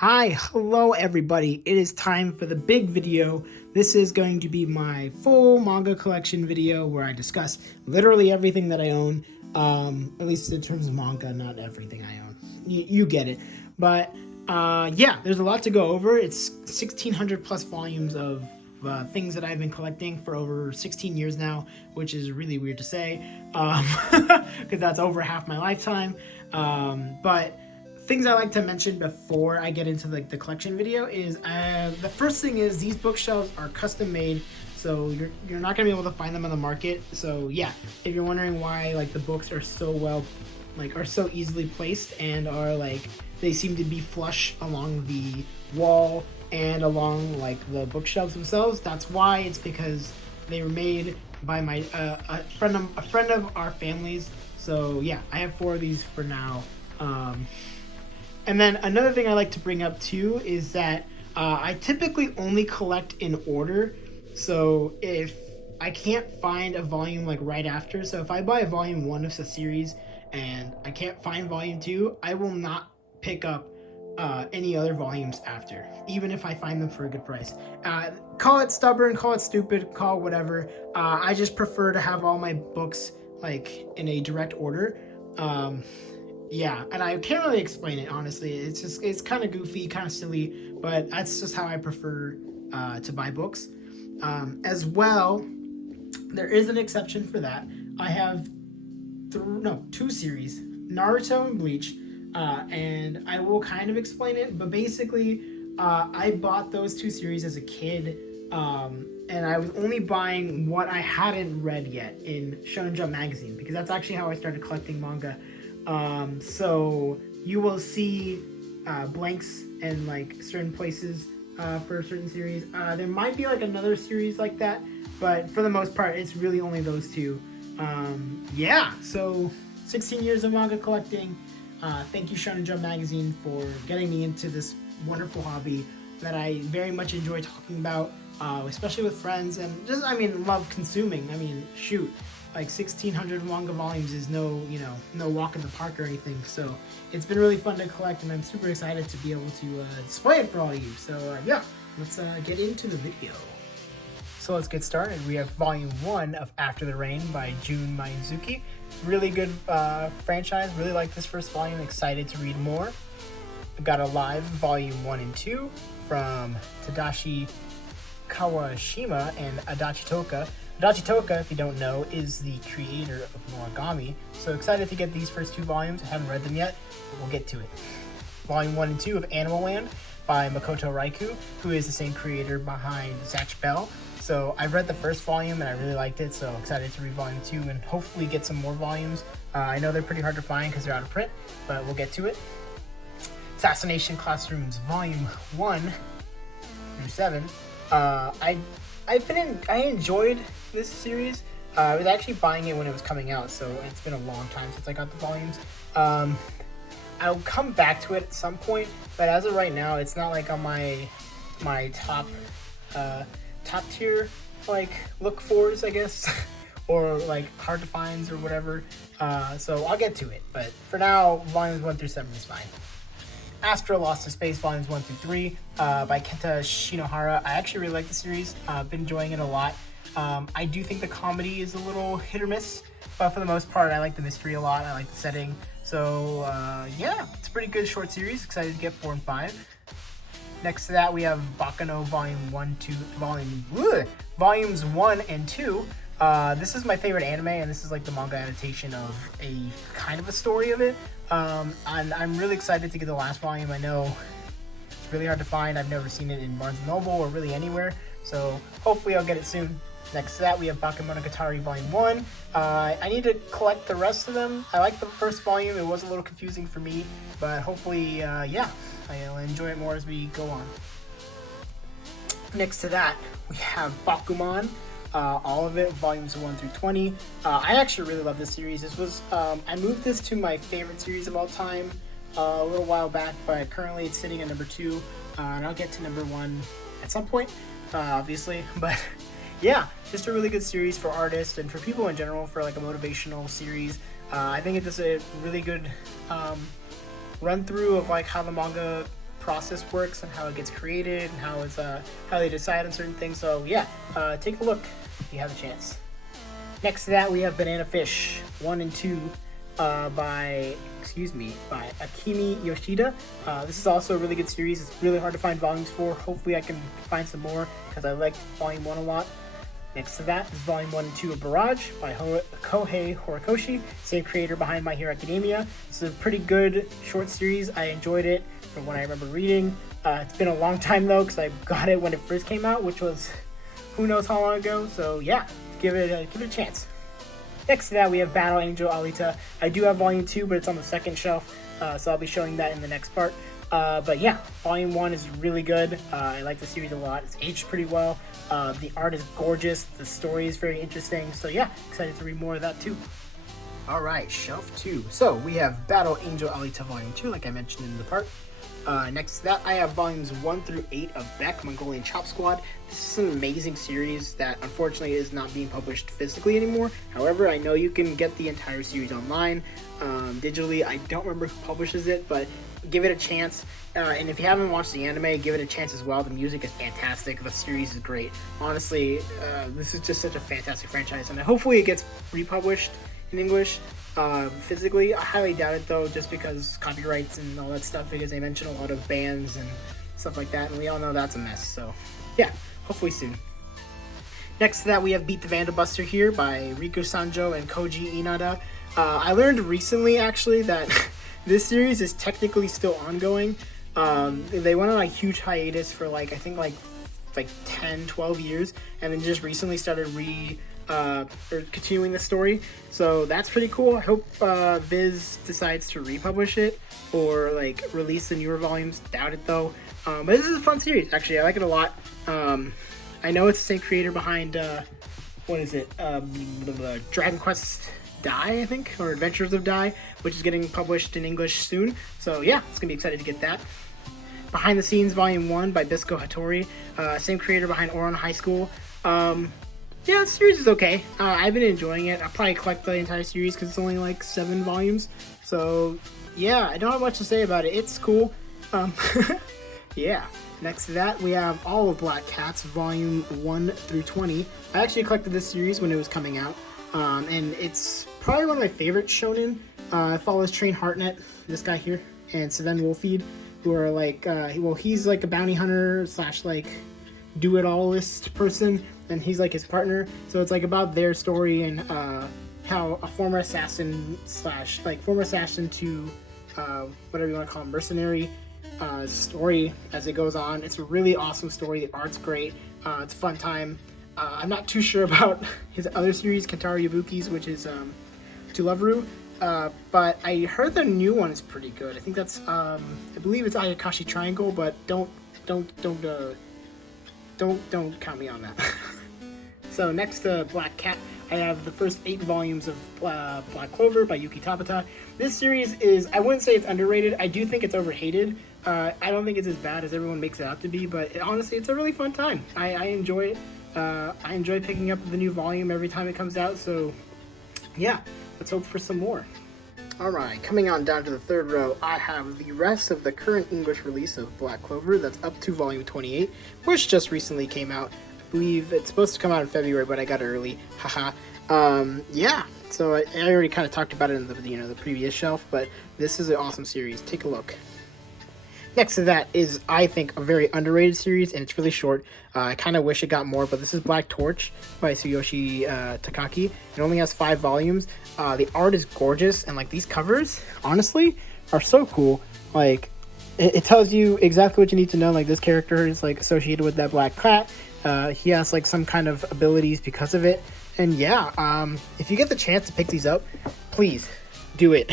Hi, hello everybody. It is time for the big video. This is going to be my full manga collection video where I discuss literally everything that I own. At least in terms of manga, not everything I own. You get it. But yeah, there's a lot to go over. It's 1,600 plus volumes of things that I've been collecting for over 16 years now, which is really weird to say, because that's over half my lifetime. But things I like to mention before I get into the collection video is the first thing is these bookshelves are custom made, so you're not gonna be able to find them on the market. So yeah, if you're wondering why the books are so are so easily placed and are they seem to be flush along the wall and along the bookshelves themselves, that's why. It's because they were made by my a friend of our family's. So yeah, I have 4 of these for now. And then another thing I like to bring up too is that I typically only collect in order. So if I can't find a volume right after, so if I buy volume 1 of the series and I can't find volume 2, I will not pick up any other volumes after, even if I find them for a good price. Call it stubborn, call it stupid, call it whatever. I just prefer to have all my books in a direct order. Yeah, and I can't really explain it, honestly. It's kind of goofy, kind of silly, but that's just how I prefer to buy books. As well, there is an exception for that. I have 2 series, Naruto and Bleach, and I will kind of explain it, but basically, I bought those 2 series as a kid, and I was only buying what I hadn't read yet in Shonen Jump magazine, because that's actually how I started collecting manga. So you will see blanks in certain places for certain series. There might be another series like that, but for the most part, it's really only those 2. Yeah, so 16 years of manga collecting. Thank you, Shonen Jump magazine, for getting me into this wonderful hobby that I very much enjoy talking about, especially with friends, and just, love consuming. Shoot. 1,600 manga volumes is no walk in the park or anything. So it's been really fun to collect, and I'm super excited to be able to display it for all of you. So yeah, let's get into the video. So let's get started. We have Volume 1 of After the Rain by Jun Maizuki. Really good franchise. Really like this first volume. Excited to read more. We got Alive Volume 1 and 2 from Tadashi Kawashima and Adachi Toka. Adachi Toka, if you don't know, is the creator of Noragami. So excited to get these first 2 volumes. I haven't read them yet, but we'll get to it. Volume 1 and 2 of Animal Land by Makoto Raiku, who is the same creator behind Zatch Bell. So I read the first volume and I really liked it, so excited to read Volume 2 and hopefully get some more volumes. I know they're pretty hard to find because they're out of print, but we'll get to it. Assassination Classrooms Volume 1 through 7. I enjoyed this series. I was actually buying it when it was coming out, so it's been a long time since I got the volumes. I'll come back to it at some point, but as of right now, it's not on my top tier look fors, I guess, or hard to finds or whatever. So I'll get to it, but for now, volumes 1 through 7 is fine. Astra Lost to Space Volumes 1 through 3 by Kenta Shinohara. I actually really like the series. I've been enjoying it a lot. I do think the comedy is a little hit or miss, but for the most part, I like the mystery a lot. I like the setting. So yeah, it's a pretty good short series. Excited to get 4 and 5. Next to that, we have Bakuman Volumes 1 and 2. This is my favorite anime, and this is the manga adaptation of a kind of a story of it. And I'm really excited to get the last volume. I know it's really hard to find. I've never seen it in Barnes & Noble or really anywhere, so hopefully I'll get it soon. Next to that, we have Bakemonogatari Volume 1. I need to collect the rest of them. I like the first volume. It was a little confusing for me, but hopefully, yeah, I'll enjoy it more as we go on. Next to that, we have Bakuman. All of it, volumes 1 through 20. I actually really love this series. This was, I moved this to my favorite series of all time a little while back, but currently it's sitting at number 2, and I'll get to number 1 at some point, obviously, but yeah, just a really good series for artists and for people in general, for a motivational series. I think it does a really good run through of how the manga process works and how it gets created and how they decide on certain things. So yeah, take a look if you have a chance. Next to that, we have Banana Fish 1 and 2 by Akimi Yoshida. This is also a really good series. It's really hard to find volumes for. Hopefully I can find some more because I liked Volume 1 a lot. Next to that is Volume 1 and 2 of Barrage by Kohei Horikoshi, same creator behind My Hero Academia. This is a pretty good short series. I enjoyed it from what I remember reading. It's been a long time though because I got it when it first came out, which was who knows how long ago. So yeah, give it a chance. Next to that, we have Battle Angel Alita. I do have Volume 2, but it's on the second shelf, so I'll be showing that in the next part. But yeah, Volume 1 is really good. I like the series a lot. It's aged pretty well. The art is gorgeous. The story is very interesting. So yeah, excited to read more of that too. Alright, shelf 2. So we have Battle Angel Alita Volume 2, like I mentioned in the part. Next to that, I have volumes 1 through 8 of Beck, Mongolian Chop Squad. This is an amazing series that unfortunately is not being published physically anymore. However, I know you can get the entire series online, digitally. I don't remember who publishes it, but give it a chance. And if you haven't watched the anime, give it a chance as well. The music is fantastic. The series is great. Honestly, this is just such a fantastic franchise, and hopefully it gets republished in English. Physically, I highly doubt it though, just because copyrights and all that stuff, because they mention a lot of bands and stuff like that, and we all know that's a mess. So yeah, hopefully soon. Next to that, we have Beat the Vandabuster here by Riku Sanjo and Koji Inada. I learned recently actually that this series is technically still ongoing. They went on a huge hiatus for I think 10, 12 years, and then just recently started or continuing the story, so that's pretty cool. I hope Viz decides to republish it or release the newer volumes. Doubt it though. But this is a fun series. Actually, I like it a lot. I know it's the same creator behind Dragon Quest Dai, I think, or Adventures of Dai, which is getting published in English soon. So yeah, it's gonna be excited to get that. Behind the Scenes Volume 1 by Bisco Hattori, same creator behind Ouran High School. Yeah, the series is okay. I've been enjoying it. I'll probably collect the entire series because it's only 7 volumes. So yeah, I don't have much to say about it. It's cool. Yeah. Next to that, we have all of Black Cats, Volume 1 through 20. I actually collected this series when it was coming out, and it's probably one of my favorite shonen. It follows Train Heartnet, this guy here, and Sven Wolfeed, who are he's a bounty hunter slash do-it-allist person, and he's his partner. So it's about their story and how a former assassin slash former assassin to whatever you want to call him, mercenary story as it goes on. It's a really awesome story. The art's great. It's a fun time. I'm not too sure about his other series, Kentaro Yabuki's, which is To Loveru, but I heard the new one is pretty good. I think that's I believe it's Ayakashi Triangle, but don't count me on that. So next to Black Cat, I have the first 8 volumes of Black Clover by Yuki Tapata. This series is, I wouldn't say it's underrated. I do think it's overhated. I don't think it's as bad as everyone makes it out to be, but honestly, it's a really fun time. I enjoy it. I enjoy picking up the new volume every time it comes out, so yeah, let's hope for some more. Alright, coming on down to the third row, I have the rest of the current English release of Black Clover. That's up to volume 28, which just recently came out. I believe it's supposed to come out in February, but I got it early. Haha. Yeah, so I already kind of talked about it in the previous shelf, but this is an awesome series. Take a look. Next to that is, I think, a very underrated series, and it's really short. I kind of wish it got more, but this is Black Torch by Tsuyoshi Takaki. It only has 5 volumes. The art is gorgeous, and these covers, honestly, are so cool. It tells you exactly what you need to know. This character is associated with that black cat. He has some kind of abilities because of it. And yeah, if you get the chance to pick these up, please do it.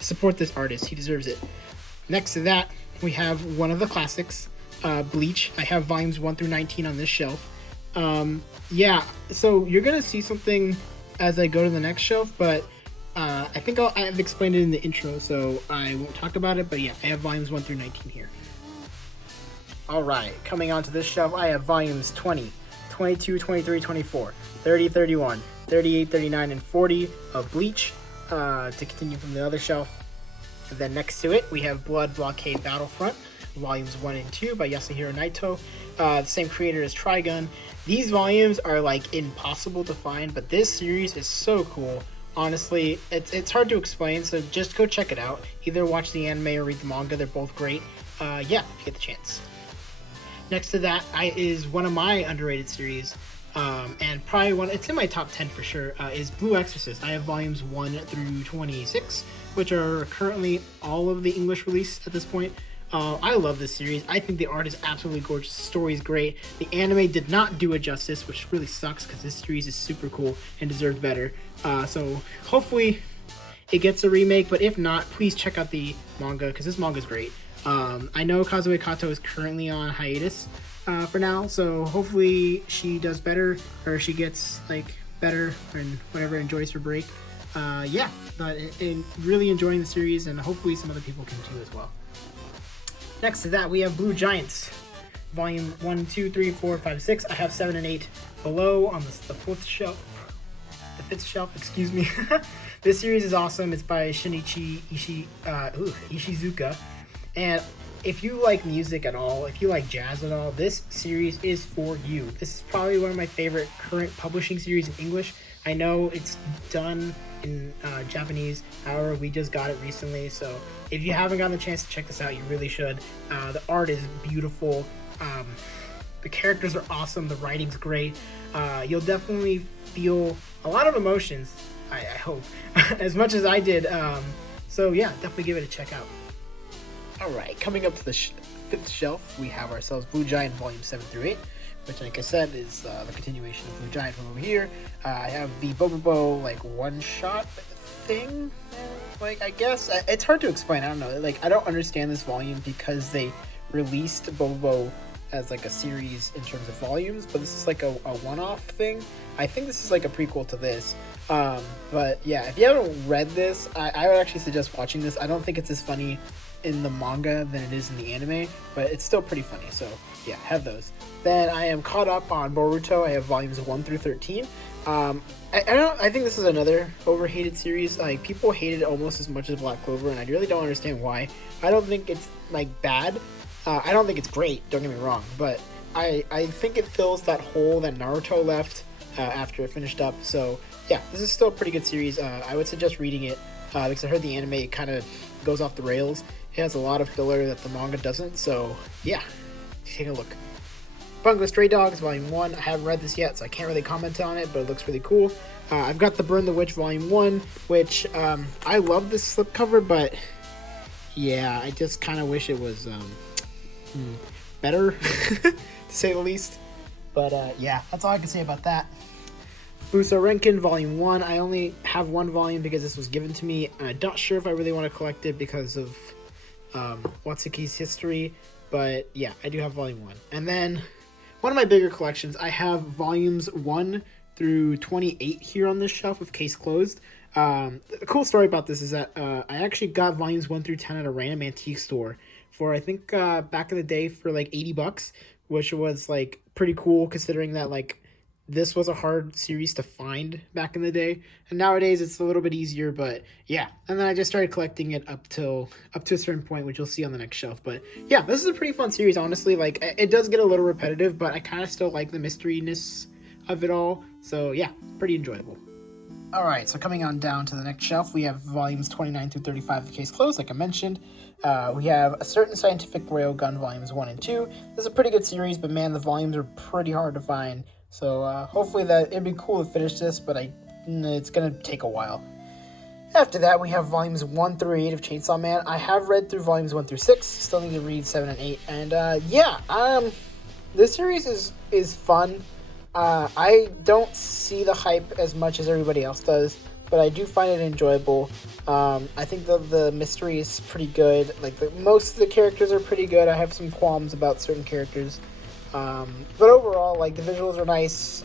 Support this artist. He deserves it. Next to that, we have one of the classics, Bleach. I have volumes 1 through 19 on this shelf. Yeah, so you're going to see something as I go to the next shelf, but I think I've explained it in the intro, so I won't talk about it, but yeah, I have volumes 1 through 19 here. Alright, coming onto this shelf, I have volumes 20, 22, 23, 24, 30, 31, 38, 39, and 40 of Bleach, to continue from the other shelf. And then next to it, we have Blood Blockade Battlefront, Volumes 1 and 2 by Yasuhiro Naito, the same creator as Trigun. These volumes are like impossible to find, but this series is so cool. Honestly, it's hard to explain, so just go check it out. Either watch the anime or read the manga, they're both great. Yeah, if you get the chance. Next to that is one of my underrated series, and probably one, it's in my top 10 for sure, is Blue Exorcist. I have volumes 1 through 26, which are currently all of the English release at this point. I love this series. I think the art is absolutely gorgeous. The story is great. The anime did not do it justice, which really sucks because this series is super cool and deserves better. So hopefully it gets a remake, but if not, please check out the manga because this manga is great. I know Kazue Kato is currently on hiatus for now, so hopefully she does better, or she gets like better and whatever, enjoys her break. Yeah, but really enjoying the series, and hopefully some other people can too as well. Next to that, we have Blue Giants, volume 1, 2, 3, 4, 5, 6. I have 7 and 8 below on the fifth shelf. Excuse me. This series is awesome. It's by Shinichi Ishizuka. And if you like music at all, if you like jazz at all, this series is for you. This is probably one of my favorite current publishing series in English. I know it's done in Japanese, however, we just got it recently, so if you haven't gotten a chance to check this out, you really should. The art is beautiful, the characters are awesome, the writing's great. You'll definitely feel a lot of emotions, I hope, as much as I did. So yeah, definitely give it a check out. Alright, coming up to the fifth shelf, we have ourselves Blue Giant Volume 7 through 8, which, like I said, is the continuation of Blue Giant from over here. I have the Bobobo, like, one-shot thing, like, I guess. It's hard to explain, I don't know. Like, I don't understand this volume because they released Bobobo as, like, a series in terms of volumes, but this is, like, a one-off thing. I think this is, like, a prequel to this. But, yeah, if you haven't read this, I would actually suggest watching this. I don't think it's as funny in the manga than it is in the anime, but it's still pretty funny, so yeah, have those. Then I am caught up on Boruto. I have volumes 1 through 13. I think this is another overhated series. Like, people hate it almost as much as Black Clover, and I really don't understand why. I don't think it's like bad. I don't think it's great, don't get me wrong, but I think it fills that hole that Naruto left after it finished up. So yeah, this is still a pretty good series. I would suggest reading it because I heard the anime kind of goes off the rails. It has a lot of filler that the manga doesn't, so yeah, take a look. Bunga Stray Dogs Volume 1, I haven't read this yet, so I can't really comment on it, but it looks really cool. I've got the Burn the Witch Volume 1, which I love this slipcover, but yeah, I just kind of wish it was better, to say the least. But yeah, that's all I can say about that. Buso Renkin Volume 1, I only have one volume because this was given to me, and I'm not sure if I really want to collect it because of Watsuki's history, but yeah, I do have volume 1. And then one of my bigger collections, I have volumes 1 through 28 here on this shelf with case closed. The cool story about this is that I actually got volumes 1 through 10 at a random antique store for, I think, back in the day for like $80, which was like pretty cool considering that like this was a hard series to find back in the day, and nowadays it's a little bit easier, but yeah. And then I just started collecting it up to a certain point, which you'll see on the next shelf. But yeah, this is a pretty fun series, honestly. Like, it does get a little repetitive, but I kind of still like the mysteryness of it all. So yeah, pretty enjoyable. Alright, so coming on down to the next shelf, we have volumes 29 through 35 of the case closed, like I mentioned. We have A Certain Scientific Railgun volumes 1 and 2. This is a pretty good series, but man, the volumes are pretty hard to find. So hopefully it'd be cool to finish this, but it's going to take a while. After that, we have volumes 1 through 8 of Chainsaw Man. I have read through volumes 1 through 6. Still need to read 7 and 8. And yeah, this series is fun. I don't see the hype as much as everybody else does, but I do find it enjoyable. I think the mystery is pretty good. Like, most of the characters are pretty good. I have some qualms about certain characters. But overall, like, the visuals are nice.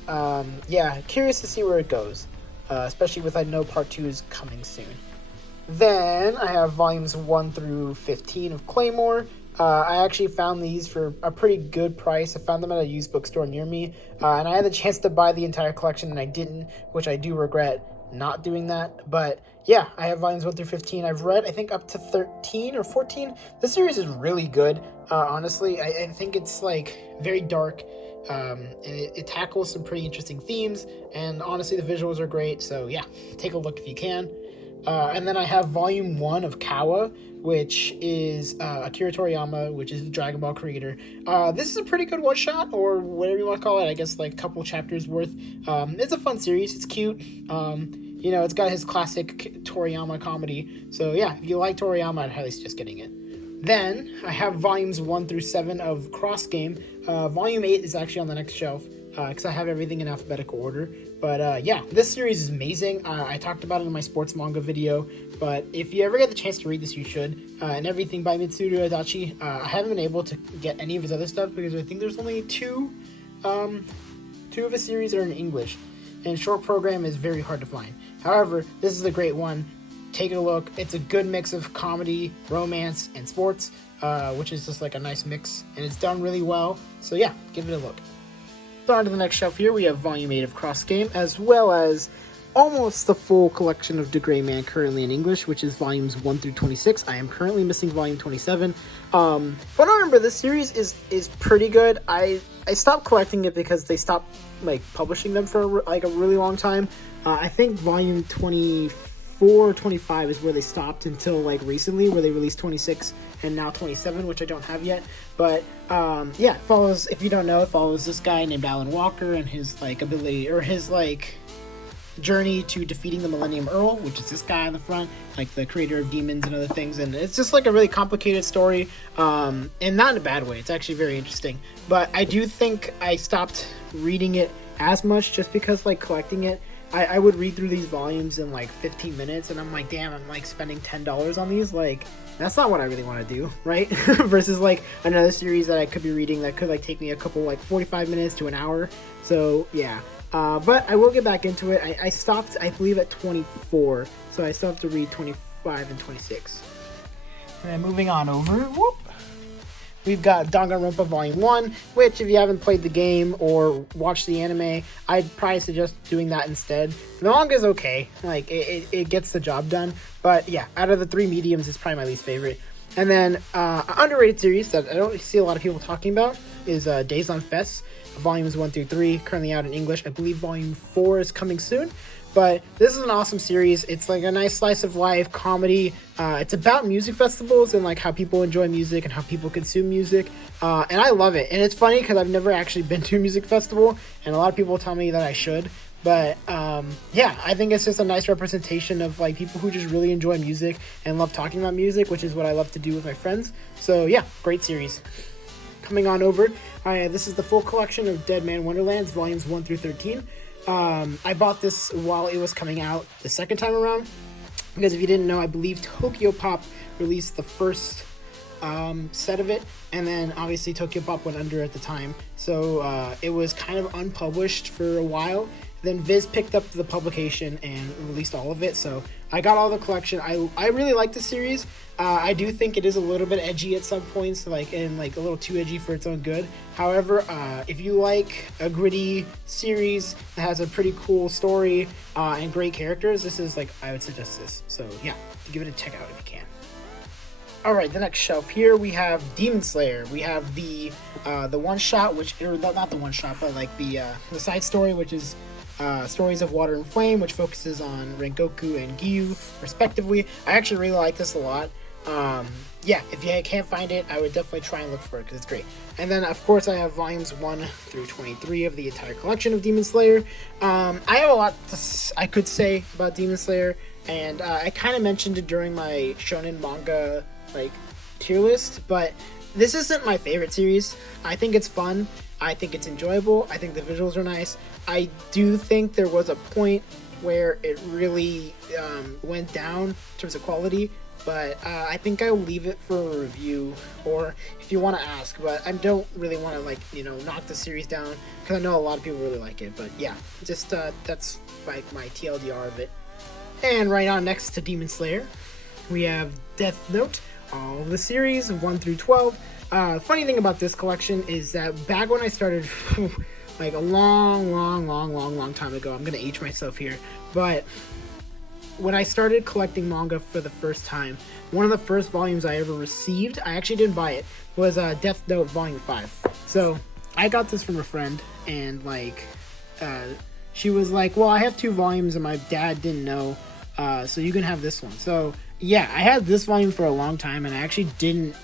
Yeah, curious to see where it goes, especially with, I know part 2 is coming soon. Then I have volumes 1 through 15 of Claymore. I actually found these for a pretty good price. I found them at a used bookstore near me, and I had the chance to buy the entire collection, and I didn't, which I do regret. not doing that. But yeah, I have volumes 1 through 15. I've read, I think, up to 13 or 14. The series is really good. Honestly, I think it's like very dark. And it tackles some pretty interesting themes, and honestly the visuals are great, so yeah, take a look if you can. And then I have volume 1 of Kawa, which is Akira Toriyama, which is the Dragon Ball creator. This is a pretty good one shot, or whatever you want to call it, I guess like a couple chapters worth. It's a fun series, it's cute. It's got his classic Toriyama comedy, so yeah, if you like Toriyama, I'd highly suggest getting it. Then I have volumes 1 through 7 of Cross Game. Volume 8 is actually on the next shelf because I have everything in alphabetical order. But yeah, this series is amazing. I talked about it in my sports manga video, but if you ever get the chance to read this, you should. And everything by Mitsuru Adachi. I haven't been able to get any of his other stuff because I think there's only two of his series are in English, and short program is very hard to find. However, this is a great one. Take a look. It's a good mix of comedy, romance, and sports, which is just like a nice mix, and it's done really well. So yeah, give it a look. So on to the next shelf here, we have Volume 8 of Cross Game, as well as almost the full collection of The Gray Man currently in English, which is volumes 1 through 26. I am currently missing volume 27. If I don't remember, this series is pretty good. I stopped collecting it because they stopped like publishing them for a really long time. I think volume 24 or 25 is where they stopped until like recently, where they released 26 and now 27, which I don't have yet. But yeah, it follows, if you don't know, it follows this guy named Alan Walker and his like ability, or his like journey to defeating the Millennium Earl, which is this guy on the front, like the creator of demons and other things. And it's just like a really complicated story, and not in a bad way. It's actually very interesting. But I do think I stopped reading it as much just because like collecting it, I would read through these volumes in like 15 minutes, and I'm like, damn, I'm like spending $10 on these. Like, that's not what I really want to do, right? Versus like another series that I could be reading that could like take me a couple, like 45 minutes to an hour. So yeah, but I will get back into it. I stopped, I believe, at 24, so I still have to read 25 and 26. And then moving on over, we've got Danganronpa Volume 1, which if you haven't played the game or watched the anime, I'd probably suggest doing that instead. The manga is okay, like it gets the job done, but yeah, out of the three mediums, it's probably my least favorite. And then an underrated series that I don't see a lot of people talking about is Days on Fest, volumes 1 through 3, currently out in English. I believe volume 4 is coming soon. But this is an awesome series. It's like a nice slice of life comedy. It's about music festivals and like how people enjoy music and how people consume music. And I love it. And it's funny because I've never actually been to a music festival, and a lot of people tell me that I should. But yeah, I think it's just a nice representation of like people who just really enjoy music and love talking about music, which is what I love to do with my friends. So yeah, great series. Coming on over, this is the full collection of Dead Man Wonderlands volumes 1 through 13. I bought this while it was coming out the second time around, because if you didn't know, I believe Tokyo Pop released the first set of it, and then obviously Tokyo Pop went under at the time, so it was kind of unpublished for a while. Then Viz picked up the publication and released all of it, so I got all the collection. I really like the series. I do think it is a little bit edgy at some points, and a little too edgy for its own good. However, if you like a gritty series that has a pretty cool story and great characters, this is I would suggest this. So yeah, give it a check out if you can. All right, the next shelf here we have Demon Slayer. We have the one shot, not the one shot, but the side story, which is Stories of Water and Flame, which focuses on Rengoku and Giyu, respectively. I actually really like this a lot. Yeah, if you can't find it, I would definitely try and look for it because it's great. And then, of course, I have volumes 1 through 23 of the entire collection of Demon Slayer. I have a lot I could say about Demon Slayer, and I kind of mentioned it during my shonen manga tier list, but this isn't my favorite series. I think it's fun. I think it's enjoyable. I think the visuals are nice. I do think there was a point where it really went down in terms of quality, but I think I'll leave it for a review, or if you want to ask, but I don't really want to knock the series down because I know a lot of people really like it. But yeah, just that's my TLDR of it. And right on next to Demon Slayer, we have Death Note, all of the series 1 through 12. Funny thing about this collection is that back when I started a long time ago, I'm gonna age myself here, but when I started collecting manga for the first time, one of the first volumes I ever received, I actually didn't buy it, was Death Note Volume 5. So I got this from a friend, and like she was like, well, I have 2 volumes and my dad didn't know, so you can have this one. So yeah, I had this volume for a long time, and I actually didn't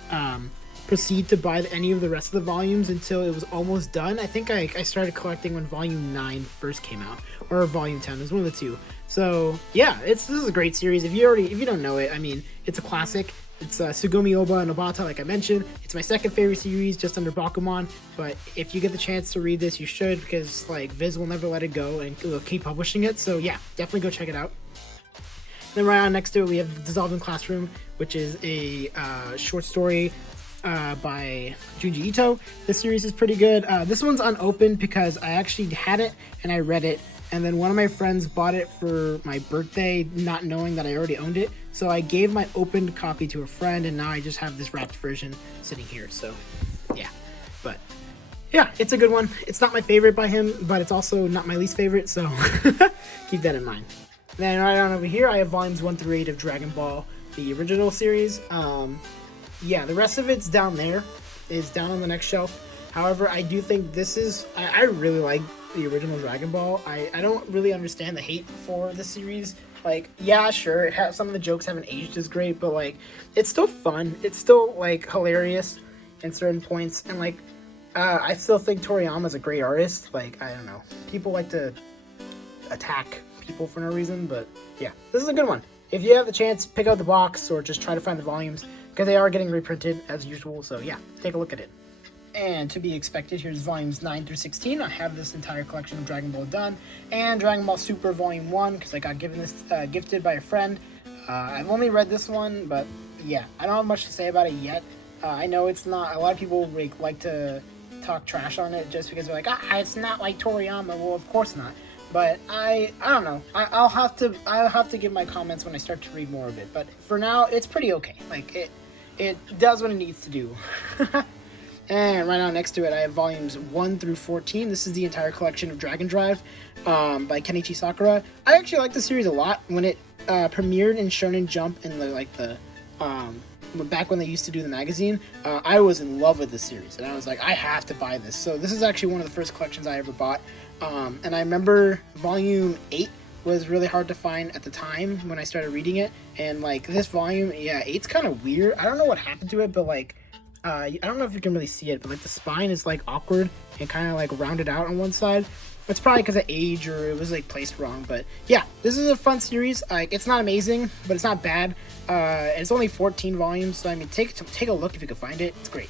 proceed to buy any of the rest of the volumes until it was almost done. I think I started collecting when Volume 9 first came out, or Volume 10. It was one of the two. So yeah, this is a great series. If you don't know it, I mean, it's a classic. It's Sugumi Oba and Obata, like I mentioned. It's my second favorite series, just under Bakuman. But if you get the chance to read this, you should, because like Viz will never let it go, and they'll keep publishing it. So yeah, definitely go check it out. Then right on next to it, we have Dissolving Classroom, which is a short story by Junji Ito. This series is pretty good. This one's unopened because I actually had it and I read it, and then one of my friends bought it for my birthday, not knowing that I already owned it. So I gave my opened copy to a friend, and now I just have this wrapped version sitting here. So yeah, but yeah, it's a good one. It's not my favorite by him, but it's also not my least favorite, so keep that in mind. Then right on over here, I have volumes 1 through 8 of Dragon Ball, the original series. Yeah, the rest of it's down there. It's down on the next shelf. However, I do think this is... I really like the original Dragon Ball. I don't really understand the hate for this series. Like, yeah, sure, some of the jokes haven't aged as great, but, like, it's still fun. It's still, like, hilarious in certain points. And, like, I still think Toriyama's a great artist. Like, I don't know. People like to attack people for no reason, but yeah, this is a good one. If you have the chance, pick out the box or just try to find the volumes, because they are getting reprinted as usual. So yeah, take a look at it. And to be expected, here's volumes 9 through 16. I have this entire collection of Dragon Ball done, and Dragon Ball Super Volume 1, because I got given this gifted by a friend. I've only read this one, but yeah, I don't have much to say about it yet. I know it's not, a lot of people like to talk trash on it just because they're like, it's not like Toriyama. Well, of course not. But I don't know. I'll have to give my comments when I start to read more of it. But for now, it's pretty okay. Like it does what it needs to do. And right now next to it, I have volumes 1 through 14. This is the entire collection of Dragon Drive by Kenichi Sakura. I actually like the series a lot. When it premiered in Shonen Jump in back when they used to do the magazine, I was in love with the series, and I was like, I have to buy this. So this is actually one of the first collections I ever bought. And I remember volume 8 was really hard to find at the time when I started reading it, and like this volume, yeah, 8's kind of weird. I don't know what happened to it, but like I don't know if you can really see it, but like the spine is like awkward and kind of like rounded out on one side. It's probably because of age, or it was like placed wrong. But yeah, this is a fun series. Like, it's not amazing, but it's not bad. It's only 14 volumes, so I mean, take a look if you can find it. It's great.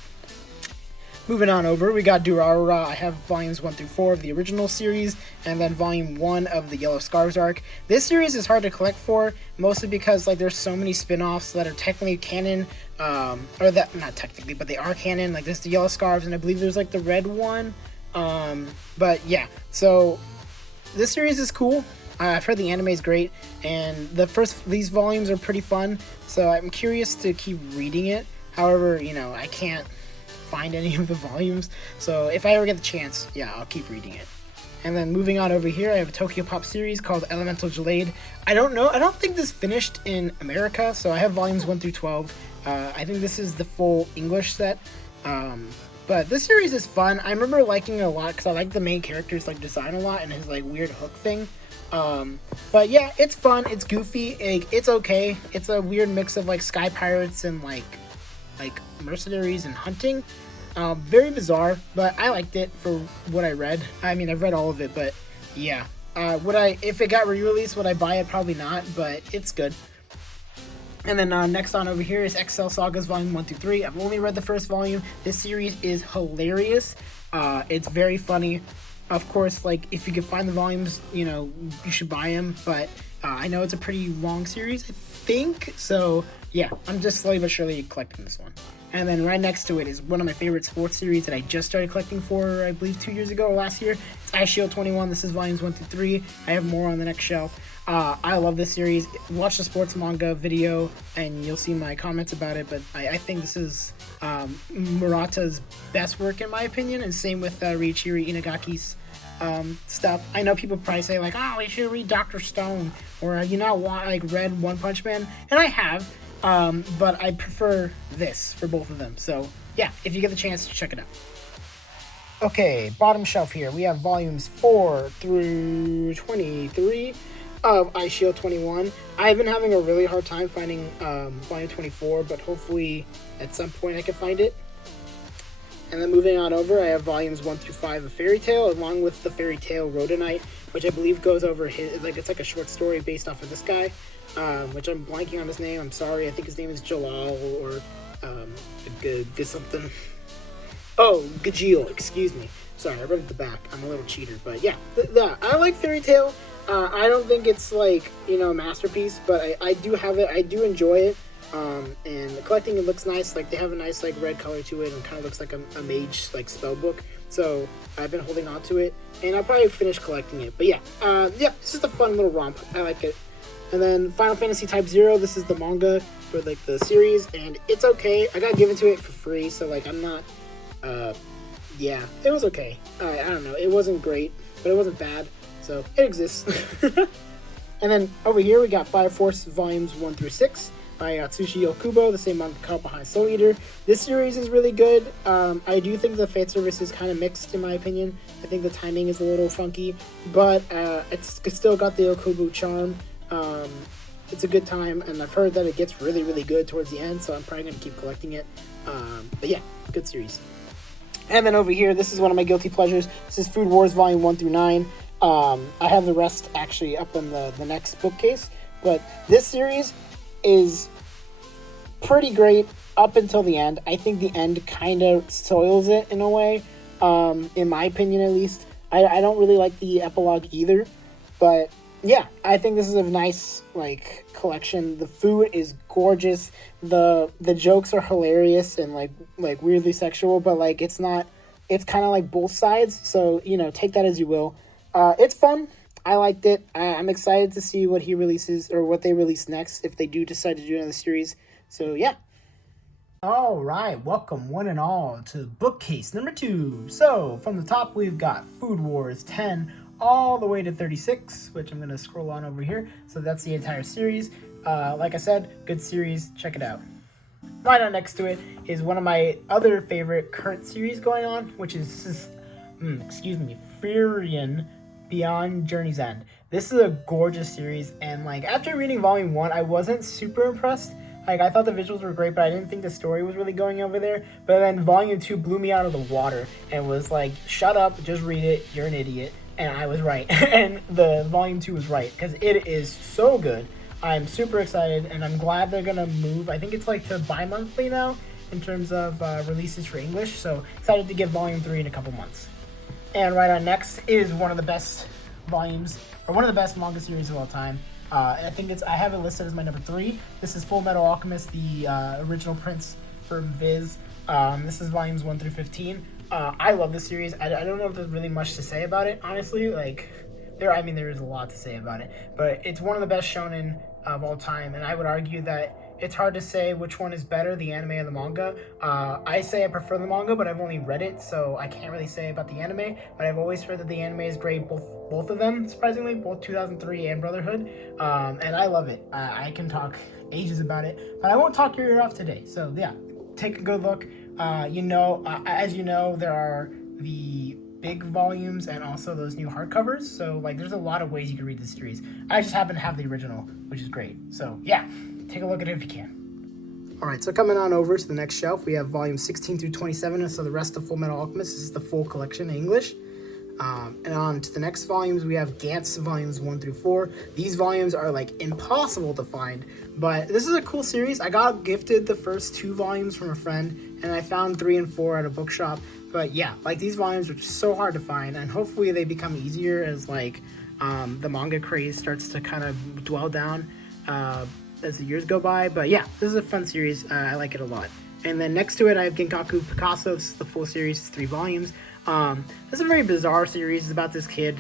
Moving on over, we got Durarara. I have volumes 1 through 4 of the original series, and then volume 1 of the Yellow Scarves arc. This series is hard to collect for, mostly because like there's so many spin-offs that are technically canon, or that, not technically, but they are canon. Like there's the Yellow Scarves, and I believe there's like the red one. But yeah, so this series is cool. I've heard the anime is great, and these volumes are pretty fun, so I'm curious to keep reading it. However, you know, I can't find any of the volumes, so if I ever get the chance, yeah, I'll keep reading it. And then moving on over here, I have a Tokyo Pop series called Elemental Jade. I don't think this finished in America, so I have volumes 1 through 12. I think this is the full English set. But this series is fun. I remember liking it a lot because I like the main character's like design a lot and his like weird hook thing. But yeah, it's fun. It's goofy. It's okay. It's a weird mix of like sky pirates and like mercenaries and hunting. Very bizarre, but I liked it for what I read. I mean, I've read all of it, but yeah. If it got re-released, would I buy it? Probably not, but it's good. And then next on over here is XL Sagas Volume 1 through 3. I've only read the first volume. This series is hilarious. It's very funny. Of course, like, if you can find the volumes, you know, you should buy them. But I know it's a pretty long series, I think. So, yeah, I'm just slowly but surely collecting this one. And then right next to it is one of my favorite sports series that I just started collecting for, I believe, 2 years ago or last year. It's Ice Shield 21. This is volumes 1 through 3. I have more on the next shelf. I love this series. Watch the sports manga video and you'll see my comments about it, but I think this is Murata's best work in my opinion, and same with Riichiro Inagaki's stuff. I know people probably say like, oh, we should read Dr. Stone, or read One Punch Man, and I have, but I prefer this for both of them. So yeah, if you get the chance, check it out. Okay, bottom shelf here, we have volumes 4 through 23 of Eyeshield 21. I've been having a really hard time finding volume 24, but hopefully at some point I can find it. And then moving on over, I have volumes 1 through 5 of Fairy Tail, along with the Fairy Tail Rhodonite, which I believe goes over it's like a short story based off of this guy, which I'm blanking on his name. I'm sorry. I think his name is Jalal or something. Oh, Yugioh, excuse me. Sorry, I read at the back. I'm a little cheater, but yeah, I like Fairy Tail. I don't think it's like, a masterpiece, but I do have it. I do enjoy it. And collecting it looks nice. Like, they have a nice like red color to it, and kind of looks like a mage like spell book. So I've been holding on to it, and I'll probably finish collecting it. But yeah, it's just a fun little romp. I like it. And then Final Fantasy Type 0. This is the manga for like the series, and it's okay. I got given to it for free, so like I'm not. Yeah, it was okay. I don't know. It wasn't great, but it wasn't bad. So it exists. And then over here we got Fire Force volumes 1 through 6 by Atsushi Okubo, the same manga behind Soul Eater. This series is really good. I do think the fan service is kind of mixed, in my opinion. I think the timing is a little funky, but it's still got the Okubo charm. It's a good time, and I've heard that it gets really, really good towards the end, so I'm probably going to keep collecting it. But yeah, good series. And then over here, this is one of my guilty pleasures. This is Food Wars Volume 1 through 9. I have the rest actually up in the next bookcase, but this series is pretty great up until the end. I think the end kind of soils it in a way, in my opinion at least. I don't really like the epilogue either, but yeah, I think this is a nice like collection. The food is gorgeous. The jokes are hilarious and like weirdly sexual, but like it's not. It's kind of like both sides. So take that as you will. It's fun. I liked it. I'm excited to see what he releases or what they release next if they do decide to do another series. So yeah. All right, welcome one and all to bookcase number 2. So from the top we've got Food Wars 10 all the way to 36, which I'm going to scroll on over here. So that's the entire series. Like I said, good series. Check it out. Right on next to it is one of my other favorite current series going on, which is Furion Beyond Journey's End. This is a gorgeous series, and like after reading Volume 1, I wasn't super impressed. Like, I thought the visuals were great, but I didn't think the story was really going over there. But then Volume 2 blew me out of the water and was like, shut up, just read it, you're an idiot. And I was right. And the Volume 2 was right, because it is so good. I'm super excited, and I'm glad they're going to move. I think it's like to bi-monthly now in terms of releases for English. So excited to get Volume 3 in a couple months. And right on next is one of the best volumes, or one of the best manga series of all time. I have it listed as my number 3. This is Full Metal Alchemist, the original prints from Viz. This is volumes 1 through 15. I love this series. I don't know if there's really much to say about it, honestly. Like, there is a lot to say about it, but it's one of the best shonen of all time, and I would argue that it's hard to say which one is better, the anime or the manga. I say I prefer the manga, but I've only read it, so I can't really say about the anime. But I've always heard that the anime is great, both of them, surprisingly, both 2003 and Brotherhood. And I love it. I can talk ages about it, but I won't talk your ear off today. So yeah, take a good look. As you know, there are the big volumes and also those new hardcovers. So like, there's a lot of ways you can read this series. I just happen to have the original, which is great. So yeah. Take a look at it if you can. All right, so coming on over to the next shelf, we have volumes 16 through 27. So the rest of Full Metal Alchemist. This is the full collection in English. And on to the next volumes, we have Gantz volumes 1 through 4. These volumes are like impossible to find, but this is a cool series. I got gifted the first 2 volumes from a friend, and I found 3 and 4 at a bookshop. But yeah, like these volumes are just so hard to find, and hopefully they become easier as like the manga craze starts to kind of dwell down as the years go by. But yeah, this is a fun series. I like it a lot. And then next to it, I have Genkaku Picasso. This is the full series. It's 3 volumes. This is a very bizarre series. It's about this kid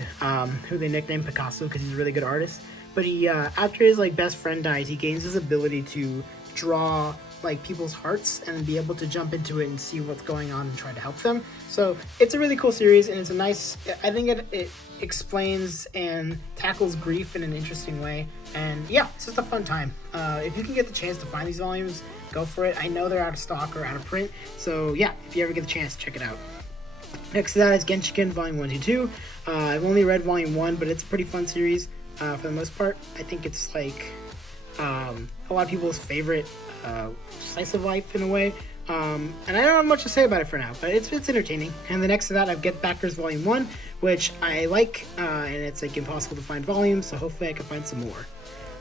who they nicknamed Picasso because he's a really good artist. But he, after his like best friend dies, he gains his ability to draw like people's hearts and be able to jump into it and see what's going on and try to help them. So it's a really cool series, and it's a nice, I think it explains and tackles grief in an interesting way. And yeah, it's just a fun time. If you can get the chance to find these volumes, go for it. I know they're out of stock or out of print, so yeah, if you ever get the chance, check it out. Next to that is Genshiken Volume 1 to 2. I've only read Volume 1, but it's a pretty fun series for the most part. I think it's like a lot of people's favorite slice of life in a way. And I don't have much to say about it for now, but it's entertaining. And the next to that, I've Get Backers Volume 1, which I like, and it's like impossible to find volumes, so hopefully I can find some more.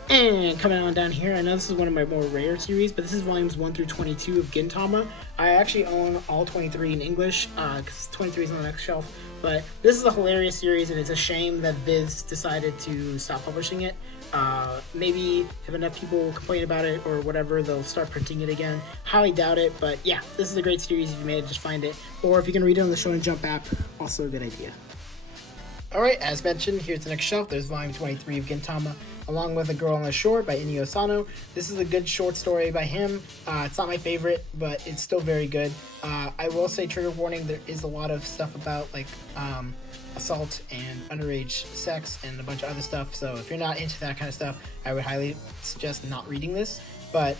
And coming on down here, I know this is one of my more rare series, but this is volumes 1 through 22 of Gintama. I actually own all 23 in English, because 23 is on the next shelf. But this is a hilarious series, and it's a shame that Viz decided to stop publishing it. Maybe if enough people complain about it or whatever, they'll start printing it again. Highly doubt it, but yeah, this is a great series. If you made it, just find it. Or if you can read it on the Shonen Jump app, also a good idea. Alright, as mentioned, here's the next shelf. There's volume 23 of Gintama, along with A Girl on the Shore by Inio Asano. This is a good short story by him. It's not my favorite, but it's still very good. I will say, trigger warning, there is a lot of stuff about like assault and underage sex and a bunch of other stuff, so if you're not into that kind of stuff, I would highly suggest not reading this. But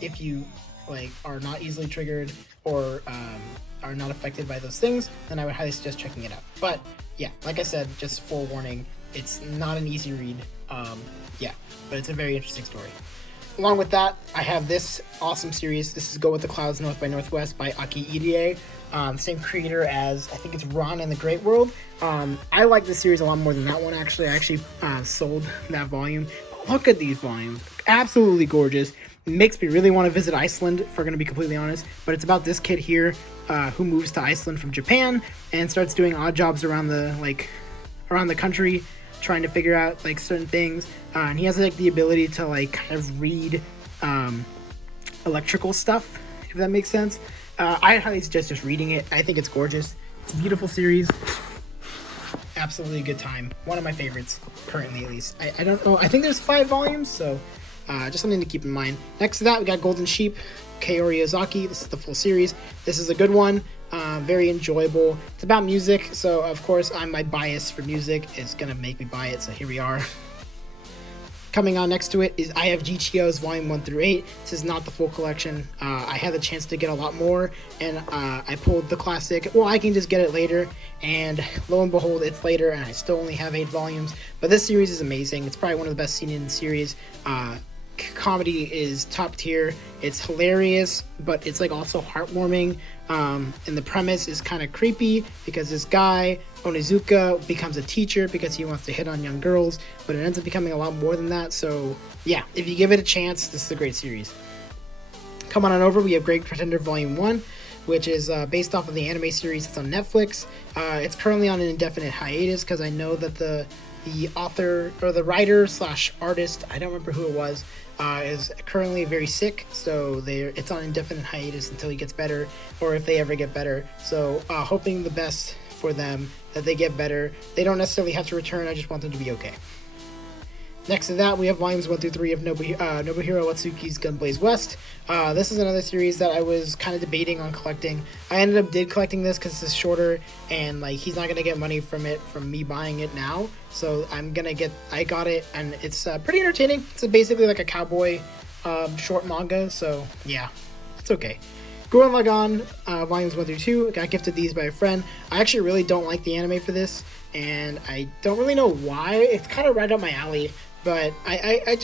if you like are not easily triggered or are not affected by those things, then I would highly suggest checking it out. But yeah, like I said, just forewarning, it's not an easy read. Yeah, but it's a very interesting story. Along with that, I have this awesome series. This is Go With the Clouds North by Northwest by Aki Irie. Same creator as, I think it's Ron and the Great World. I like this series a lot more than that one, actually. I actually sold that volume. But look at these volumes. Absolutely gorgeous. It makes me really want to visit Iceland, if we're going to be completely honest. But it's about this kid here who moves to Iceland from Japan and starts doing odd jobs around the country, trying to figure out like certain things, and he has like the ability to like kind of read electrical stuff, if that makes sense. I highly suggest just reading it. I think it's gorgeous. It's a beautiful series. Absolutely a good time. One of my favorites currently, at least. I don't know, I think there's 5 volumes, so just something to keep in mind. Next to that, we got Golden Sheep, Kaori Ozaki. This is the full series. This is a good one. Very enjoyable. It's about music, so of course my bias for music is gonna make me buy it, so here we are. Coming on next to it is I Have GTO's Volume 1 through 8. This is not the full collection. I had the chance to get a lot more, and I pulled the classic. Well, I can just get it later, and lo and behold, it's later, and I still only have 8 volumes. But this series is amazing. It's probably one of the best seen in the series. Comedy is top tier. It's hilarious, but it's like also heartwarming. And the premise is kind of creepy because this guy Onizuka becomes a teacher because he wants to hit on young girls, but it ends up becoming a lot more than that. So yeah, if you give it a chance, this is a great series. Come on over, we have Great Pretender Volume 1, which is based off of the anime series that's on Netflix. It's currently on an indefinite hiatus because I know that the author or the writer slash artist, I don't remember who it was, is currently very sick, so it's on indefinite hiatus until he gets better, or if they ever get better. So hoping the best for them, that they get better. They don't necessarily have to return, I just want them to be okay. Next to that, we have volumes 1 through 3 of Nobuhiro Watsuki's Gunblaze West. This is another series that I was kind of debating on collecting. I ended up collecting this because it's shorter, and like he's not gonna get money from me buying it now. So I got it, and it's pretty entertaining. It's basically like a cowboy short manga. So yeah, it's okay. Gurren Lagann volumes 1 through 2. I got gifted these by a friend. I actually really don't like the anime for this, and I don't really know why. It's kind of right up my alley. But I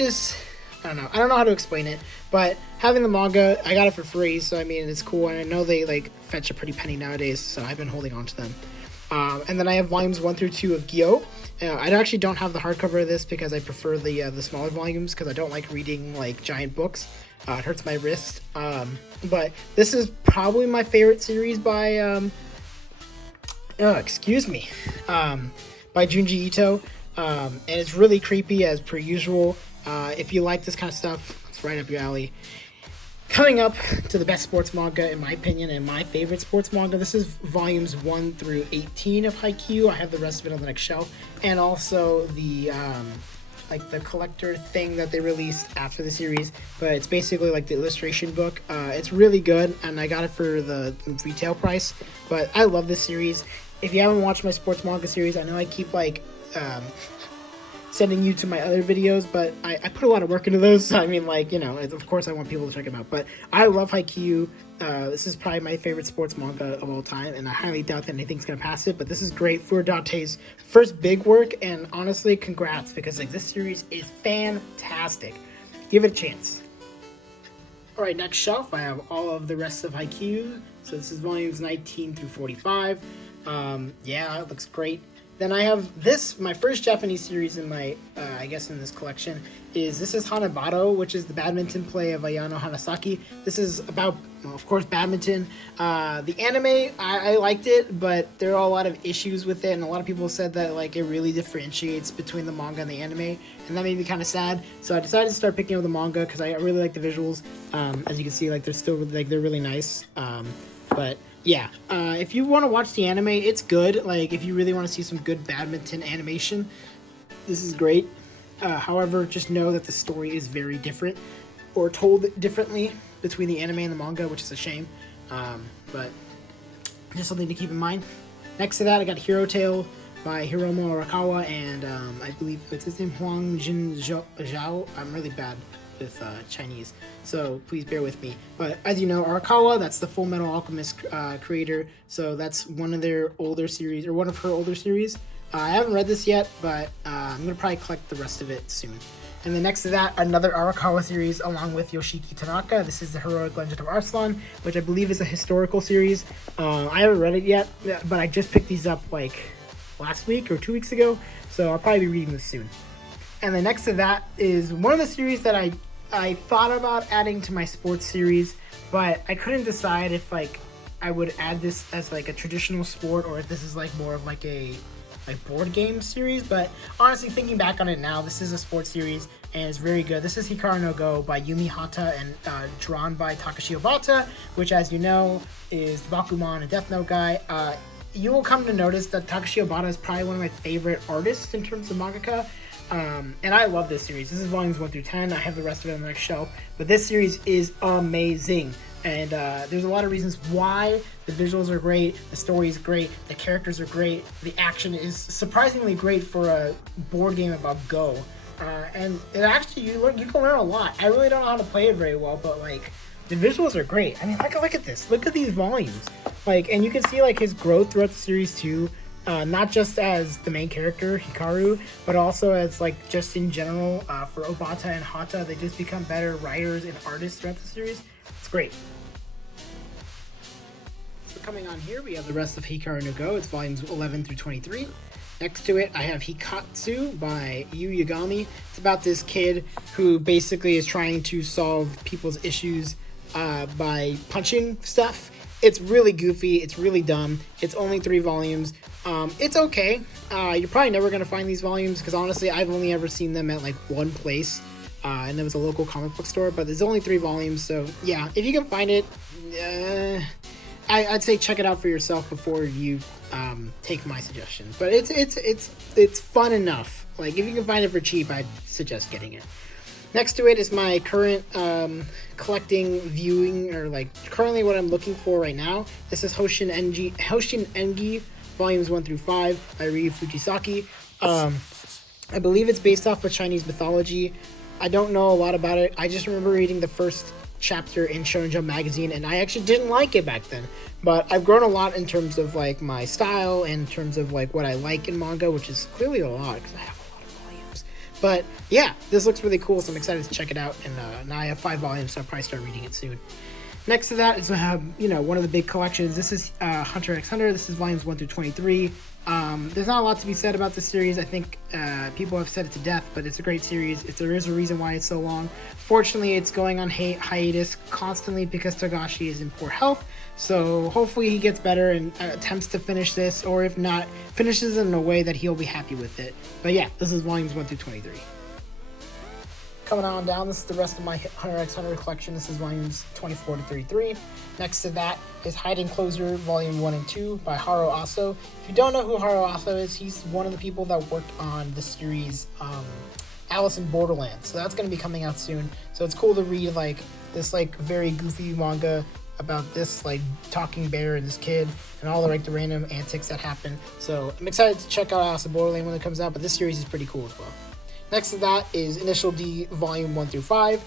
don't know. I don't know how to explain it. But having the manga, I got it for free, so I mean, it's cool. And I know they like fetch a pretty penny nowadays, so I've been holding on to them. And then I have volumes 1 through 2 of Yugioh. I actually don't have the hardcover of this because I prefer the smaller volumes because I don't like reading like giant books. It hurts my wrist. But this is probably my favorite series by by Junji Ito. And it's really creepy as per usual. If you like this kind of stuff, it's right up your alley. Coming up to the best sports manga, in my opinion, and my favorite sports manga, this is volumes 1 through 18 of Haikyuu. I have the rest of it on the next shelf. And also the like the collector thing that they released after the series, but it's basically like the illustration book. It's really good, and I got it for the retail price. But I love this series. If you haven't watched my sports manga series, I know I keep like sending you to my other videos, but I put a lot of work into those. So, I mean, like, you know, of course I want people to check them out. But I love Haikyuu. This is probably my favorite sports manga of all time, and I highly doubt that anything's gonna pass it. But this is great for Dante's first big work, and honestly, congrats, because like this series is fantastic. Give it a chance. All right, next shelf, I have all of the rest of Haikyuu. So this is volumes 19 through 45. Yeah, it looks great. Then I have this, my first Japanese series in my, I guess in this collection, this is Hanabado, which is the badminton play of Ayano Hanasaki. This is about, well, of course, badminton. The anime, I liked it, but there are a lot of issues with it, and a lot of people said that like it really differentiates between the manga and the anime, and that made me kind of sad. So I decided to start picking up the manga because I really like the visuals. As you can see, like they're still like they're really nice. But yeah, if you want to watch the anime, it's good. Like, if you really want to see some good badminton animation, this is great. However, just know that the story is very different, or told differently between the anime and the manga, which is a shame. But just something to keep in mind. Next to that, I got Hero Tale by Hiromu Arakawa, and I believe it's his name, Huang Jin Zhao. I'm really bad with Chinese, so please bear with me. But as you know, Arakawa, that's the Full Metal Alchemist creator, so that's one of their older series, or one of her older series. I haven't read this yet, but I'm gonna probably collect the rest of it soon. And then next to that, another Arakawa series along with Yoshiki Tanaka. This is the Heroic Legend of Arslan, which I believe is a historical series. I haven't read it yet, but I just picked these up like last week or 2 weeks ago, so I'll probably be reading this soon. And then next to that is one of the series that I thought about adding to my sports series, but I couldn't decide if like I would add this as like a traditional sport, or if this is like more of like a board game series. But honestly, thinking back on it now, this is a sports series and it's very good. This is Hikaru no Go by Yumi Hata and drawn by Takashi Obata, which, as you know, is Bakuman, a Death Note guy. You will come to notice that Takashi Obata is probably one of my favorite artists in terms of mangaka. And I love this series. This is volumes 1 through 10. I have the rest of it on the next shelf. But this series is amazing. And there's a lot of reasons why. The visuals are great. The story is great. The characters are great. The action is surprisingly great for a board game about Go. And it actually, you can learn a lot. I really don't know how to play it very well, but like, the visuals are great. I mean, look at this. Look at these volumes. Like, and you can see like his growth throughout the series too. Not just as the main character, Hikaru, but also as like just in general for Obata and Hata. They just become better writers and artists throughout the series. It's great. So coming on here, we have the rest of Hikaru no Go. It's volumes 11 through 23. Next to it, I have Hikatsu by Yu Yugami. It's about this kid who basically is trying to solve people's issues by punching stuff. It's really goofy. It's really dumb. It's only 3 volumes. It's okay. You're probably never going to find these volumes because honestly, I've only ever seen them at like one place. And it was a local comic book store, but there's only 3 volumes. So yeah, if you can find it, I'd say check it out for yourself before you take my suggestion. But it's fun enough. Like, if you can find it for cheap, I'd suggest getting it. Next to it is my current collecting, viewing, or like currently what I'm looking for right now. This is Hoshin Engi, volumes 1 through 5 by Ryu Fujisaki. I believe it's based off of Chinese mythology. I don't know a lot about it. I just remember reading the first chapter in Shonen Jump magazine, and I actually didn't like it back then. But I've grown a lot in terms of like my style and in terms of like what I like in manga, which is clearly a lot because I have a lot of volumes. But yeah, this looks really cool, so I'm excited to check it out. And now I have 5 volumes, so I'll probably start reading it soon. Next to that is one of the big collections. This is Hunter x Hunter. This is volumes 1 through 23. There's not a lot to be said about this series. I think people have said it to death, but it's a great series. There is a reason why it's so long. Fortunately, it's going on hiatus constantly because Togashi is in poor health. So hopefully he gets better and attempts to finish this, or if not, finishes it in a way that he'll be happy with it. But yeah, this is volumes 1 through 23. Coming on down, this is the rest of my Hunter x Hunter collection. This is volumes 24 to 33. Next to that is Hiding Closer, volume 1 and 2 by Haro Aso. If you don't know who Haro Aso is, he's one of the people that worked on the series Alice in Borderland. So that's going to be coming out soon. So it's cool to read like this like very goofy manga about this like talking bear and this kid and all the like the random antics that happen. So I'm excited to check out Alice in Borderland when it comes out, but this series is pretty cool as well. Next to that is Initial D Volume 1 through 5.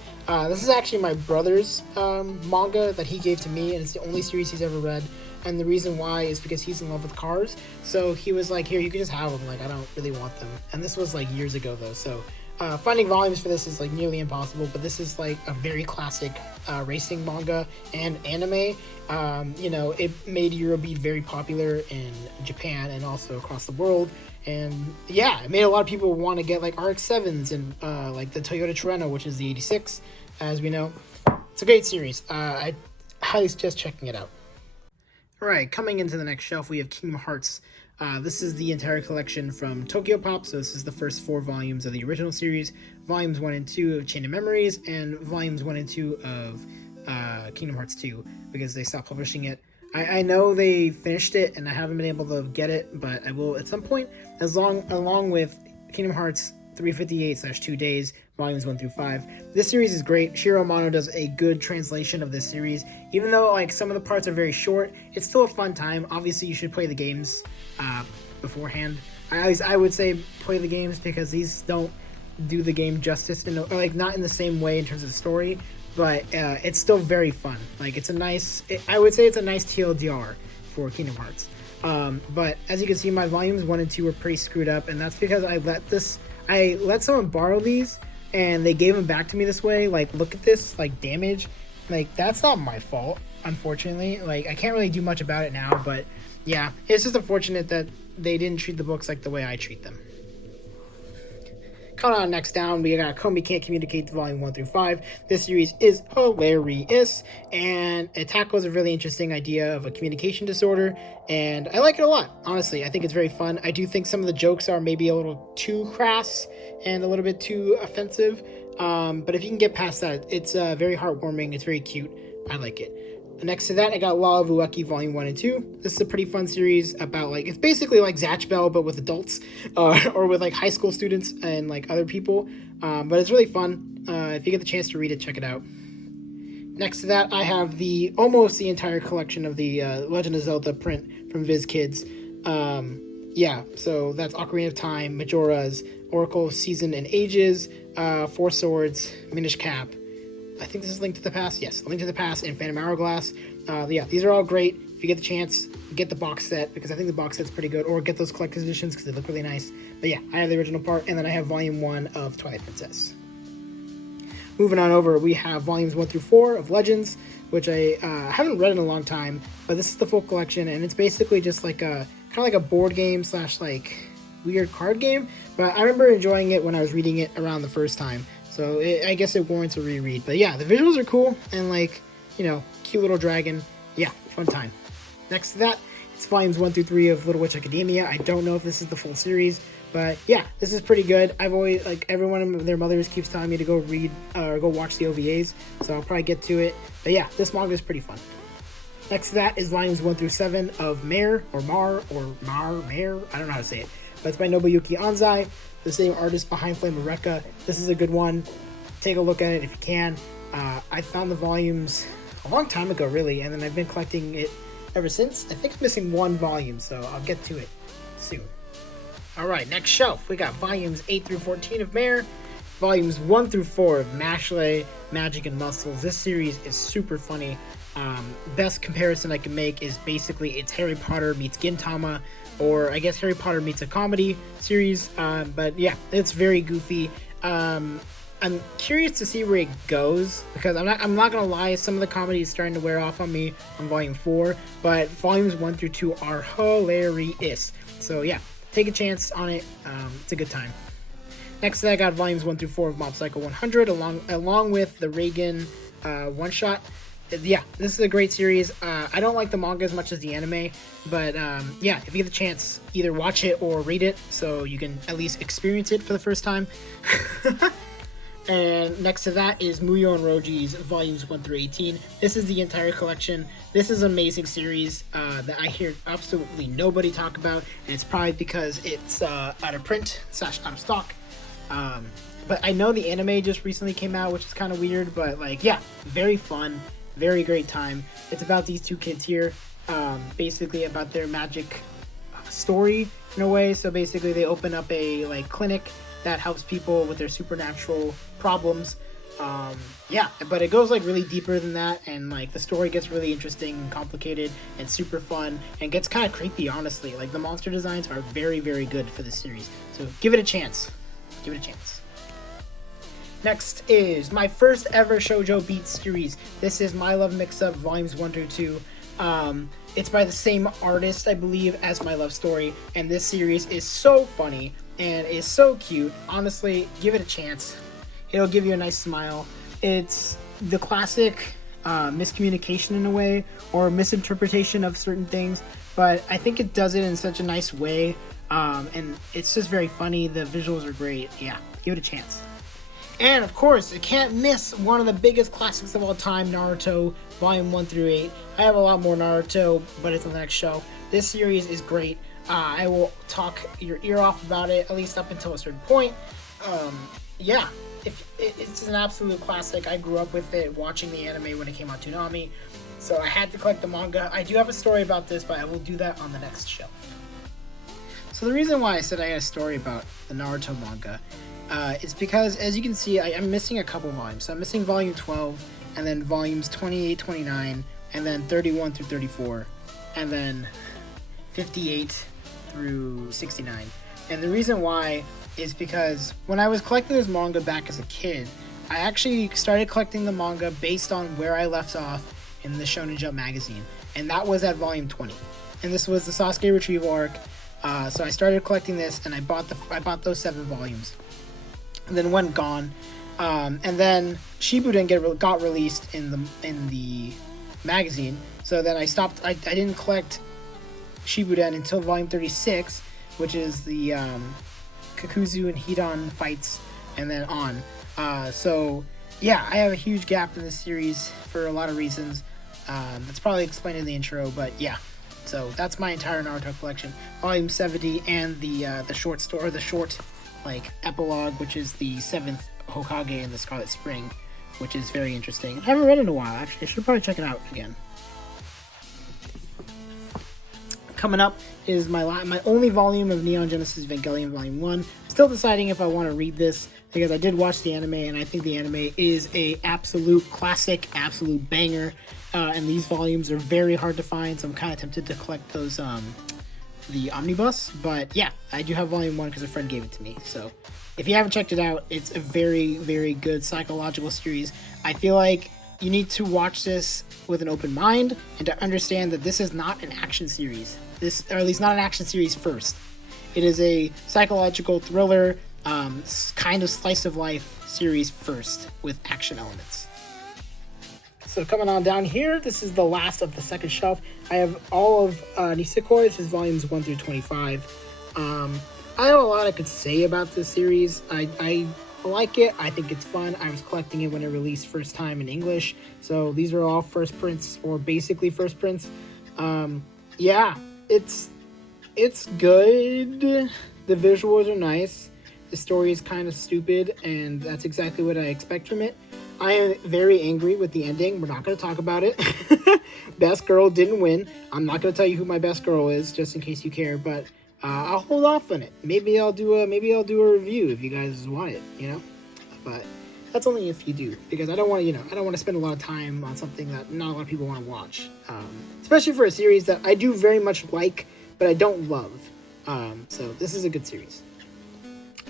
This is actually my brother's manga that he gave to me, and it's the only series he's ever read. And the reason why is because he's in love with cars. So he was like, here, you can just have them. Like, I don't really want them. And this was like years ago though. So finding volumes for this is like nearly impossible, but this is like a very classic racing manga and anime. You know, it made Eurobeat very popular in Japan and also across the world. And yeah, it made a lot of people want to get like RX-7s and like the Toyota Terreno, which is the 86, as we know. It's a great series. I highly suggest checking it out. All right, coming into the next shelf, we have Kingdom Hearts. This is the entire collection from Tokyo Pop, so this is the first 4 volumes of the original series, volumes 1 and 2 of Chain of Memories, and volumes 1 and 2 of Kingdom Hearts 2, because they stopped publishing it. I know they finished it, and I haven't been able to get it, but I will at some point, along with Kingdom Hearts 358/2 Days, volumes 1 through 5. This series is great. Shiro Amano does a good translation of this series. Even though like some of the parts are very short, it's still a fun time. Obviously, you should play the games beforehand. I would say play the games because these don't do the game justice, or like not in the same way in terms of the story. But it's still very fun. Like I would say it's a nice TLDR for Kingdom Hearts. But as you can see, my volumes 1 and 2 were pretty screwed up, and that's because I let someone borrow these, and they gave them back to me this way. Like, look at this, like, damage. Like, that's not my fault, unfortunately. Like, I can't really do much about it now, but yeah, it's just unfortunate that they didn't treat the books like the way I treat them. Coming on next down, we got Komi Can't Communicate Volume 1 through 5. This series is hilarious, and it tackles a really interesting idea of a communication disorder, and I like it a lot, honestly. I think it's very fun. I do think some of the jokes are maybe a little too crass and a little bit too offensive, but if you can get past that, it's very heartwarming, it's very cute, I like it. Next to that, I got Law of Ueki Volume 1 and 2. This is a pretty fun series about, like, it's basically like Zatch Bell, but with adults, or with, like, high school students and, like, other people. But it's really fun. If you get the chance to read it, check it out. Next to that, I have almost the entire collection of the Legend of Zelda print from Viz Kids. Yeah, so that's Ocarina of Time, Majora's, Oracle, Season and Ages, Four Swords, Minish Cap. I think this is Link to the Past. Yes, Link to the Past and Phantom Hourglass. Yeah, these are all great. If you get the chance, get the box set, because I think the box set's pretty good, or get those collector's editions because they look really nice. But yeah, I have the original part, and then I have Volume 1 of Twilight Princess. Moving on over, we have Volumes 1 through 4 of Legends, which I haven't read in a long time, but this is the full collection, and it's basically just like kind of like a board game / like weird card game, but I remember enjoying it when I was reading it around the first time. So I guess it warrants a reread. But yeah, the visuals are cool, and like, you know, cute little dragon. Yeah, fun time. Next to that, it's volumes 1 through 3 of Little Witch Academia. I don't know if this is the full series, but yeah, this is pretty good. I've always, like, everyone of their mothers keeps telling me to go read or go watch the OVAs, so I'll probably get to it. But yeah, this manga is pretty fun. Next to that is volumes 1 through 7 of Mare, or Mar, or Mare, I don't know how to say it. But it's by Nobuyuki Anzai, the same artist behind Flame of Recca. This is a good one. Take a look at it if you can. I found the volumes a long time ago, really, and then I've been collecting it ever since. I think I'm missing 1 volume, so I'll get to it soon. Alright, next shelf. We got volumes 8 through 14 of Mare, volumes 1 through 4 of Mashley, Magic and Muscles. This series is super funny. Best comparison I can make is basically it's Harry Potter meets Gintama, or I guess Harry Potter meets a comedy series, but yeah, it's very goofy. I'm curious to see where it goes, because I'm not gonna lie, some of the comedy is starting to wear off on me on volume 4, but volumes 1 through 2 are hilarious. So yeah, take a chance on it. It's a good time. Next, I got volumes 1 through 4 of Mob Psycho 100, along with the Reagan one shot. Yeah, this is a great series. I don't like the manga as much as the anime, but yeah, if you get the chance, either watch it or read it, so you can at least experience it for the first time. And next to that is Muyo and Roji's volumes 1 through 18. This is the entire collection. This is an amazing series that I hear absolutely nobody talk about, and it's probably because it's out of print / out of stock. But I know the anime just recently came out, which is kind of weird, but like, yeah, very fun, very great time. It's about these two kids here, basically about their magic story in a way. So basically they open up a like clinic that helps people with their supernatural problems. Yeah, but it goes like really deeper than that, and like the story gets really interesting and complicated and super fun and gets kind of creepy, honestly. Like the monster designs are very good for this series, so give it a chance. Next is my first ever Shoujo Beat series. This is My Love Mix-Up Volumes 1 through 2. It's by the same artist, I believe, as My Love Story, and this series is so funny and is so cute. Honestly, give it a chance. It'll give you a nice smile. It's the classic miscommunication in a way, or misinterpretation of certain things, but I think it does it in such a nice way, and it's just very funny. The visuals are great. Yeah, give it a chance. And of course, you can't miss one of the biggest classics of all time, Naruto Volume 1 through 8. I have a lot more Naruto, but it's on the next shelf. This series is great. I will talk your ear off about it, at least up until a certain point. Yeah, it's an absolute classic. I grew up with it, watching the anime when it came out, Toonami. So I had to collect the manga. I do have a story about this, but I will do that on the next shelf. So the reason why I said I had a story about the Naruto manga is because, as you can see, I'm missing a couple volumes. So I'm missing volume 12, and then volumes 28, 29, and then 31 through 34, and then 58 through 69. And the reason why is because when I was collecting this manga back as a kid, I actually started collecting the manga based on where I left off in the Shonen Jump magazine, and that was at volume 20. And this was the Sasuke retrieval arc. So I started collecting this, and I bought those 7 volumes. And then went gone, and then Shippuden got released in the magazine. So then I stopped. I didn't collect Shippuden until volume 36, which is the Kakuzu and Hidan fights, and then on. So yeah, I have a huge gap in this series for a lot of reasons. That's probably explained in the intro, but yeah. So that's my entire Naruto collection, volume 70, and the short story, the short like epilogue, which is the 7th Hokage in the Scarlet Spring, which is very interesting. I haven't read it in a while, actually. I should probably check it out again. Coming up is my only volume of Neon Genesis Evangelion Volume 1. Still deciding if I want to read this, because I did watch the anime, and I think the anime is a absolute classic, absolute banger, and these volumes are very hard to find, so I'm kind of tempted to collect those the omnibus. But yeah, I do have volume 1 because a friend gave it to me. So if you haven't checked it out, it's a very good psychological series. I feel like you need to watch this with an open mind and to understand that this is not an action series, or at least not an action series first. It is a psychological thriller, kind of slice of life series first, with action elements. So coming on down here, this is the last of the second shelf. I have all of Nisekoi. This is volumes 1 through 25. I have a lot I could say about this series. I like it. I think it's fun. I was collecting it when it released first time in English. So these are all first prints, or basically first prints. Yeah, it's good. The visuals are nice. The story is kind of stupid, and that's exactly what I expect from it. I am very angry with the ending. We're not going to talk about it. Best girl didn't win. I'm not going to tell you who my best girl is, just in case you care, but I'll hold off on it. Maybe I'll do a review if you guys want it, you know? But that's only if you do, because I don't want to spend a lot of time on something that not a lot of people want to watch. Especially for a series that I do very much like, but I don't love. So this is a good series.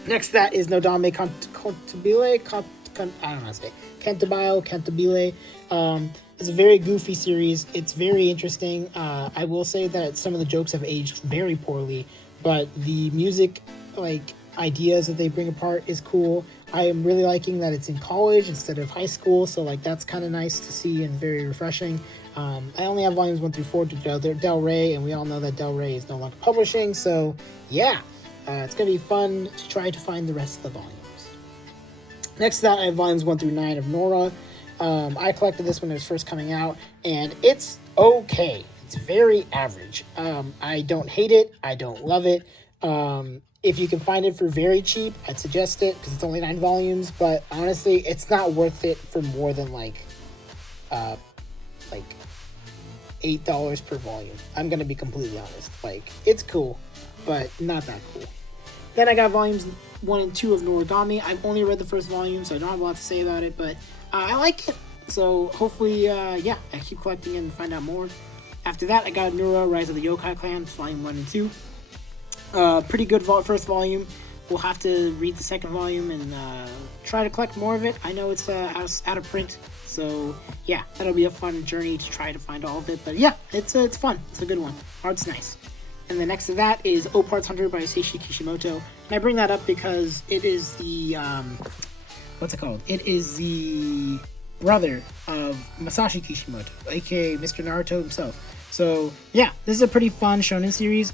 Next, that is Nodame Cantabile. I don't know how to say it. Cantabile. It's a very goofy series. It's very interesting. I will say that some of the jokes have aged very poorly, but the music, like, ideas that they bring apart is cool. I am really liking that it's in college instead of high school, so like that's kind of nice to see and very refreshing. I only have volumes 1 through 4 to Del Rey, and we all know that Del Rey is no longer publishing, so yeah, it's gonna be fun to try to find the rest of the volumes. Next to that, I have volumes 1 through 9 of Nora. I collected this when it was first coming out, and it's okay. It's very average. I don't hate it. I don't love it. If you can find it for very cheap, I'd suggest it because it's only 9 volumes. But honestly, it's not worth it for more than like $8 per volume. I'm gonna be completely honest. Like, it's cool, but not that cool. Then I got volumes 1 and 2 of Noragami. I've only read the first volume, so I don't have a lot to say about it, but I like it. So hopefully, yeah, I keep collecting it and find out more. After that, I got Naruto Rise of the Yokai Clan, volume 1 and 2. Pretty good first volume. We'll have to read the second volume and try to collect more of it. I know it's out of print, so yeah, that'll be a fun journey to try to find all of it. But yeah, it's fun. It's a good one. Art's nice. And the next to that is Opart's Hunter by Seishi Kishimoto. And I bring that up because it is the what's it called? It is the brother of Masashi Kishimoto, aka Mr. Naruto himself. So yeah, this is a pretty fun shonen series.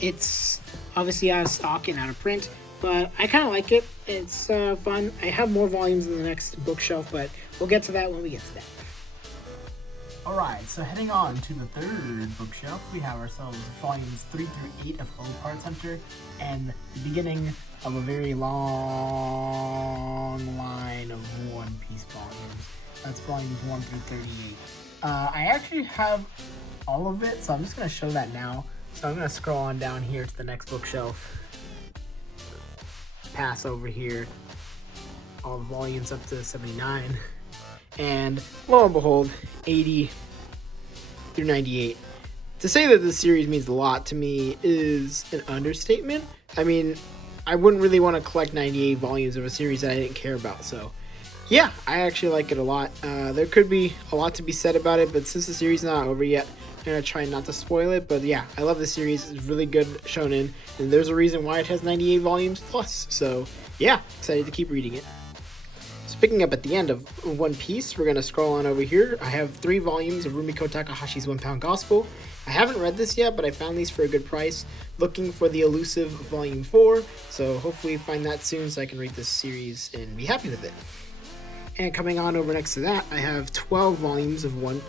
It's obviously out of stock and out of print, but I kind of like it. It's fun. I have more volumes in the next bookshelf, but we'll get to that when we get to that. Alright, so heading on to the third bookshelf, we have ourselves volumes 3 through 8 of Opart's Hunter, and the beginning of a very long line of One Piece volumes. That's volumes 1 through 38. I actually have all of it, so I'm just going to show that now. So I'm going to scroll on down here to the next bookshelf, pass over here, all the volumes up to 79, and lo and behold, 80 through 98. To say that this series means a lot to me is an understatement. I mean, I wouldn't really want to collect 98 volumes of a series that I didn't care about, so yeah, I actually like it a lot. There could be a lot to be said about it, but since the series is not over yet, I'm going to try not to spoil it. But yeah, I love this series. It's really good shonen, and there's a reason why it has 98 volumes plus. So yeah, excited to keep reading it. So picking up at the end of One Piece, we're going to scroll on over here. I have 3 volumes of Rumiko Takahashi's One Pound Gospel. I haven't read this yet, but I found these for a good price. Looking for the elusive Volume 4, so hopefully find that soon so I can read this series and be happy with it. And coming on over next to that, I have 12 volumes of One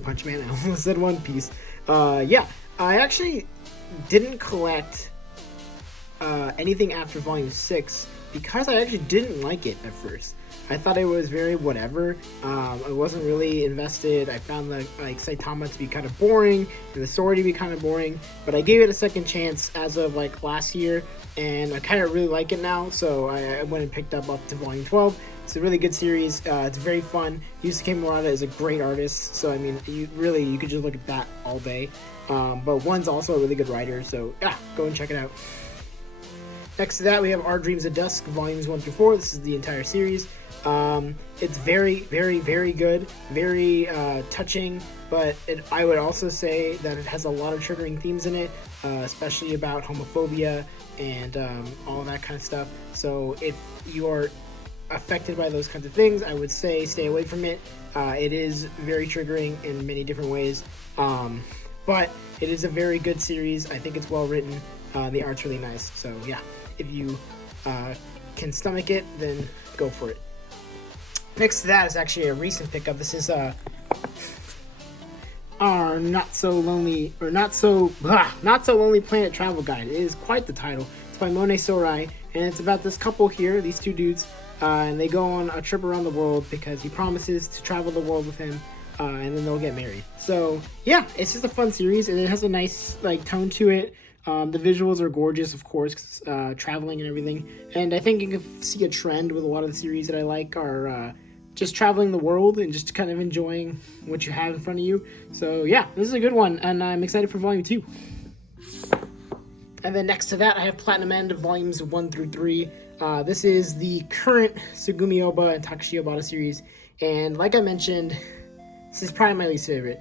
Punch Man. I almost said One Piece. Yeah, I actually didn't collect anything after Volume 6 because I actually didn't like it at first. I thought it was very whatever. I wasn't really invested. I found the Saitama to be kind of boring and the story to be kind of boring. But I gave it a second chance as of last year, and I kind of really like it now. So I went and picked up to Volume 12. It's a really good series. It's very fun. Yusuke Murata is a great artist, so I mean, you could just look at that all day. But One's also a really good writer, so yeah, go and check it out. Next to that, we have Our Dreams of Dusk, volumes 1 through 4. This is the entire series. It's very, very, very good, very touching, but I would also say that it has a lot of triggering themes in it, especially about homophobia and all that kind of stuff. So if you are affected by those kinds of things, I would say stay away from it. It is very triggering in many different ways, but it is a very good series. I think it's well written. The art's really nice, so yeah, if you can stomach it, then go for it. Next to that is actually a recent pickup. This is our Not So Lonely Planet Travel Guide. It is quite the title. It's by Mone Sorai, and it's about this couple here, these two dudes, and they go on a trip around the world because he promises to travel the world with him, and then they'll get married. So yeah, it's just a fun series, and it has a nice tone to it. The visuals are gorgeous, of course, traveling and everything. And I think you can see a trend with a lot of the series that I like are just traveling the world and just kind of enjoying what you have in front of you. So yeah, this is a good one, and I'm excited for Volume 2. And then next to that, I have Platinum End volumes 1 through 3. This is the current Sugumi Oba and Takashi Obata series, and like I mentioned, this is probably my least favorite.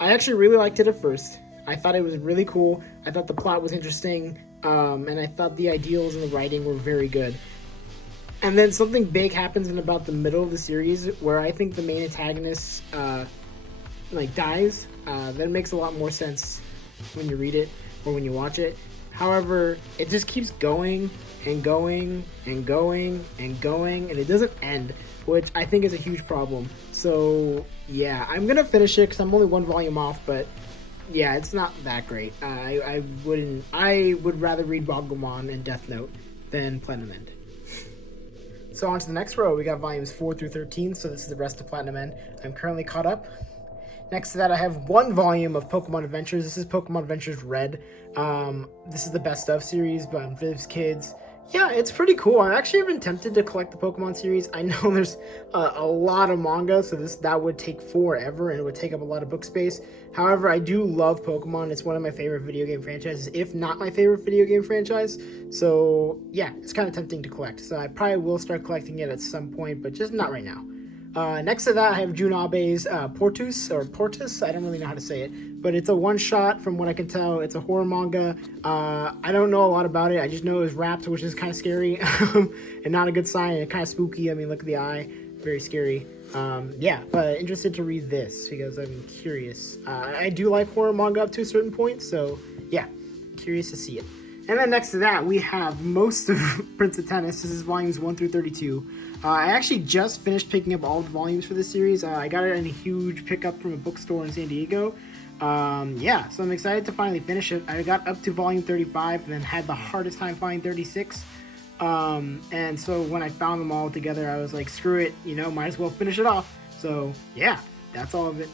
I actually really liked it at first. I thought it was really cool. I thought the plot was interesting, and I thought the ideals and the writing were very good. And then something big happens in about the middle of the series where I think the main antagonist dies. That makes a lot more sense when you read it or when you watch it. However, it just keeps going and going and going and going, and it doesn't end, which I think is a huge problem. So yeah, I'm gonna finish it because I'm only 1 volume off, but yeah, it's not that great. I would rather read Bakuman and Death Note than Platinum End. So on to the next row, we got volumes 4 through 13, so this is the rest of Platinum End. I'm currently caught up. Next to that, I have one volume of Pokemon Adventures. This is Pokemon Adventures Red. This is the best of series by Viv's Kids. Yeah, it's pretty cool. I actually have been tempted to collect the Pokemon series. I know there's a lot of manga, so that would take forever and it would take up a lot of book space. However, I do love Pokemon. It's one of my favorite video game franchises, if not my favorite video game franchise. So yeah, it's kind of tempting to collect. So I probably will start collecting it at some point, but just not right now. Next to that, I have Jun Abe's Portus. I don't really know how to say it, but it's a one-shot from what I can tell. It's a horror manga. I don't know a lot about it. I just know it was wrapped, which is kind of scary and not a good sign. And kind of spooky. I mean, look at the eye. Very scary. Yeah, but interested to read this because I'm curious. I do like horror manga up to a certain point, so yeah, curious to see it. And then next to that, we have most of Prince of Tennis. This is volumes 1 through 32. I actually just finished picking up all the volumes for this series. I got it in a huge pickup from a bookstore in San Diego. Yeah, so I'm excited to finally finish it. I got up to volume 35 and then had the hardest time finding 36. And so when I found them all together, I was like, screw it, might as well finish it off. So yeah, that's all of it.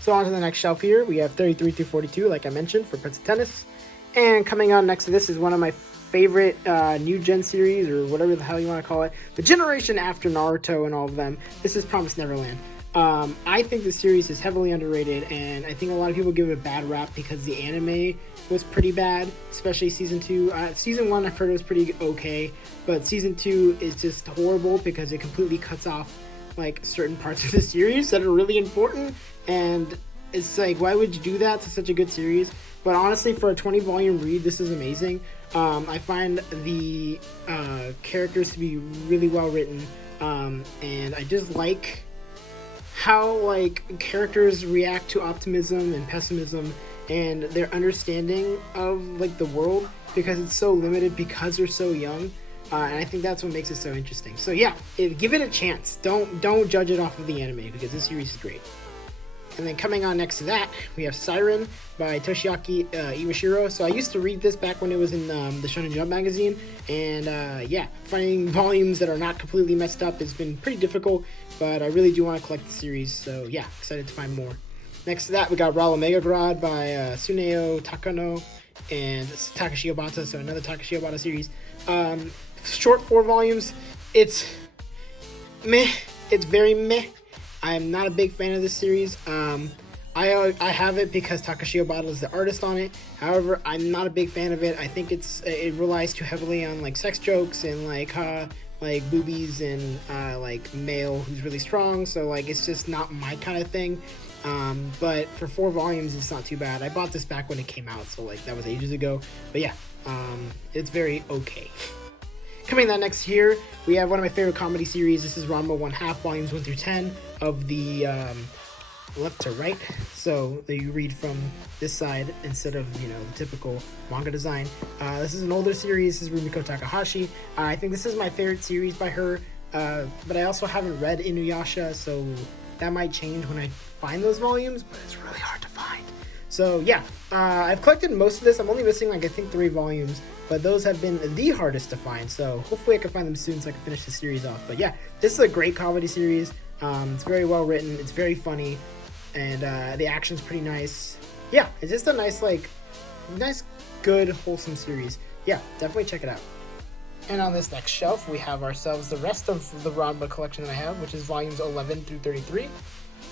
So on to the next shelf here. We have 33 through 42, like I mentioned, for Prince of Tennis. And coming on next to this is one of my favorite new gen series, or whatever the hell you want to call it, the generation after Naruto and all of them. This is Promised Neverland. I think the series is heavily underrated, and I think a lot of people give it a bad rap because the anime was pretty bad, especially season 2. Season 1 I've heard it was pretty okay, but season 2 is just horrible because it completely cuts off like certain parts of the series that are really important, and it's like, why would you do that to such a good series? But honestly, for a 20 volume read, this is amazing. I find the characters to be really well written, and I just like how characters react to optimism and pessimism and their understanding of the world, because it's so limited because they're so young, and I think that's what makes it so interesting. So yeah, give it a chance. Don't judge it off of the anime, because this series is great. And then coming on next to that, we have Siren by Toshiaki Iwashiro. So I used to read this back when it was in the Shonen Jump magazine. And yeah, finding volumes that are not completely messed up has been pretty difficult. But I really do want to collect the series. So yeah, excited to find more. Next to that, we got Raw Omega Grad by Tsuneo Takano and Takashi Obata. So another Takashi Obata series. Short 4 volumes. It's meh. It's very meh. I'm not a big fan of this series. I have it because Takashi Obata is the artist on it. However, I'm not a big fan of it. I think it relies too heavily on sex jokes and boobies and male who's really strong. So it's just not my kind of thing. But for 4 volumes, it's not too bad. I bought this back when it came out, so that was ages ago. But yeah, it's very okay. Coming that next here, we have one of my favorite comedy series. This is Ranma 1/2, volumes 1 through 10 of the left to right. So that you read from this side instead of, the typical manga design. This is an older series. This is Rumiko Takahashi. I think this is my favorite series by her. But I also haven't read Inuyasha, so that might change when I find those volumes, but it's really hard to find. So yeah, I've collected most of this. I'm only missing I think 3 volumes, but those have been the hardest to find. So hopefully I can find them soon so I can finish the series off. But yeah, this is a great comedy series. It's very well written. It's very funny, and the action's pretty nice. Yeah, it's just a nice good, wholesome series. Yeah, definitely check it out. And on this next shelf, we have ourselves the rest of the Ranma collection that I have, which is volumes 11 through 33.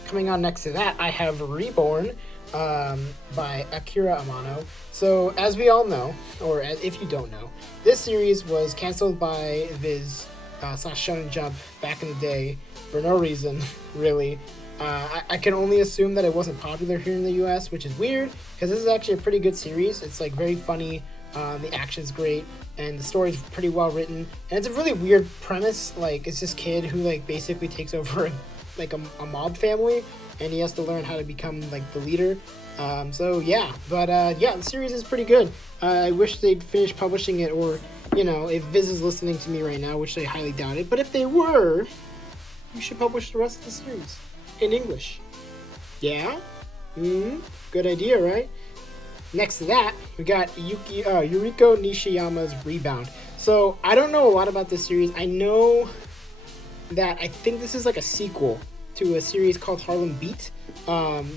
Coming on next to that, I have Reborn by Akira Amano. So, as we all know, or if you don't know, this series was canceled by Viz / Shonen Jump back in the day for no reason, really. I can only assume that it wasn't popular here in the US, which is weird, because this is actually a pretty good series. It's very funny, the action's great, and the story's pretty well written, and it's a really weird premise. It's this kid who basically takes over a mob family, and he has to learn how to become the leader. So yeah, but yeah, the series is pretty good. I wish they'd finish publishing it, or if Viz is listening to me right now, which I highly doubt it, but if they were, you should publish the rest of the series in English. Yeah? Good idea, right? Next to that, we got Yuriko Nishiyama's Rebound. So, I don't know a lot about this series. I know that I think this is like a sequel to a series called Harlem Beat,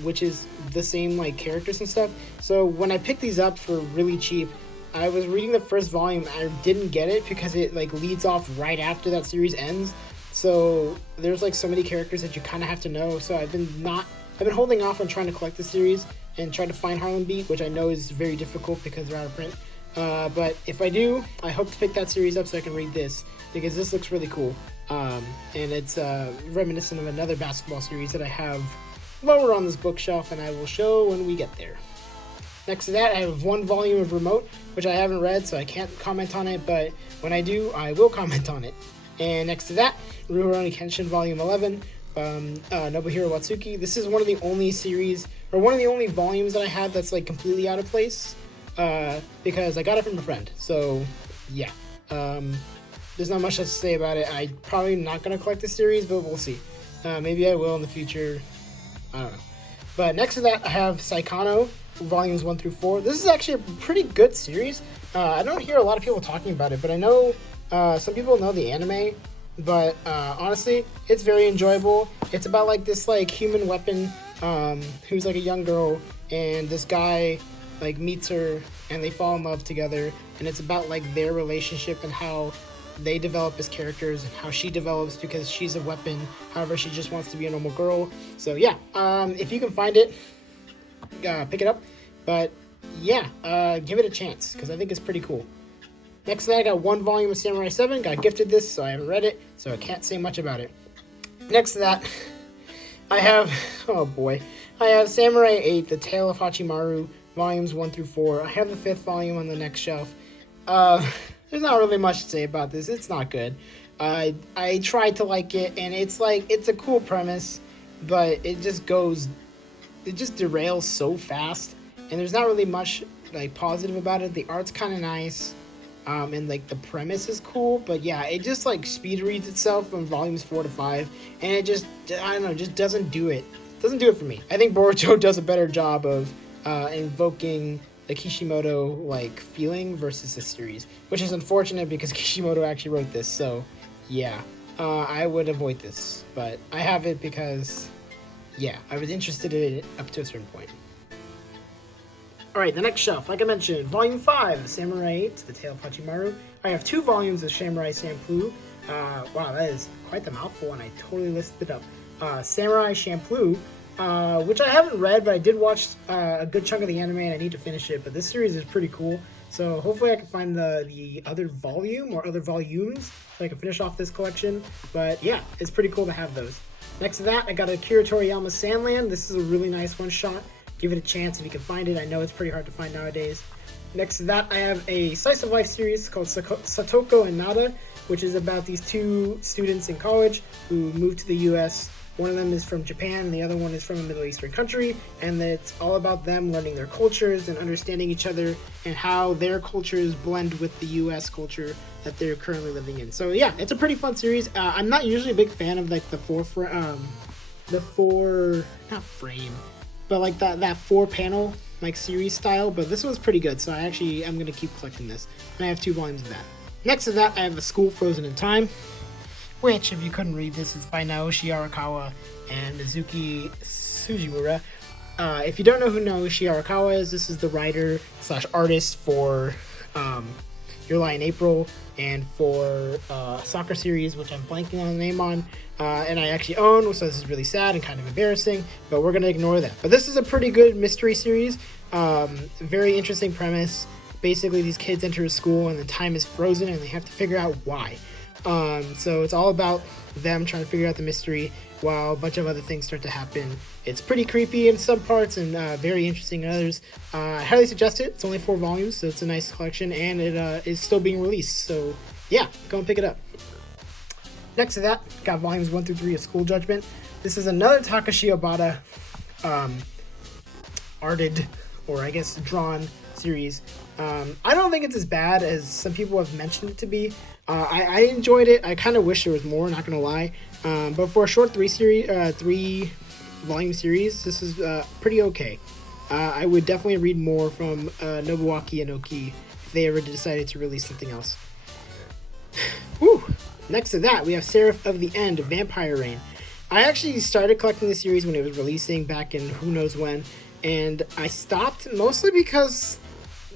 which is the same like characters and stuff. So, when I picked these up for really cheap, I was reading the first volume. I didn't get it because it like leads off right after that series ends. So, there's like so many characters that you kind of have to know. So, I've been holding off on trying to collect the series and try to find Harlem Beat, which I know is very difficult because they're out of print. But if I do, I hope to pick that series up so I can read this, because this looks really cool. And it's reminiscent of another basketball series that I have lower on this bookshelf, and I will show when we get there. Next to that, I have one volume of Remote, which I haven't read, so I can't comment on it, but when I do, I will comment on it. And next to that, Rurouni Kenshin Volume 11, Nobuhiro Watsuki. This is one of the only series, or one of the only volumes that I have that's like completely out of place, because I got it from a friend. So yeah, there's not much else to say about it. I'm probably not going to collect this series, but we'll see. Maybe I will in the future. I don't know. But next to that, I have Saikano Volumes 1 through 4. This is actually a pretty good series. I don't hear a lot of people talking about it, but I know some people know the anime. But honestly, it's very enjoyable. It's about like this like human weapon who's like a young girl, and this guy like meets her and they fall in love together, and it's about like their relationship and how they develop as characters and how she develops because she's a weapon. However, she just wants to be a normal girl. So yeah, if you can find it, pick it up. But yeah, give it a chance because I think it's pretty cool. Next to that, I got one volume of Samurai 7. Got gifted this, so I haven't read it, so I can't say much about it. Next to that, I have, oh boy, I have Samurai 8, The Tale of Hachimaru, Volumes 1 through 4. I have the 5th volume on the next shelf. There's not really much to say about this. It's not good. I tried to like it, and it's like, it's a cool premise, but it just derails so fast, and there's not really much like positive about it. The art's kind of nice. And like the premise is cool, but yeah, it just like speed reads itself from volumes 4 to 5, and it just, I don't know, just doesn't do it. Doesn't do it for me. I think Boruto does a better job of invoking the Kishimoto like feeling versus this series, which is unfortunate because Kishimoto actually wrote this. So yeah, I would avoid this, but I have it because yeah, I was interested in it up to a certain point. Alright, the next shelf, like I mentioned, Volume 5 of Samurai 8, The Tale of Hachimaru. I have 2 volumes of Samurai Champloo. Wow, that is quite the mouthful, and I totally listed it up. Samurai Champloo, which I haven't read, but I did watch a good chunk of the anime, and I need to finish it. But this series is pretty cool, so hopefully I can find the other volume or other volumes so I can finish off this collection. But yeah, it's pretty cool to have those. Next to that, I got a Akira Toriyama Sandland. This is a really nice one-shot. Give it a chance if you can find it. I know it's pretty hard to find nowadays. Next to that, I have a slice of life series called Satoko and Nada, which is about these 2 students in college who moved to the US. One of them is from Japan, and the other one is from a Middle Eastern country, and it's all about them learning their cultures and understanding each other and how their cultures blend with the US culture that they're currently living in. So yeah, it's a pretty fun series. I'm not usually a big fan of like but like that 4-panel like series style, but this one's pretty good, so I'm gonna keep collecting this, and I have 2 volumes of that. Next to that, I have The School Frozen in Time, which, if you couldn't read this, is by Naoshi Arakawa and Mizuki Sugimura. If you don't know who Naoshi Arakawa is, this is the writer / artist for Your Lie in April and for a soccer series, which I'm blanking on the name on, and I actually own, so this is really sad and kind of embarrassing, but we're going to ignore that. But this is a pretty good mystery series, very interesting premise. Basically, these kids enter a school and the time is frozen and they have to figure out why. So it's all about them trying to figure out the mystery while a bunch of other things start to happen. It's pretty creepy in some parts and very interesting in others. I highly suggest it. It's only 4 volumes, so it's a nice collection, and it is still being released. So yeah, go and pick it up. Next to that, got volumes 1 through 3 of School Judgment. This is another Takashi Obata arted, or I guess drawn series. I don't think it's as bad as some people have mentioned it to be. I enjoyed it. I kind of wish there was more, not gonna lie. But for a short 3 volume series, this is pretty okay. I would definitely read more from Nobuaki Inoki if they ever decided to release something else. Whew. Next to that, we have Seraph of the End, Vampire Reign. I actually started collecting the series when it was releasing back in who knows when, and I stopped mostly because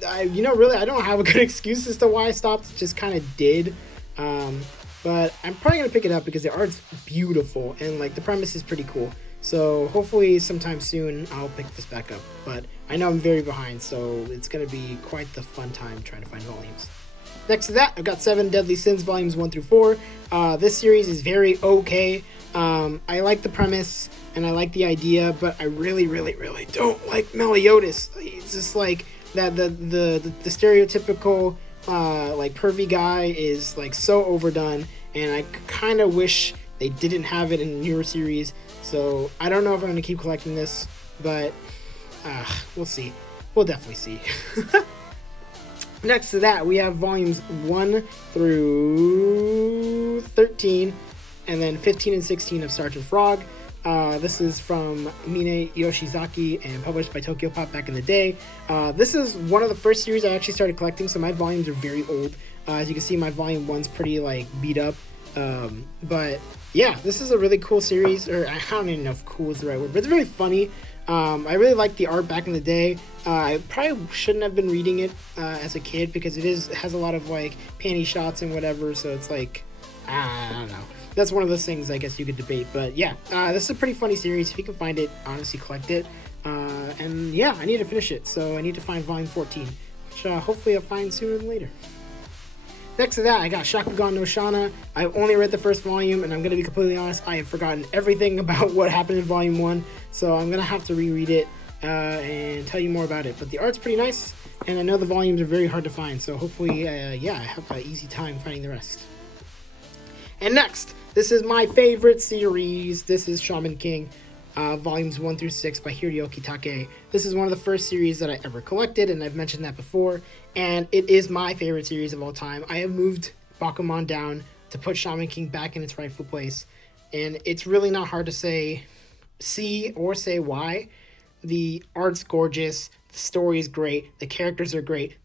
really, I don't have a good excuse as to why I stopped. Just kind of did. But I'm probably going to pick it up because the art's beautiful and like the premise is pretty cool. So hopefully sometime soon I'll pick this back up. But I know I'm very behind, so it's going to be quite the fun time trying to find volumes. Next to that, I've got 7 Deadly Sins, volumes 1 through 4. This series is very okay. I like the premise and I like the idea, but I really, really, really don't like Meliodas. It's just like that the stereotypical like pervy guy is like so overdone, and I kind of wish they didn't have it in a newer series. So I don't know if I'm going to keep collecting this, but we'll see. We'll definitely see. Next to that, we have volumes 1 through 13, and then 15 and 16 of Sergeant Frog. This is from Mine Yoshizaki and published by Tokyo Pop back in the day. This is one of the first series I actually started collecting, so my volumes are very old. As you can see, my volume 1's pretty like beat up. But yeah, this is a really cool series, or I don't even know if cool is the right word, but it's really funny. I really liked the art back in the day. I probably shouldn't have been reading it as a kid because it has a lot of like panty shots and whatever, so it's like, I don't know. That's one of those things I guess you could debate, but yeah, this is a pretty funny series. If you can find it, honestly collect it. And yeah, I need to finish it, so I need to find volume 14, which hopefully I'll find sooner than later. Next to that, I got Shakugan no Shana. I've only read the first volume, and I'm going to be completely honest, I have forgotten everything about what happened in volume 1, so I'm going to have to reread it and tell you more about it. But the art's pretty nice, and I know the volumes are very hard to find, so hopefully, I have an easy time finding the rest. And next, this is my favorite series. This is Shaman King, volumes 1 through 6 by Hiroyuki Take. This is one of the first series that I ever collected, and I've mentioned that before, and it is my favorite series of all time. I have moved Bakuman down to put Shaman King back in its rightful place, and it's really not hard to say why. The art's gorgeous, the story is great, the characters are great.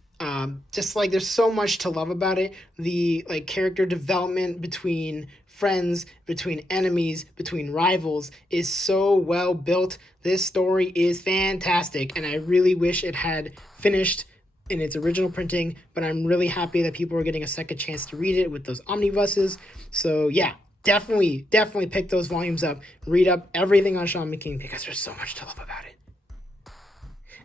Just like there's so much to love about it. The like character development between friends, between enemies, between rivals is so well built. This story is fantastic, and I really wish it had finished in its original printing, but I'm really happy that people are getting a second chance to read it with those omnibuses. So yeah, definitely pick those volumes up, read up everything on Shaman King because there's so much to love about it.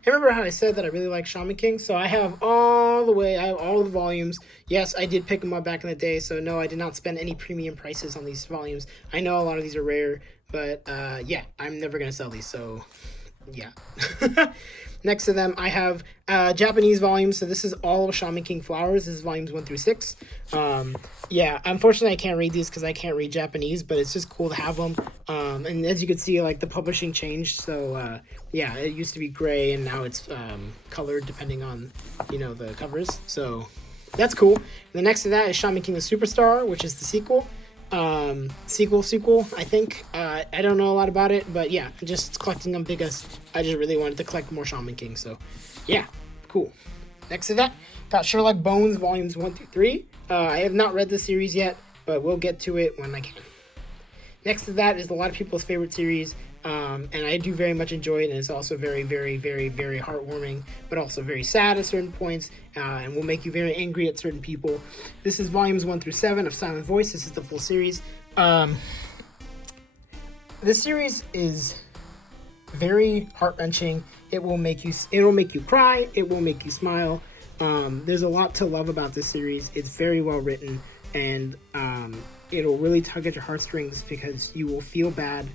I remember how I said that I really like Shaman King, so I have all the volumes. Yes, I did pick them up back in the day, so no, I did not spend any premium prices on these volumes. I know a lot of these are rare, but yeah, I'm never going to sell these, so yeah. Next to them, I have Japanese volumes, so this is all of Shaman King Flowers. This is volumes 1 through 6. Yeah, unfortunately, I can't read these because I can't read Japanese, but it's just cool to have them. And as you can see, like, the publishing changed, so yeah, it used to be gray, and now it's colored depending on, the covers, so that's cool. And the next to that is Shaman King the Superstar, which is the sequel. Sequel, I think. I don't know a lot about it, but yeah, I'm just collecting them because I just really wanted to collect more Shaman King, so yeah, cool. Next to that, got Sherlock Bones volumes 1 through 3. I have not read the series yet, but we'll get to it when I can. Next to that is a lot of people's favorite series, and I do very much enjoy it, and it's also very, very, very, very heartwarming, but also very sad at certain points, and will make you very angry at certain people. This is volumes 1 through 7 of Silent Voice. This is the full series. This series is very heart-wrenching. It'll make you cry. It will make you smile. There's a lot to love about this series. It's very well written, and it'll really tug at your heartstrings because you will feel bad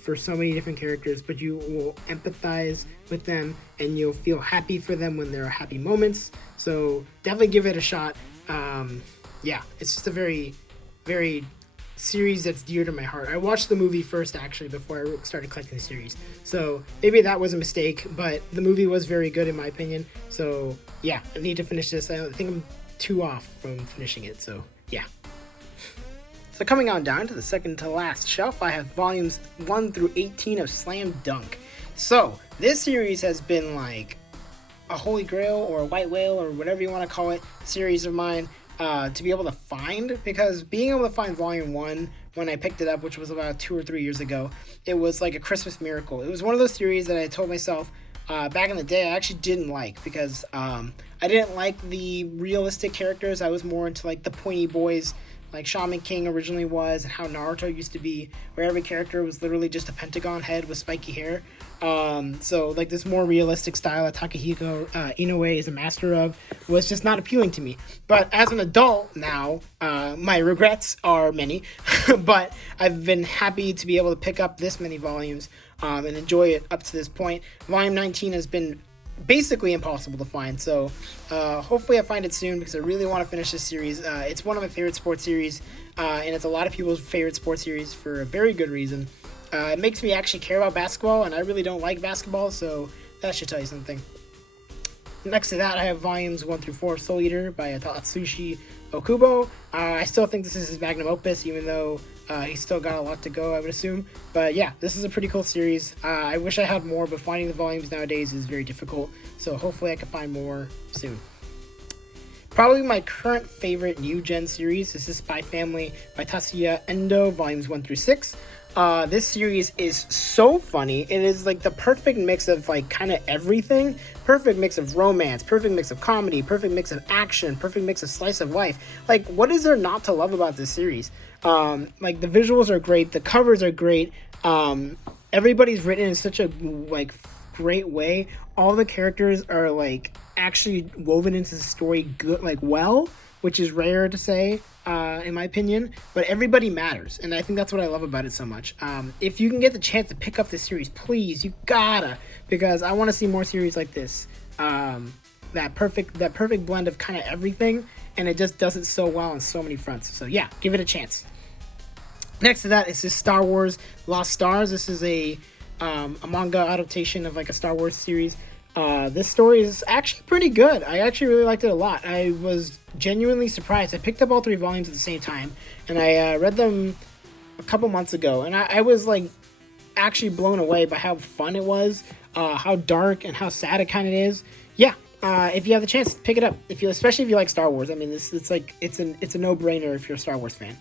for so many different characters, but you will empathize with them and you'll feel happy for them when there are happy moments. So definitely give it a shot. Yeah, it's just a very, very series that's dear to my heart. I watched the movie first actually before I started collecting the series, so maybe that was a mistake, but the movie was very good in my opinion. So yeah, I need to finish this. I think I'm 2 off from finishing it, so yeah. So coming on down to the second to last shelf, I have volumes 1 through 18 of Slam Dunk. So this series has been like a holy grail or a white whale or whatever you want to call it series of mine to be able to find, because being able to find volume 1 when I picked it up, which was about 2 or 3 years ago, it was like a Christmas miracle. It was one of those series that I told myself back in the day I actually didn't like, because I didn't like the realistic characters. I was more into like the pointy boys, like Shaman King originally was, and how Naruto used to be, where every character was literally just a pentagon head with spiky hair. So like this more realistic style that Takahiko Inoue is a master of was just not appealing to me. But as an adult now, my regrets are many, but I've been happy to be able to pick up this many volumes and enjoy it up to this point. Volume 19 has been basically impossible to find, so hopefully I find it soon, because I really want to finish this series. It's one of my favorite sports series, and it's a lot of people's favorite sports series for a very good reason. It makes me actually care about basketball, and I really don't like basketball, so that should tell you something. Next to that, I have volumes 1 through 4 of Soul Eater by Atsushi Okubo. I still think this is his magnum opus, even though he's still got a lot to go, I would assume. But yeah, this is a pretty cool series. I wish I had more, but finding the volumes nowadays is very difficult, so hopefully I can find more soon. Probably my current favorite new gen series is Spy Family by Tatsuya Endo, volumes 1 through 6. This series is so funny. It is like the perfect mix of like kind of everything. Perfect mix of romance, perfect mix of comedy, perfect mix of action, perfect mix of slice of life. Like, what is there not to love about this series? Like, the visuals are great, the covers are great. Everybody's written in such a like great way. All the characters are like actually woven into the story good, like well, which is rare to say, in my opinion, but everybody matters, and I think that's what I love about it so much. If you can get the chance to pick up this series, please, you gotta, because I want to see more series like this. That perfect blend of kind of everything, and it just does it so well on so many fronts. So yeah, give it a chance. Next to that is this Star Wars Lost Stars. This is a manga adaptation of like a Star Wars series. This story is actually pretty good. I actually really liked it a lot. I was genuinely surprised. I picked up all 3 volumes at the same time, and I read them a couple months ago, and I was like actually blown away by how fun it was, how dark and how sad it kind of is. Yeah, if you have the chance, pick it up. Especially if you like Star Wars. I mean, it's a no-brainer if you're a Star Wars fan.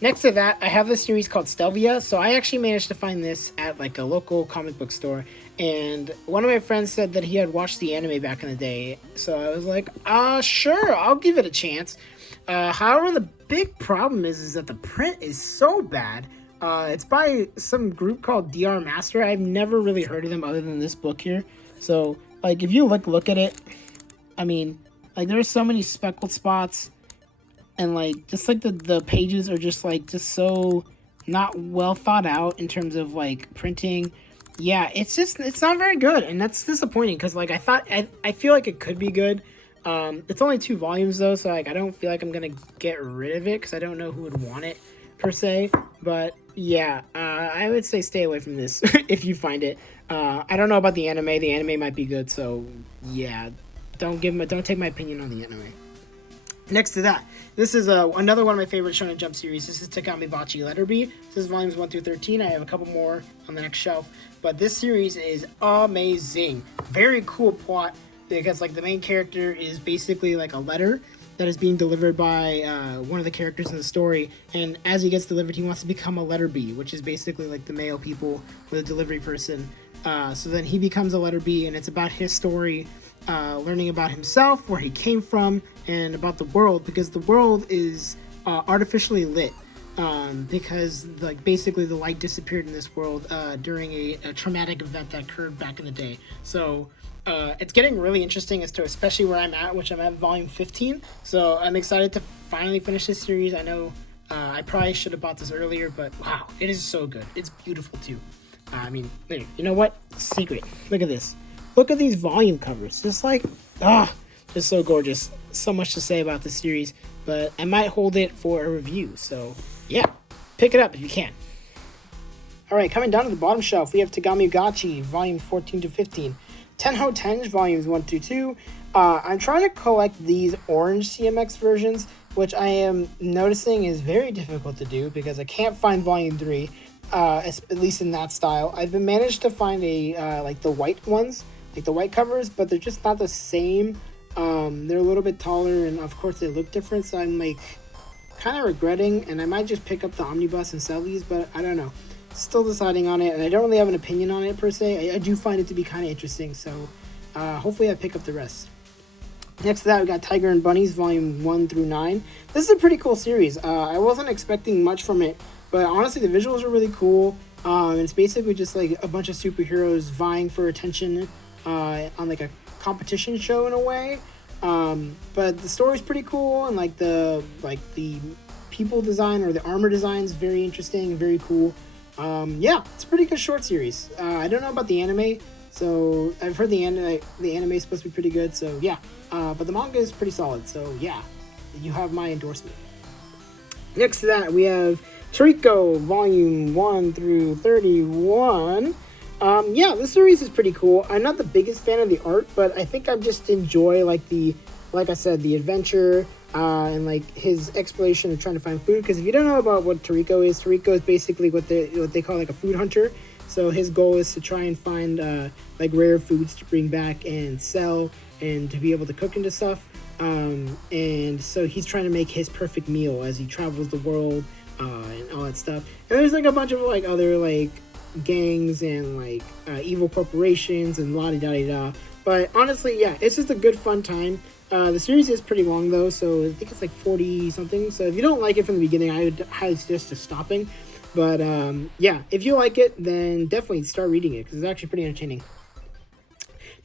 Next to that, I have this series called Stelvia. So I actually managed to find this at like a local comic book store, and one of my friends said that he had watched the anime back in the day. So I was like, sure, I'll give it a chance. However, the big problem is that the print is so bad. It's by some group called DR Master. I've never really heard of them other than this book here. So like, if you look at it, I mean, like, there's so many speckled spots. And like, just like the pages are just so not well thought out in terms of like printing. Yeah, it's not very good, and that's disappointing, because like I feel like it could be good. It's only 2 volumes though, so like I don't feel like I'm gonna get rid of it, because I don't know who would want it per se. But yeah, I would say stay away from this if you find it. I don't know about the anime. The anime might be good, so yeah, don't take my opinion on the anime. Next to that, this is another one of my favorite Shonen Jump series. This is Takami Bachi Letter B. This is volumes 1 through 13. I have a couple more on the next shelf, but this series is amazing. Very cool plot, because like the main character is basically like a letter that is being delivered by one of the characters in the story, and as he gets delivered, he wants to become a letter B, which is basically like the mail people with a delivery person. So then he becomes a letter B, and it's about his story, learning about himself, where he came from, and about the world, because the world is artificially lit, because like basically the light disappeared in this world during a traumatic event that occurred back in the day. So it's getting really interesting as to especially where I'm at, which I'm at volume 15. So I'm excited to finally finish this series. I know I probably should have bought this earlier, but wow, it is so good. It's beautiful too. I mean, you know what? Secret. Look at this. Look at these volume covers. Just like, just so gorgeous. So much to say about this series, but I might hold it for a review. So yeah, pick it up if you can. All right, coming down to the bottom shelf, we have Tagami Gachi, volume 14 to 15. Tenho Tenj, volumes 1 through 2. I'm trying to collect these orange CMX versions, which I am noticing is very difficult to do because I can't find Volume 3, at least in that style. I've been managed to find like the white ones, like the white covers, but they're just not the same. They're a little bit taller, and of course they look different, so I'm like kind of regretting, and I might just pick up the omnibus and sell these, but I don't know. Still deciding on it, and I don't really have an opinion on it per se. I do find it to be kind of interesting, so hopefully I pick up the rest. Next to that, we got Tiger and Bunnies Volume 1 through 9. This is a pretty cool series. I wasn't expecting much from it, but honestly, the visuals are really cool. It's basically just like a bunch of superheroes vying for attention on like a competition show in a way. But the story's pretty cool, and like the people design or the armor design is very interesting, very cool. Yeah, it's a pretty good short series. I don't know about the anime, so I've heard the anime is supposed to be pretty good. So yeah, but the manga is pretty solid. So yeah, you have my endorsement. Next to that, we have Tarico Volume 1 through 31. Yeah, this series is pretty cool. I'm not the biggest fan of the art, but I think I just enjoy like I said, the adventure and like his exploration of trying to find food. Because if you don't know about what Tarico is basically what they call like a food hunter. So his goal is to try and find like rare foods to bring back and sell, and to be able to cook into stuff. And so he's trying to make his perfect meal as he travels the world and all that stuff. And there's like a bunch of like other like gangs and like evil corporations and la-di-da-di-da. But honestly, yeah, it's just a good fun time. The series is pretty long though, so I think it's like 40 something. So if you don't like it from the beginning, I would highly suggest just stopping. But yeah, if you like it, then definitely start reading it, because it's actually pretty entertaining.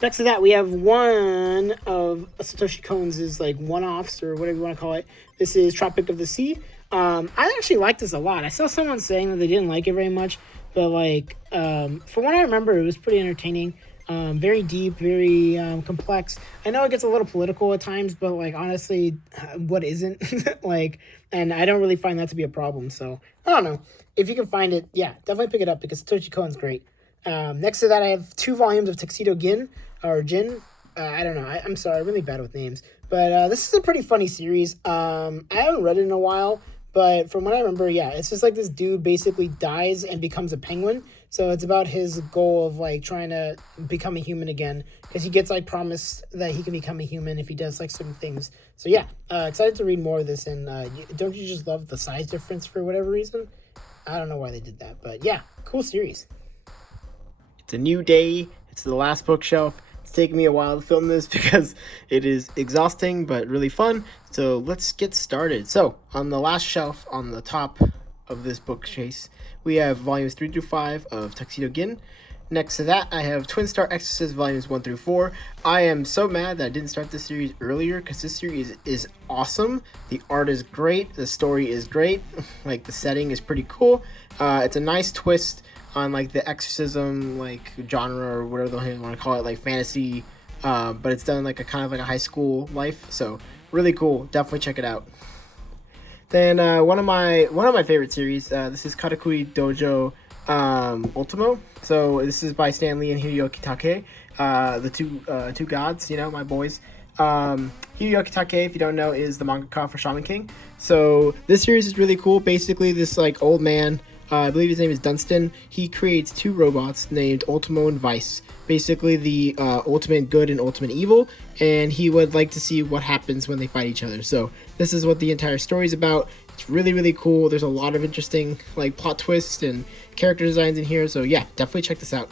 Next to that, we have one of Satoshi Kon's like one-offs, or whatever you want to call it. This is Tropic of the Sea. I actually like this a lot. I saw someone saying that they didn't like it very much, but like from what I remember, it was pretty entertaining. Very deep, very complex. I know it gets a little political at times, but like honestly, what isn't? Like, and I don't really find that to be a problem. So I don't know. If you can find it, yeah, definitely pick it up, because Satoshi Kon's great. Next to that, I have 2 volumes of Tuxedo Gin, or Gin. I don't know. I'm sorry, I'm really bad with names. But this is a pretty funny series. I haven't read it in a while, but from what I remember, yeah, it's just like this dude basically dies and becomes a penguin. So it's about his goal of like trying to become a human again, because he gets like promised that he can become a human if he does like certain things. So yeah, excited to read more of this. And don't you just love the size difference for whatever reason? I don't know why they did that, but yeah, cool series. It's a new day. It's the last bookshelf. It's taken me a while to film this because it is exhausting but really fun. So let's get started. So on the last shelf on the top of this bookcase, we have volumes 3 through 5 of Tuxedo Gin. Next to that, I have Twin Star Exorcist volumes 1 through 4. I am so mad that I didn't start this series earlier, because this series is awesome. The art is great. The story is great. Like, the setting is pretty cool. It's a nice twist on like the exorcism like genre, or whatever the hell you want to call it, like fantasy, but it's done like a kind of like a high school life. So really cool. Definitely check it out. Then one of my favorite series. This is Katakuri Dojo Ultimo. So this is by Stan Lee and Hiroyuki Take, the two gods, you know, my boys. Hiroyuki Take, if you don't know, is the mangaka for Shaman King. So this series is really cool. Basically, this like old man, I believe his name is Dunstan, he creates 2 robots named Ultimo and Vice. Basically the ultimate good and ultimate evil, and he would like to see what happens when they fight each other. So this is what the entire story is about. It's really, really cool. There's a lot of interesting like plot twists and character designs in here. So yeah, definitely check this out.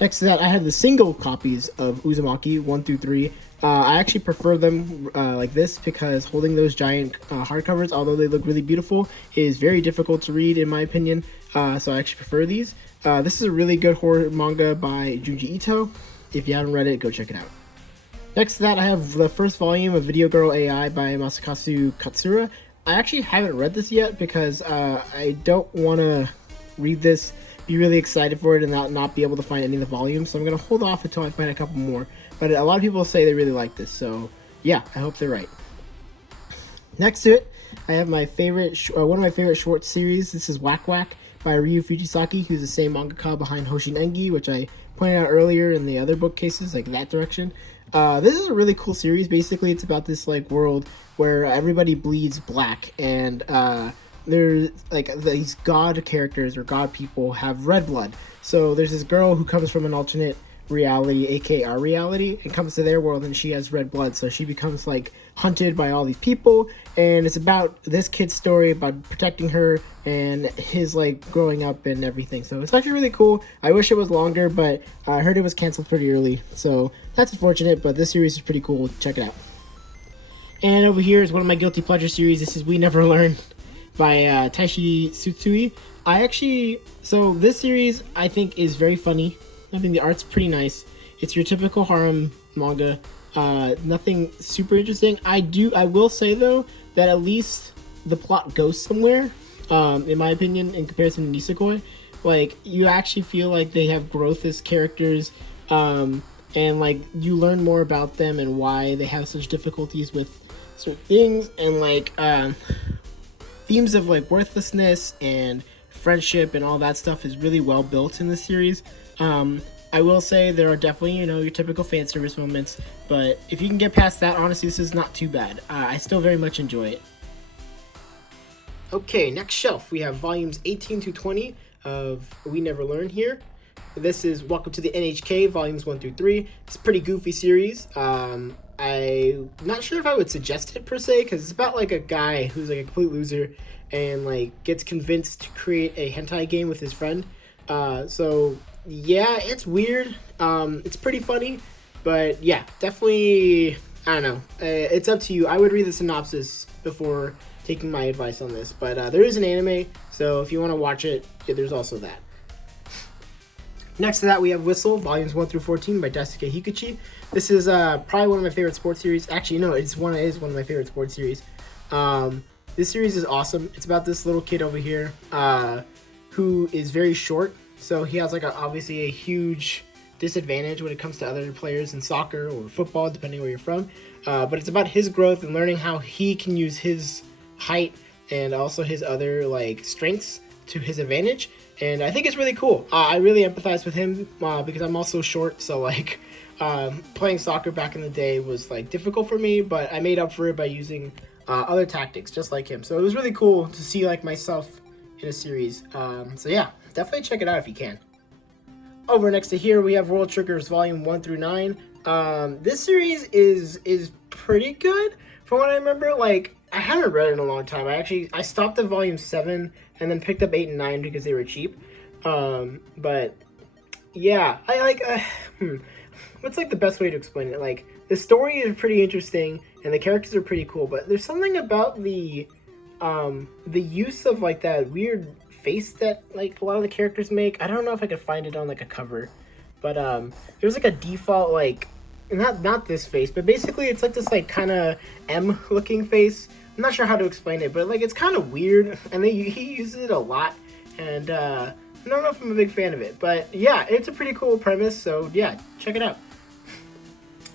Next to that, I have the single copies of Uzumaki 1 through 3. I actually prefer them like this, because holding those giant hardcovers, although they look really beautiful, is very difficult to read in my opinion. So I actually prefer these. This is a really good horror manga by Junji Ito. If you haven't read it, go check it out. Next to that, I have the first volume of Video Girl AI by Masakazu Katsura. I actually haven't read this yet, because I don't want to read this, be really excited for it, and not be able to find any of the volumes. So I'm going to hold off until I find a couple more. But a lot of people say they really like this, so yeah, I hope they're right. Next to it, I have my favorite, one of my favorite short series. This is Whack Whack by Ryu Fujisaki, who's the same mangaka behind Hoshin Engi, which I pointed out earlier in the other bookcases, like that direction. This is a really cool series. Basically, it's about this like world where everybody bleeds black, and there's like these god characters or god people have red blood. So there's this girl who comes from an alternate reality, aka our reality, and comes to their world, and she has red blood. So she becomes like hunted by all these people, and it's about this kid's story about protecting her and his like growing up and everything. So it's actually really cool. I wish it was longer, but I heard it was canceled pretty early, so that's unfortunate. But this series is pretty cool. Check it out. And over here is one of my guilty pleasure series. This is We Never Learn by Taishi Tsutsui. So this series I think is very funny. I think the art's pretty nice. It's your typical harem manga. Nothing super interesting. I will say though that at least the plot goes somewhere. In my opinion, in comparison to Nisekoi, like you actually feel like they have growth as characters, and like you learn more about them and why they have such difficulties with certain things, and like themes of like worthlessness and friendship and all that stuff is really well built in the series. I will say there are definitely, your typical fan service moments, but if you can get past that, honestly, this is not too bad. I still very much enjoy it. Okay, next shelf, we have volumes 18 to 20 of We Never Learn here. This is Welcome to the NHK, volumes 1 through 3. It's a pretty goofy series. I'm not sure if I would suggest it per se, because it's about like a guy who's like a complete loser and like gets convinced to create a hentai game with his friend. So yeah, it's weird. It's pretty funny, but yeah, definitely, I don't know. It's up to you. I would read the synopsis before taking my advice on this, but there is an anime, so if you want to watch it, there's also that. Next to that, we have Whistle, volumes 1 through 14 by Daisuke Higuchi. This is probably one of my favorite sports series. Actually, no, it is one of my favorite sports series. This series is awesome. It's about this little kid over here who is very short. So he has like obviously a huge disadvantage when it comes to other players in soccer or football, depending where you're from. But it's about his growth and learning how he can use his height and also his other like strengths to his advantage. And I think it's really cool. I really empathize with him because I'm also short. So like playing soccer back in the day was like difficult for me, but I made up for it by using other tactics just like him. So it was really cool to see like myself in a series. So yeah, definitely check it out if you can. Over next to here, we have World Triggers Volume 1 through 9. This series is pretty good from what I remember. Like, I haven't read it in a long time. I stopped at Volume 7 and then picked up 8 and 9 because they were cheap. But yeah, I like, what's like the best way to explain it? Like, the story is pretty interesting and the characters are pretty cool, but there's something about the use of like that weird face that like a lot of the characters make. I don't know if I could find it on like a cover, but there's like a default like not this face, but basically it's like this like kind of M looking face. I'm not sure how to explain it, but like it's kind of weird, and he uses it a lot, and I don't know if I'm a big fan of it, but yeah, it's a pretty cool premise. So yeah, check it out.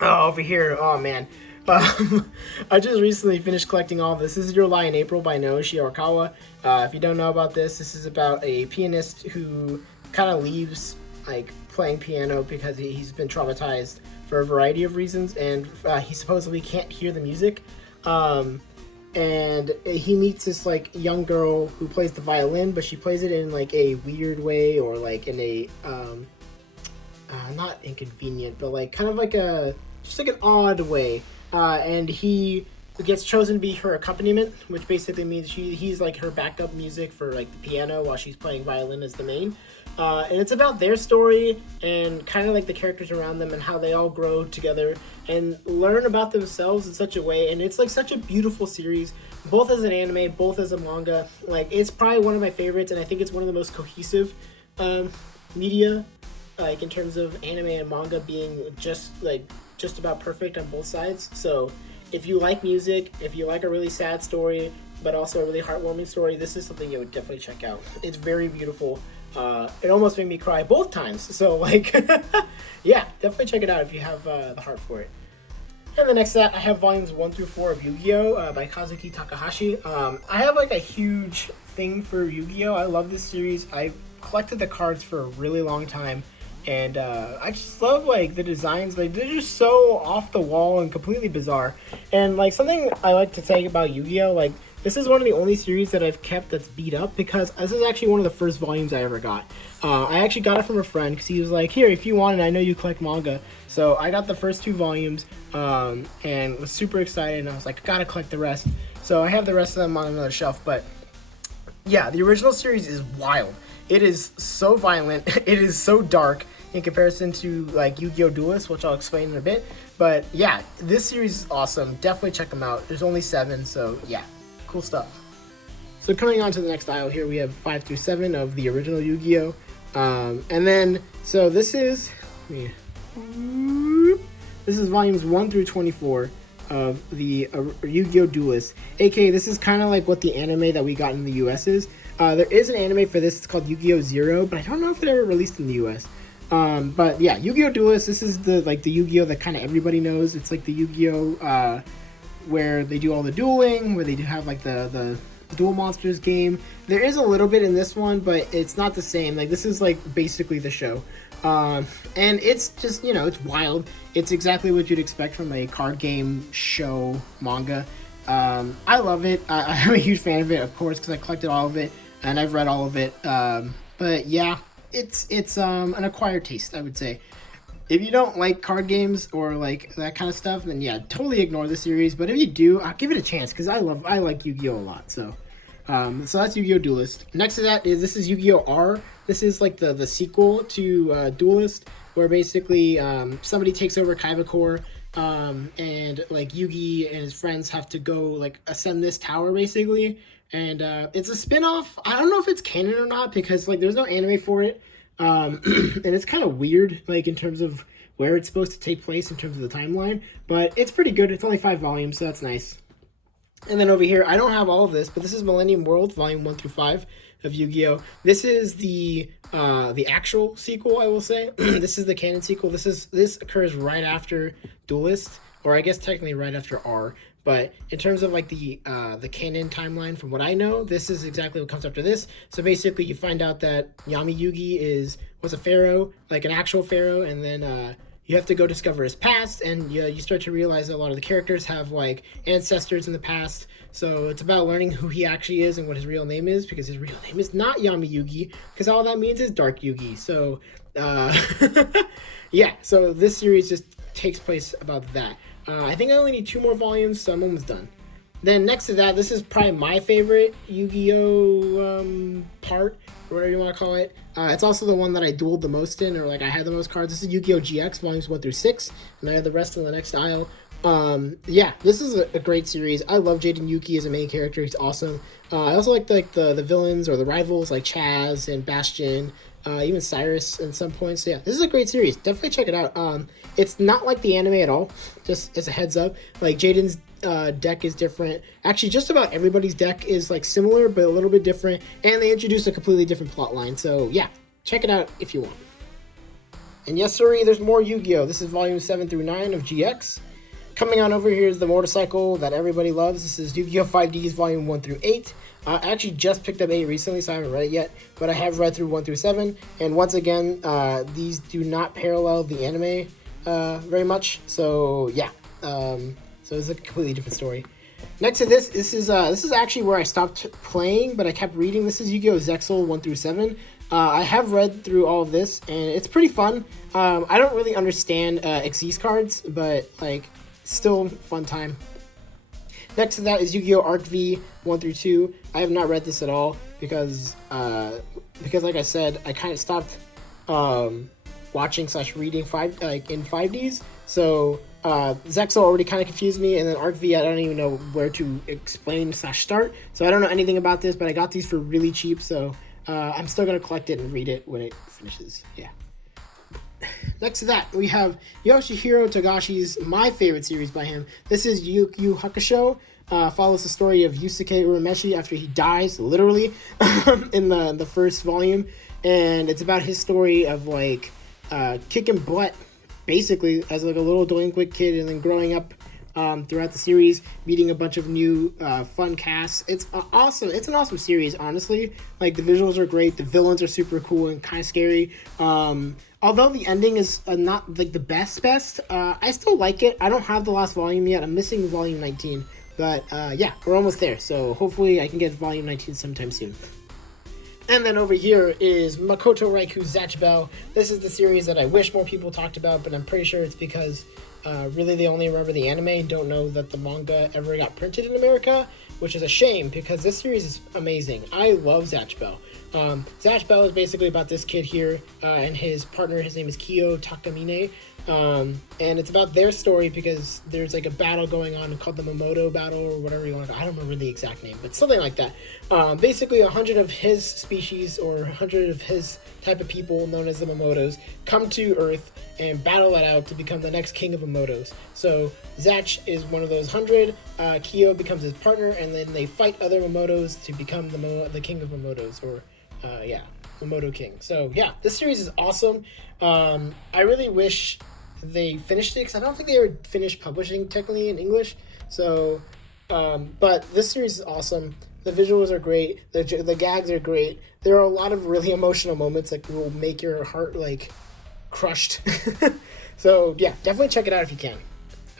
Oh, over here, oh man. I just recently finished collecting all of this. This is Your Lie in April by Naoshi Arakawa. If you don't know about this, this is about a pianist who kind of leaves like playing piano because he's been traumatized for a variety of reasons, and he supposedly can't hear the music. And he meets this like young girl who plays the violin, but she plays it in like a weird way, or like in a not inconvenient, but like kind of like just like an odd way. And he gets chosen to be her accompaniment, which basically means he's like her backup music for like the piano while she's playing violin as the main. And it's about their story and kind of like the characters around them and how they all grow together and learn about themselves in such a way. And it's like such a beautiful series, both as an anime, both as a manga. Like, it's probably one of my favorites, and I think it's one of the most cohesive media, like in terms of anime and manga being just about perfect on both sides. So if you like music, if you like a really sad story but also a really heartwarming story, this is something you would definitely check out. It's very beautiful. It almost made me cry both times. So like yeah, definitely check it out if you have the heart for it. And the next set, I have volumes 1 through 4 of Yugioh by Kazuki Takahashi. I have like a huge thing for Yu-Gi-Oh! I love this series. I collected the cards for a really long time. And I just love like the designs. Like they're just so off the wall and completely bizarre. And like something I like to say about Yu-Gi-Oh, like this is one of the only series that I've kept that's beat up, because this is actually one of the first volumes I ever got. I actually got it from a friend because he was like, here, if you want it, I know you collect manga. So I got the first 2 volumes and was super excited, and I was like, I gotta collect the rest. So I have the rest of them on another shelf. But yeah, the original series is wild. It is so violent. It is so dark in comparison to like Yu-Gi-Oh! Duelist, which I'll explain in a bit. But yeah, this series is awesome. Definitely check them out. There's only 7, so yeah, cool stuff. So coming on to the next aisle here, we have 5 through 7 of the original Yu-Gi-Oh! And then, so this is volumes 1 through 24 of the Yu-Gi-Oh! Duelist. AKA, this is kind of like what the anime that we got in the US is. There is an anime for this. It's called Yu-Gi-Oh! Zero, but I don't know if it ever released in the US. But yeah, Yu-Gi-Oh! Duelist, this is the Yu-Gi-Oh! That kind of everybody knows. It's like the Yu-Gi-Oh! Where they do all the dueling, where they do have like the Duel Monsters game. There is a little bit in this one, but it's not the same. Like this is like basically the show. And it's just, you know, it's wild. It's exactly what you'd expect from a card game show manga. I love it. I'm a huge fan of it, of course, because I collected all of it and I've read all of it. But yeah, it's an acquired taste, I would say. If you don't like card games or like that kind of stuff, then yeah, totally ignore the series. But if you do, I'll give it a chance because I like Yu-Gi-Oh! A lot. So that's Yu-Gi-Oh! Duelist. Next to that is Yugioh R. This is like the sequel to Duelist, where basically somebody takes over Kaiba Core, and like Yugi and his friends have to go like ascend this tower basically. And it's a spin-off. I don't know if it's canon or not because like there's no anime for it. And it's kind of weird, like in terms of where it's supposed to take place in terms of the timeline, but it's pretty good. It's only 5 volumes, so that's nice. And then over here, I don't have all of this, but this is Millennium World, Volume 1 through 5 of Yu-Gi-Oh! This is the actual sequel, I will say. This is the canon sequel. This occurs right after Duelist, or I guess technically right after R. But in terms of like the canon timeline, from what I know, this is exactly what comes after this. So basically, you find out that Yami Yugi was a pharaoh, like an actual pharaoh, and then you have to go discover his past, and you start to realize that a lot of the characters have like ancestors in the past. So it's about learning who he actually is and what his real name is, because his real name is not Yami Yugi, because all that means is Dark Yugi. So yeah, so this series just takes place about that. I think I only need 2 more volumes, so I'm almost done. Then next to that, this is probably my favorite Yu-Gi-Oh! Part, or whatever you want to call it. It's also the one that I dueled the most in, or like I had the most cards. This is Yu-Gi-Oh! GX, volumes 1 through 6, and I have the rest in the next aisle. Yeah, this is a great series. I love Jaden Yuki as a main character. He's awesome. I also like the villains or the rivals like Chaz and Bastion, even Cyrus at some points. So yeah, this is a great series. Definitely check it out. It's not like the anime at all, just as a heads up. Like Jaden's deck is different. Actually, just about everybody's deck is like similar, but a little bit different. And they introduce a completely different plot line. So yeah, check it out if you want. And yes, sirree, there's more Yu-Gi-Oh! This is volume 7 through 9 of GX. Coming on over here is the motorcycle that everybody loves. This is Yu-Gi-Oh! 5Ds volume 1 through 8. I actually just picked up 8 recently, so I haven't read it yet, but I have read through 1 through 7. And once again, these do not parallel the anime very much. So yeah, so it's a completely different story. Next to this is actually where I stopped playing, but I kept reading. This is Yu-Gi-Oh! Zexal 1 through 7. I have read through all of this, and it's pretty fun. I don't really understand Xyz cards, but like, still fun time. Next to that is Yu-Gi-Oh! Arc V 1 through 2. I have not read this at all because like I said, I kind of stopped watching / reading in 5Ds. So Zexal already kind of confused me, and then Arc V, I don't even know where to explain / start. So I don't know anything about this, but I got these for really cheap, so I'm still gonna collect it and read it when it finishes. Yeah. Next to that, we have Yoshihiro Togashi's my favorite series by him. This is Yu Yu Hakusho. Follows the story of Yusuke Urameshi after he dies, literally, in the first volume. And it's about his story of like kicking butt, basically, as like a little delinquent kid, and then growing up throughout the series, meeting a bunch of new fun casts. It's awesome. It's an awesome series, honestly. Like, the visuals are great. The villains are super cool and kind of scary. Although the ending is not like the best, I still like it. I don't have the last volume yet. I'm missing volume 19. But yeah, we're almost there. So hopefully I can get volume 19 sometime soon. And then over here is Makoto Raiku's Zatch Bell. This is the series that I wish more people talked about, but I'm pretty sure it's because really they only remember the anime and don't know that the manga ever got printed in America, which is a shame because this series is amazing. I love Zatch Bell. Zatch Bell is basically about this kid here and his partner. His name is Kyo Takamine. And it's about their story because there's like a battle going on called the Momoto battle or whatever you want to. I don't remember the exact name, but something like that. Basically 100 of his species or 100 of his type of people known as the Momotos come to Earth and battle it out to become the next king of Momotos. So Zatch is one of those 100. Kyo becomes his partner, and then they fight other Momotos to become the king of Momotos, or Momoto King. So yeah, this series is awesome. I really wish they finished it because I don't think they ever finished publishing technically in English. So, but this series is awesome. The visuals are great. The gags are great. There are a lot of really emotional moments that will make your heart like crushed. So yeah, definitely check it out if you can.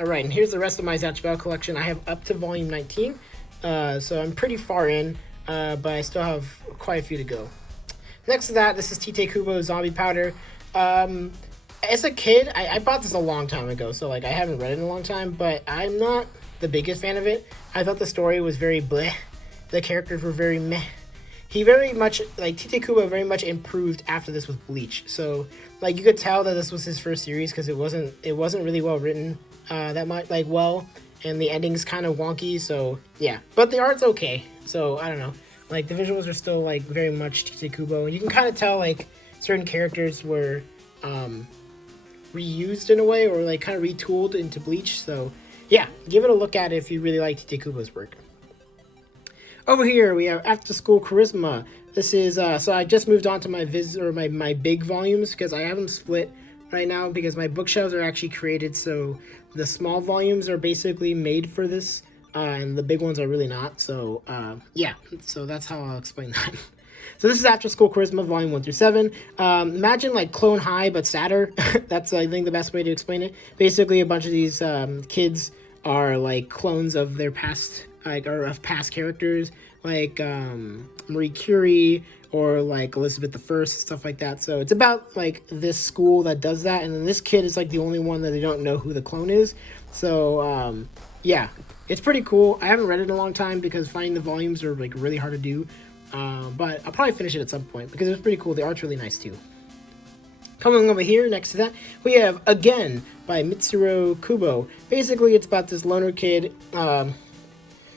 All right, and here's the rest of my Zatch Bell collection. I have up to volume 19, so I'm pretty far in, but I still have quite a few to go. Next to that, this is Tite Kubo's Zombie Powder. As a kid, I bought this a long time ago, so like I haven't read it in a long time, but I'm not the biggest fan of it. I thought the story was very bleh. The characters were very meh. He very much, like, Tite Kubo very much improved after this with Bleach. So, like, you could tell that this was his first series because it wasn't really well written that much, like, well, and the ending's kind of wonky, so, yeah. But the art's okay, so, I don't know. Like, the visuals are still, like, very much Tite Kubo, and you can kind of tell, like, certain characters were, reused in a way, or, like, kind of retooled into Bleach, so, yeah. Give it a look at it if you really like Tite Kubo's work. Over here, we have After School Charisma. This is, so I just moved on to my big volumes, because I have them split right now, because my bookshelves are actually created, so the small volumes are basically made for this, and the big ones are really not, so, yeah, so that's how I'll explain that. So this is After School Charisma, Volume 1 through 7. Imagine, like, Clone High, but sadder. That's, I think, the best way to explain it. Basically, a bunch of these kids are, like, clones of their past, like, or of past characters, like Marie Curie or like Elizabeth I, stuff like that. So it's about like this school that does that, and then this kid is like the only one that they don't know who the clone is. So yeah, it's pretty cool. I haven't read it in a long time because finding the volumes are like really hard to do, but I'll probably finish it at some point because it's pretty cool. The art's really nice too. Coming over here, next to that, we have Again by Mitsuru Kubo. Basically, it's about this loner kid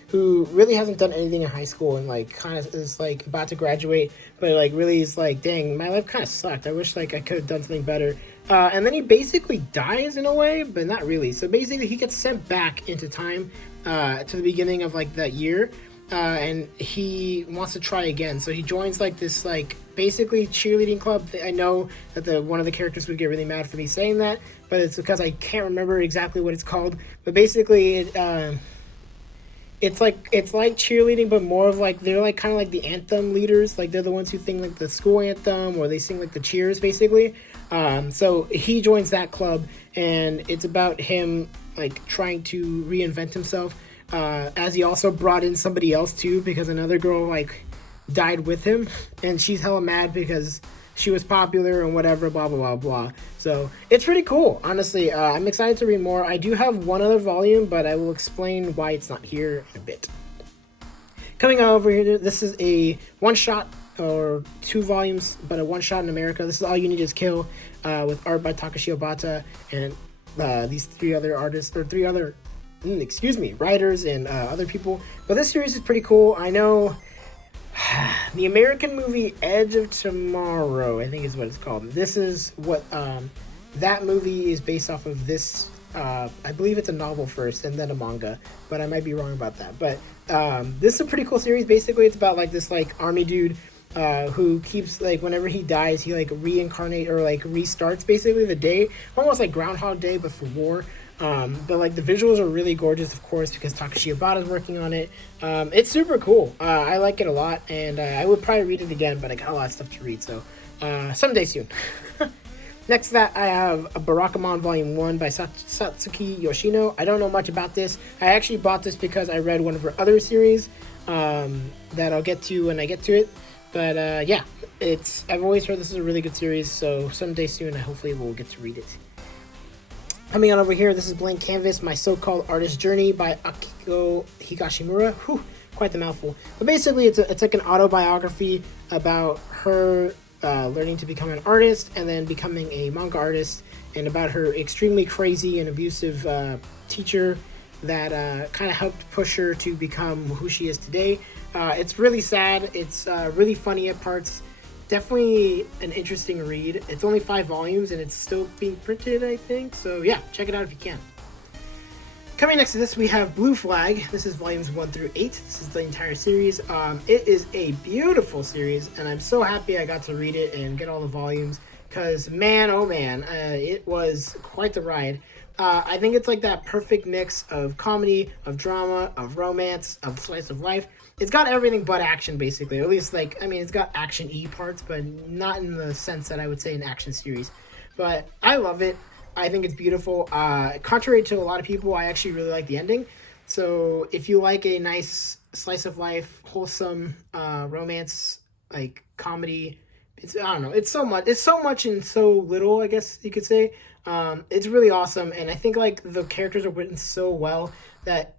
who really hasn't done anything in high school and like kind of is like about to graduate, but like really is like, dang, my life kind of sucked. I wish like I could have done something better. And then he basically dies in a way, but not really. So basically, he gets sent back into time to the beginning of like that year, and he wants to try again. So he joins like this like basically cheerleading club. I know that one of the characters would get really mad for me saying that, but it's because I can't remember exactly what it's called. But basically, it's like cheerleading, but more of like they're like kind of like the anthem leaders. Like they're the ones who sing like the school anthem, or they sing like the cheers, basically. So he joins that club, and it's about him like trying to reinvent himself. As he also brought in somebody else too, because another girl like died with him, and she's hella mad because she was popular and whatever, blah blah blah blah. So it's pretty cool, honestly. I'm excited to read more. I do have one other volume, but I will explain why it's not here in a bit. Coming over here, this is a one-shot, or 2 volumes, but a one-shot in America. This is All You Need Is Kill, with art by Takashi Obata and these 3 other artists, or 3 other writers and other people. But this series is pretty cool. I know the American movie Edge of Tomorrow, I think is what it's called. This is what that movie is based off of. This I believe it's a novel first and then a manga, but I might be wrong about that. But this is a pretty cool series. Basically, it's about like this like army dude who keeps like whenever he dies, he like reincarnate or like restarts basically the day, almost like Groundhog Day but for war. But like the visuals are really gorgeous, of course, because Takashi Obata is working on it. It's super cool. I like it a lot, and I would probably read it again, but I got a lot of stuff to read, so someday soon. Next to that, I have a Bakuman Volume One by Satsuki Yoshino. I don't know much about this. I actually bought this because I read one of her other series that I'll get to when I get to it. But yeah, I've always heard this is a really good series, so someday soon I hopefully will get to read it. Coming on over here, this is Blank Canvas, My So-Called Artist Journey by Akiko Higashimura. Whew, quite the mouthful. But basically, it's like an autobiography about her learning to become an artist and then becoming a manga artist, and about her extremely crazy and abusive teacher that kind of helped push her to become who she is today. It's really sad. It's really funny at parts. Definitely an interesting read. It's only 5 volumes and it's still being printed, I think. So yeah, check it out if you can. Coming next to this, we have Blue Flag. This is volumes 1 through 8. This is the entire series. It is a beautiful series, and I'm so happy I got to read it and get all the volumes, because man, oh man, it was quite the ride. I think it's like that perfect mix of comedy, of drama, of romance, of slice of life. It's got everything but action, basically. Or at least, like, I mean, it's got action-y parts, but not in the sense that I would say an action series. But I love it. I think it's beautiful. Contrary to a lot of people, I actually really like the ending. So if you like a nice slice of life, wholesome romance, like comedy, I don't know. It's so much and so little, I guess you could say. It's really awesome, and I think like the characters are written so well that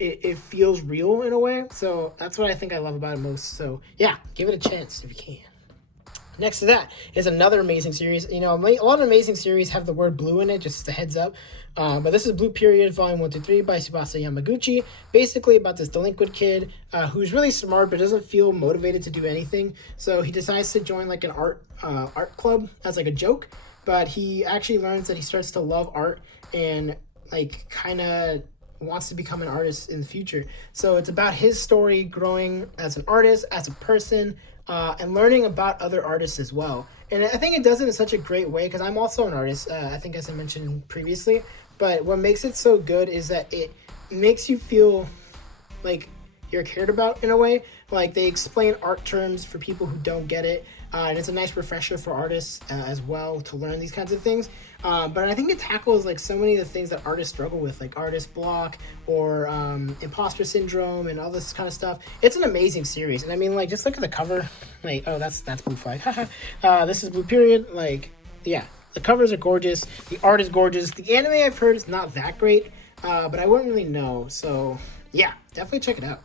it feels real in a way. So that's what I think I love about it most. So yeah, give it a chance if you can. Next to that is another amazing series. You know, a lot of amazing series have the word blue in it, just a heads up. But this is Blue Period, Volume 1 through 3 by Tsubasa Yamaguchi. Basically about this delinquent kid who's really smart but doesn't feel motivated to do anything. So he decides to join like an art club as like a joke. But he actually learns that he starts to love art and like kind of wants to become an artist in the future. So it's about his story growing as an artist, as a person, and learning about other artists as well. And I think it does it in such a great way, because I'm also an artist, I think, as I mentioned previously. But what makes it so good is that it makes you feel like you're cared about in a way. Like, they explain art terms for people who don't get it. And it's a nice refresher for artists as well to learn these kinds of things. But I think it tackles like so many of the things that artists struggle with, like artist block or imposter syndrome and all this kind of stuff. It's an amazing series. And I mean, like, just look at the cover. Like, oh, that's Blue Flag. This is Blue Period. Like, yeah, the covers are gorgeous. The art is gorgeous. The anime, I've heard, is not that great, but I wouldn't really know. So yeah, definitely check it out.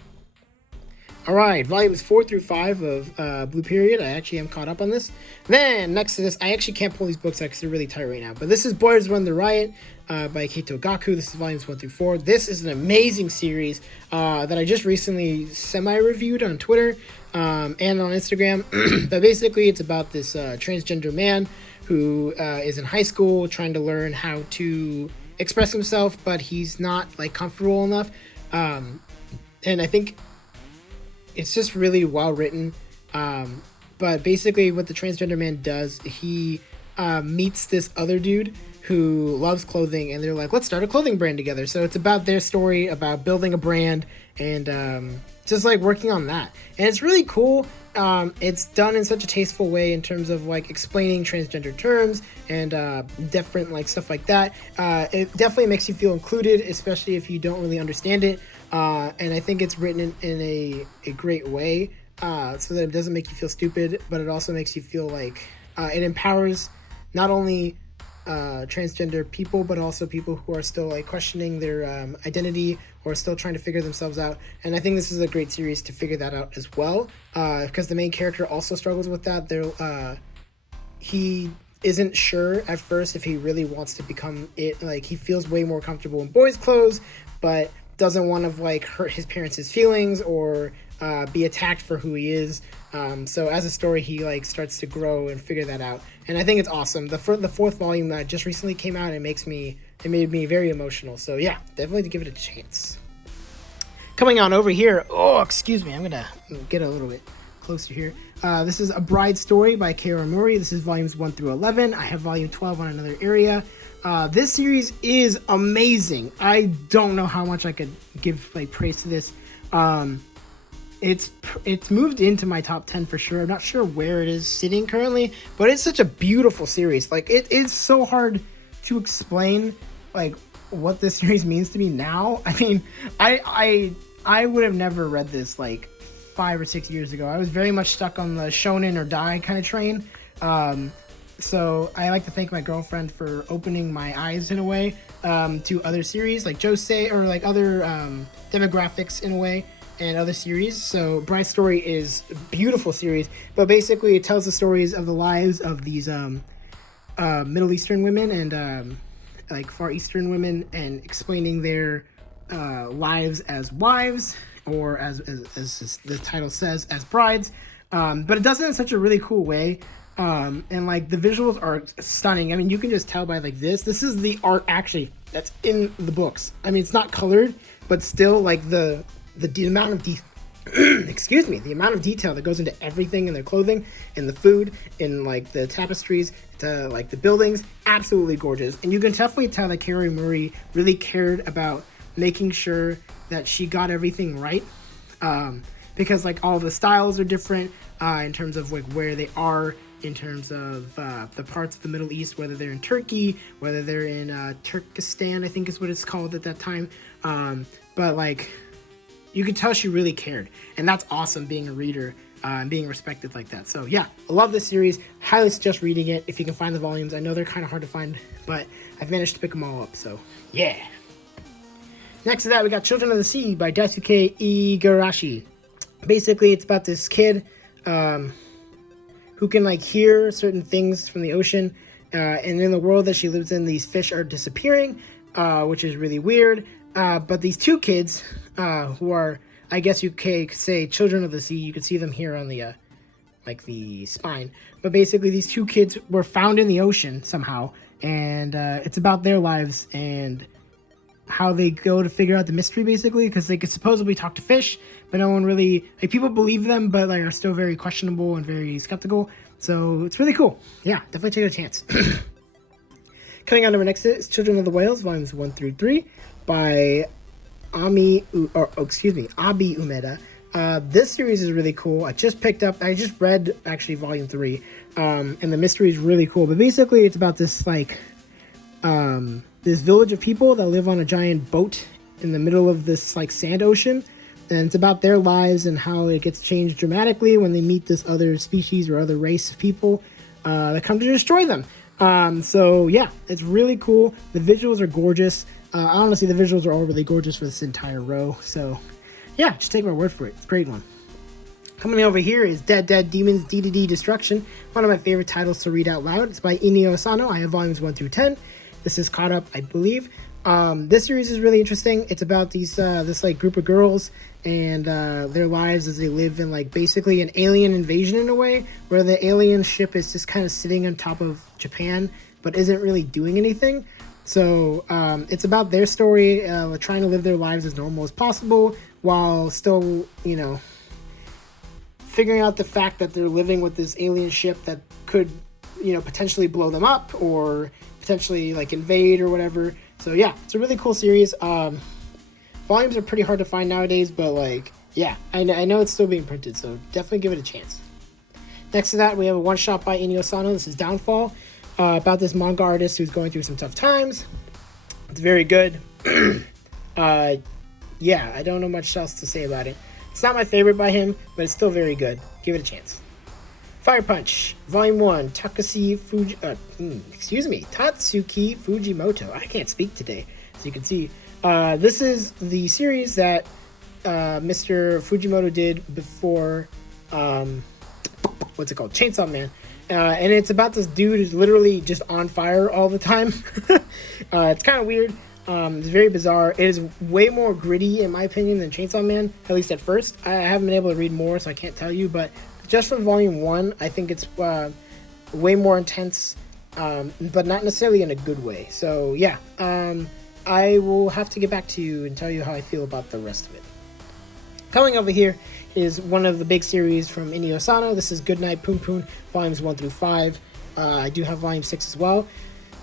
All right, volumes 4 through 5 of Blue Period. I actually am caught up on this. Then, next to this, I actually can't pull these books out because they're really tight right now. But this is Boys Run the Riot by Keito Gaku. This is volumes 1 through 4. This is an amazing series that I just recently semi-reviewed on Twitter and on Instagram. But basically, it's about this transgender man who is in high school trying to learn how to express himself, but he's not, like, comfortable enough. And I think it's just really well written. But basically what the transgender man does, he meets this other dude who loves clothing, and they're like, let's start a clothing brand together. So it's about their story, about building a brand, and just like working on that. And it's really cool. It's done in such a tasteful way in terms of like explaining transgender terms and different like stuff like that. It definitely makes you feel included, especially if you don't really understand it. And I think it's written in a great way, so that it doesn't make you feel stupid, but it also makes you feel like it empowers not only transgender people, but also people who are still like questioning their identity or still trying to figure themselves out. And I think this is a great series to figure that out as well, because the main character also struggles with that. He isn't sure at first if he really wants to become it. Like, he feels way more comfortable in boys' clothes, but doesn't want to like hurt his parents' feelings or be attacked for who he is. So as a story, he like starts to grow and figure that out. And I think it's awesome. The fourth volume that just recently came out, it made me very emotional. So yeah, definitely to give it a chance. Coming on over here. Oh, excuse me. I'm gonna get a little bit closer here. This is A Bride Story by Keira Mori. This is volumes 1 through 11. I have volume 12 on another area. This series is amazing. I don't know how much I could give like praise to this. it's moved into my top 10 for sure. I'm not sure where it is sitting currently, but it's such a beautiful series. Like, it is so hard to explain like what this series means to me now. I mean, I would have never read this like 5 or 6 years ago. I was very much stuck on the shonen or die kind of train. So I like to thank my girlfriend for opening my eyes in a way to other series like Josei, or like other demographics in a way, and other series. So Bright Story is a beautiful series, but basically it tells the stories of the lives of these Middle Eastern women and like Far Eastern women, and explaining their lives as wives, or as the title says, as brides. But it does it in such a really cool way. And like the visuals are stunning. I mean, you can just tell by like this is the art actually that's in the books. I mean, it's not colored, but still like the amount of excuse me, the amount of detail that goes into everything in their clothing, in the food, in like the tapestries, to like the buildings, absolutely gorgeous. And you can definitely tell that Carrie Murray really cared about making sure that she got everything right, because like all the styles are different in terms of like where they are, in terms of the parts of the Middle East, whether they're in Turkey, whether they're in Turkestan, I think is what it's called at that time. But like, you could tell she really cared, and that's awesome being a reader and being respected like that. So yeah, I love this series. Highly suggest reading it if you can find the volumes. I know they're kind of hard to find, but I've managed to pick them all up, so yeah. Next to that, we got Children of the Sea by Daisuke Igarashi. Basically, it's about this kid who can like hear certain things from the ocean, and in the world that she lives in, these fish are disappearing, which is really weird. But these two kids, who are, I guess you could say, children of the sea, you can see them here on the like the spine. But basically, these two kids were found in the ocean somehow, and it's about their lives and how they go to figure out the mystery, basically, because they could supposedly talk to fish, but no one really, like, people believe them, but like are still very questionable and very skeptical. So it's really cool. Yeah, definitely take a chance. Coming on to our next is Children of the Whales, volumes 1 through 3 by Abi Umeda. This series is really cool. I just read actually volume 3, and the mystery is really cool. But basically, it's about this like this village of people that live on a giant boat in the middle of this like sand ocean, and it's about their lives and how it gets changed dramatically when they meet this other species or other race of people that come to destroy them. So yeah, it's really cool. The visuals are gorgeous. Honestly, the visuals are all really gorgeous for this entire row. So yeah, just take my word for it. It's a great one. Coming over here is Dead Demons DDD Destruction, one of my favorite titles to read out loud. It's by Inio Asano. I have volumes 1 through 10. This is caught up, I believe. This series is really interesting. It's about these this like group of girls and their lives as they live in like basically an alien invasion in a way, where the alien ship is just kind of sitting on top of Japan but isn't really doing anything. So it's about their story, trying to live their lives as normal as possible while still, you know, figuring out the fact that they're living with this alien ship that could, you know, potentially blow them up or potentially like invade or whatever. So yeah, it's a really cool series. Volumes are pretty hard to find nowadays, but like, yeah, I know it's still being printed, so definitely give it a chance. Next to that, we have a one-shot by Inio Asano. This is Downfall, about this manga artist who's going through some tough times. It's very good. Yeah, I don't know much else to say about it. It's not my favorite by him, but it's still very good. Give it a chance. Fire Punch, Volume 1, Tatsuki Fujimoto. I can't speak today, as you can see. This is the series that Mr. Fujimoto did before, what's it called? Chainsaw Man. And it's about this dude who's literally just on fire all the time. It's kind of weird. It's very bizarre. It is way more gritty, in my opinion, than Chainsaw Man, at least at first. I haven't been able to read more, so I can't tell you, but just from Volume 1, I think it's way more intense, but not necessarily in a good way. So, yeah, I will have to get back to you and tell you how I feel about the rest of it. Coming over here is one of the big series from Inio Asano. This is Goodnight Poon Poon, Volumes 1 through 5. I do have Volume 6 as well.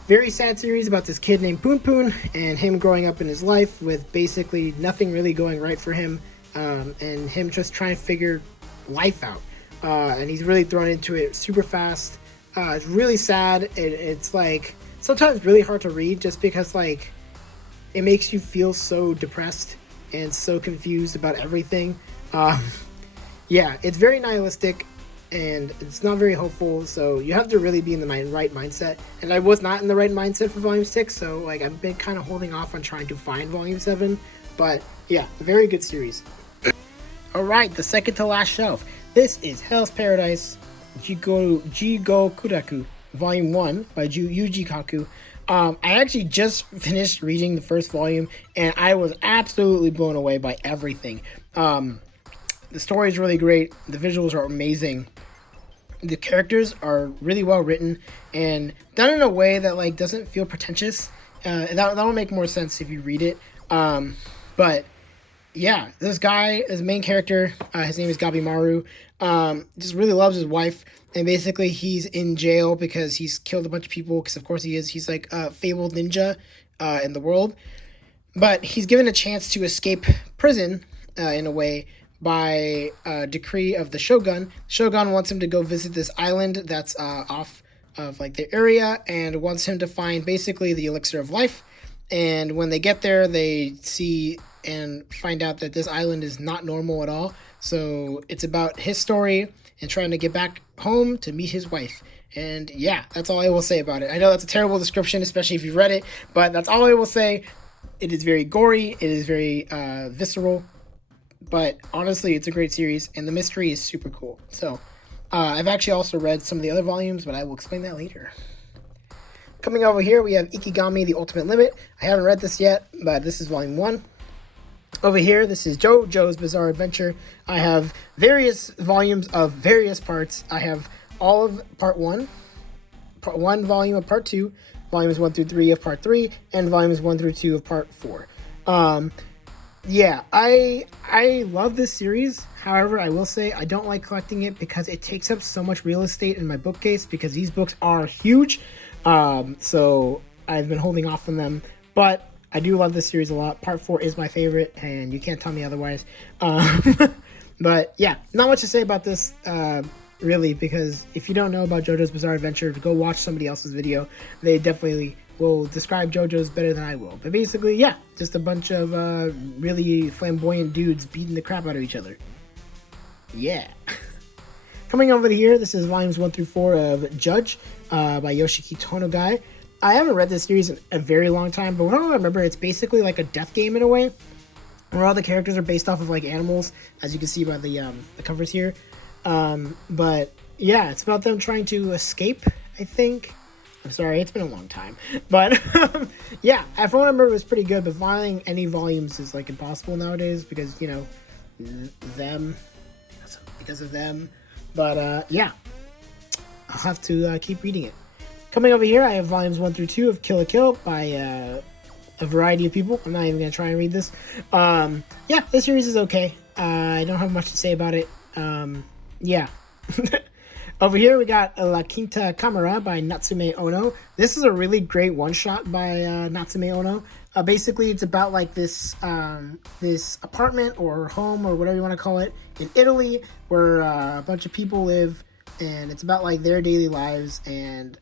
Very sad series about this kid named Poon Poon and him growing up in his life with basically nothing really going right for him. and him just trying to figure life out. And he's really thrown into it super fast. It's really sad. It's like sometimes really hard to read just because like it makes you feel so depressed and so confused about everything. Yeah, it's very nihilistic and it's not very hopeful, so you have to really be in the right mindset. And I was not in the right mindset for Volume 6, so like I've been kind of holding off on trying to find Volume 7. But yeah, a very good series. Alright, the second to last shelf. This is Hell's Paradise Jigokuraku Volume 1 by Yuji Kaku. I actually just finished reading the first volume, and I was absolutely blown away by everything. The story is really great. The visuals are amazing. The characters are really well written and done in a way that like doesn't feel pretentious. That'll make more sense if you read it. But yeah, this guy, his main character, his name is Gabimaru, just really loves his wife. And basically he's in jail because he's killed a bunch of people, because of course he is. He's like a fabled ninja in the world. But he's given a chance to escape prison in a way by decree of the Shogun. Shogun wants him to go visit this island that's off of like the area and wants him to find basically the elixir of life. And when they get there, they see and find out that this island is not normal at all. So it's about his story and trying to get back home to meet his wife. And yeah, that's all I will say about it. I know that's a terrible description, especially if you've read it, but that's all I will say. It is very gory. It is very visceral. But honestly, it's a great series, and the mystery is super cool. So I've actually also read some of the other volumes, but I will explain that later. Coming over here, we have Ikigami, The Ultimate Limit. I haven't read this yet, but this is Volume 1. Over here, this is JoJo's Bizarre Adventure. I have various volumes of various parts. I have all of Part 1, Part 1 volume of Part 2, Volumes 1 through 3 of Part 3, and Volumes 1 through 2 of Part 4. Yeah, I love this series. However, I will say I don't like collecting it because it takes up so much real estate in my bookcase because these books are huge. So I've been holding off on them. But I do love this series a lot. Part 4 is my favorite, and you can't tell me otherwise. But yeah, not much to say about this, really, because if you don't know about JoJo's Bizarre Adventure, go watch somebody else's video. They definitely will describe JoJo's better than I will. But basically, yeah, just a bunch of really flamboyant dudes beating the crap out of each other. Yeah. Coming over here, this is volumes 1 through 4 of Judge by Yoshiki Tonogai. I haven't read this series in a very long time, but what I remember, it's basically like a death game in a way, where all the characters are based off of like animals, as you can see by the covers here. But yeah, it's about them trying to escape, I think. I'm sorry, it's been a long time. But yeah, from what I remember, it was pretty good, but finding any volumes is like impossible nowadays because, you know, because of them. But yeah, I'll have to keep reading it. Coming over here, I have volumes 1 through 2 of Kill la Kill by a variety of people. I'm not even going to try and read this. Yeah, this series is okay. I don't have much to say about it. Yeah. Over here, we got La Quinta Camera by Natsume Ono. This is a really great one-shot by Natsume Ono. Basically, it's about like this this apartment or home or whatever you want to call it in Italy, where a bunch of people live, and it's about like their daily lives and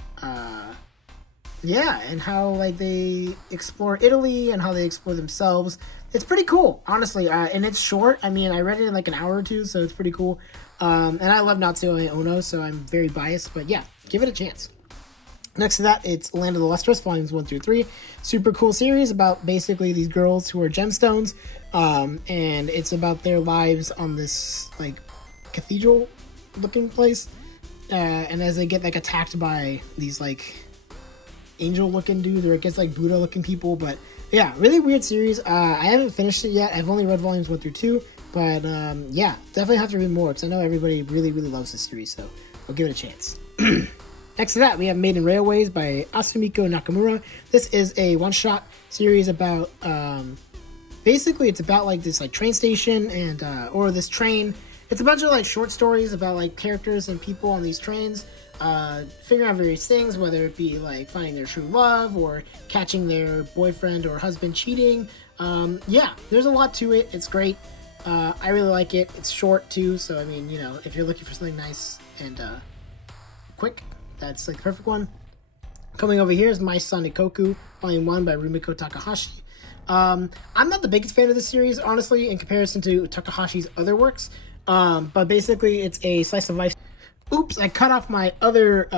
yeah, and how like they explore Italy and how they explore themselves. It's pretty cool, honestly, and it's short. I mean, I read it in like an hour or two, so it's pretty cool. And I love Natsume Ono, so I'm very biased, but yeah, give it a chance. Next to that, it's Land of the Lustrous, volumes 1 through 3. Super cool series about basically these girls who are gemstones, and it's about their lives on this like cathedral-looking place. And as they get like attacked by these like angel-looking dudes, or it gets like Buddha-looking people, but yeah, really weird series. I haven't finished it yet. I've only read volumes 1 through 2, but yeah, definitely have to read more because I know everybody really, really loves this series, so I'll give it a chance. Next to that, we have Maiden Railways by Asumiko Nakamura. This is a one-shot series about, basically it's about like this like train station and, or this train. It's a bunch of like short stories about like characters and people on these trains, figuring out various things, whether it be like finding their true love or catching their boyfriend or husband cheating. Yeah, there's a lot to it. It's great. I really like it. It's short too, so I mean, you know, if you're looking for something nice and quick, that's like the perfect one. Coming over here is My Son Ikoku, Volume 1 by Rumiko Takahashi. I'm not the biggest fan of this series, honestly, in comparison to Takahashi's other works. But basically, it's a slice of life. Oops, I cut off my other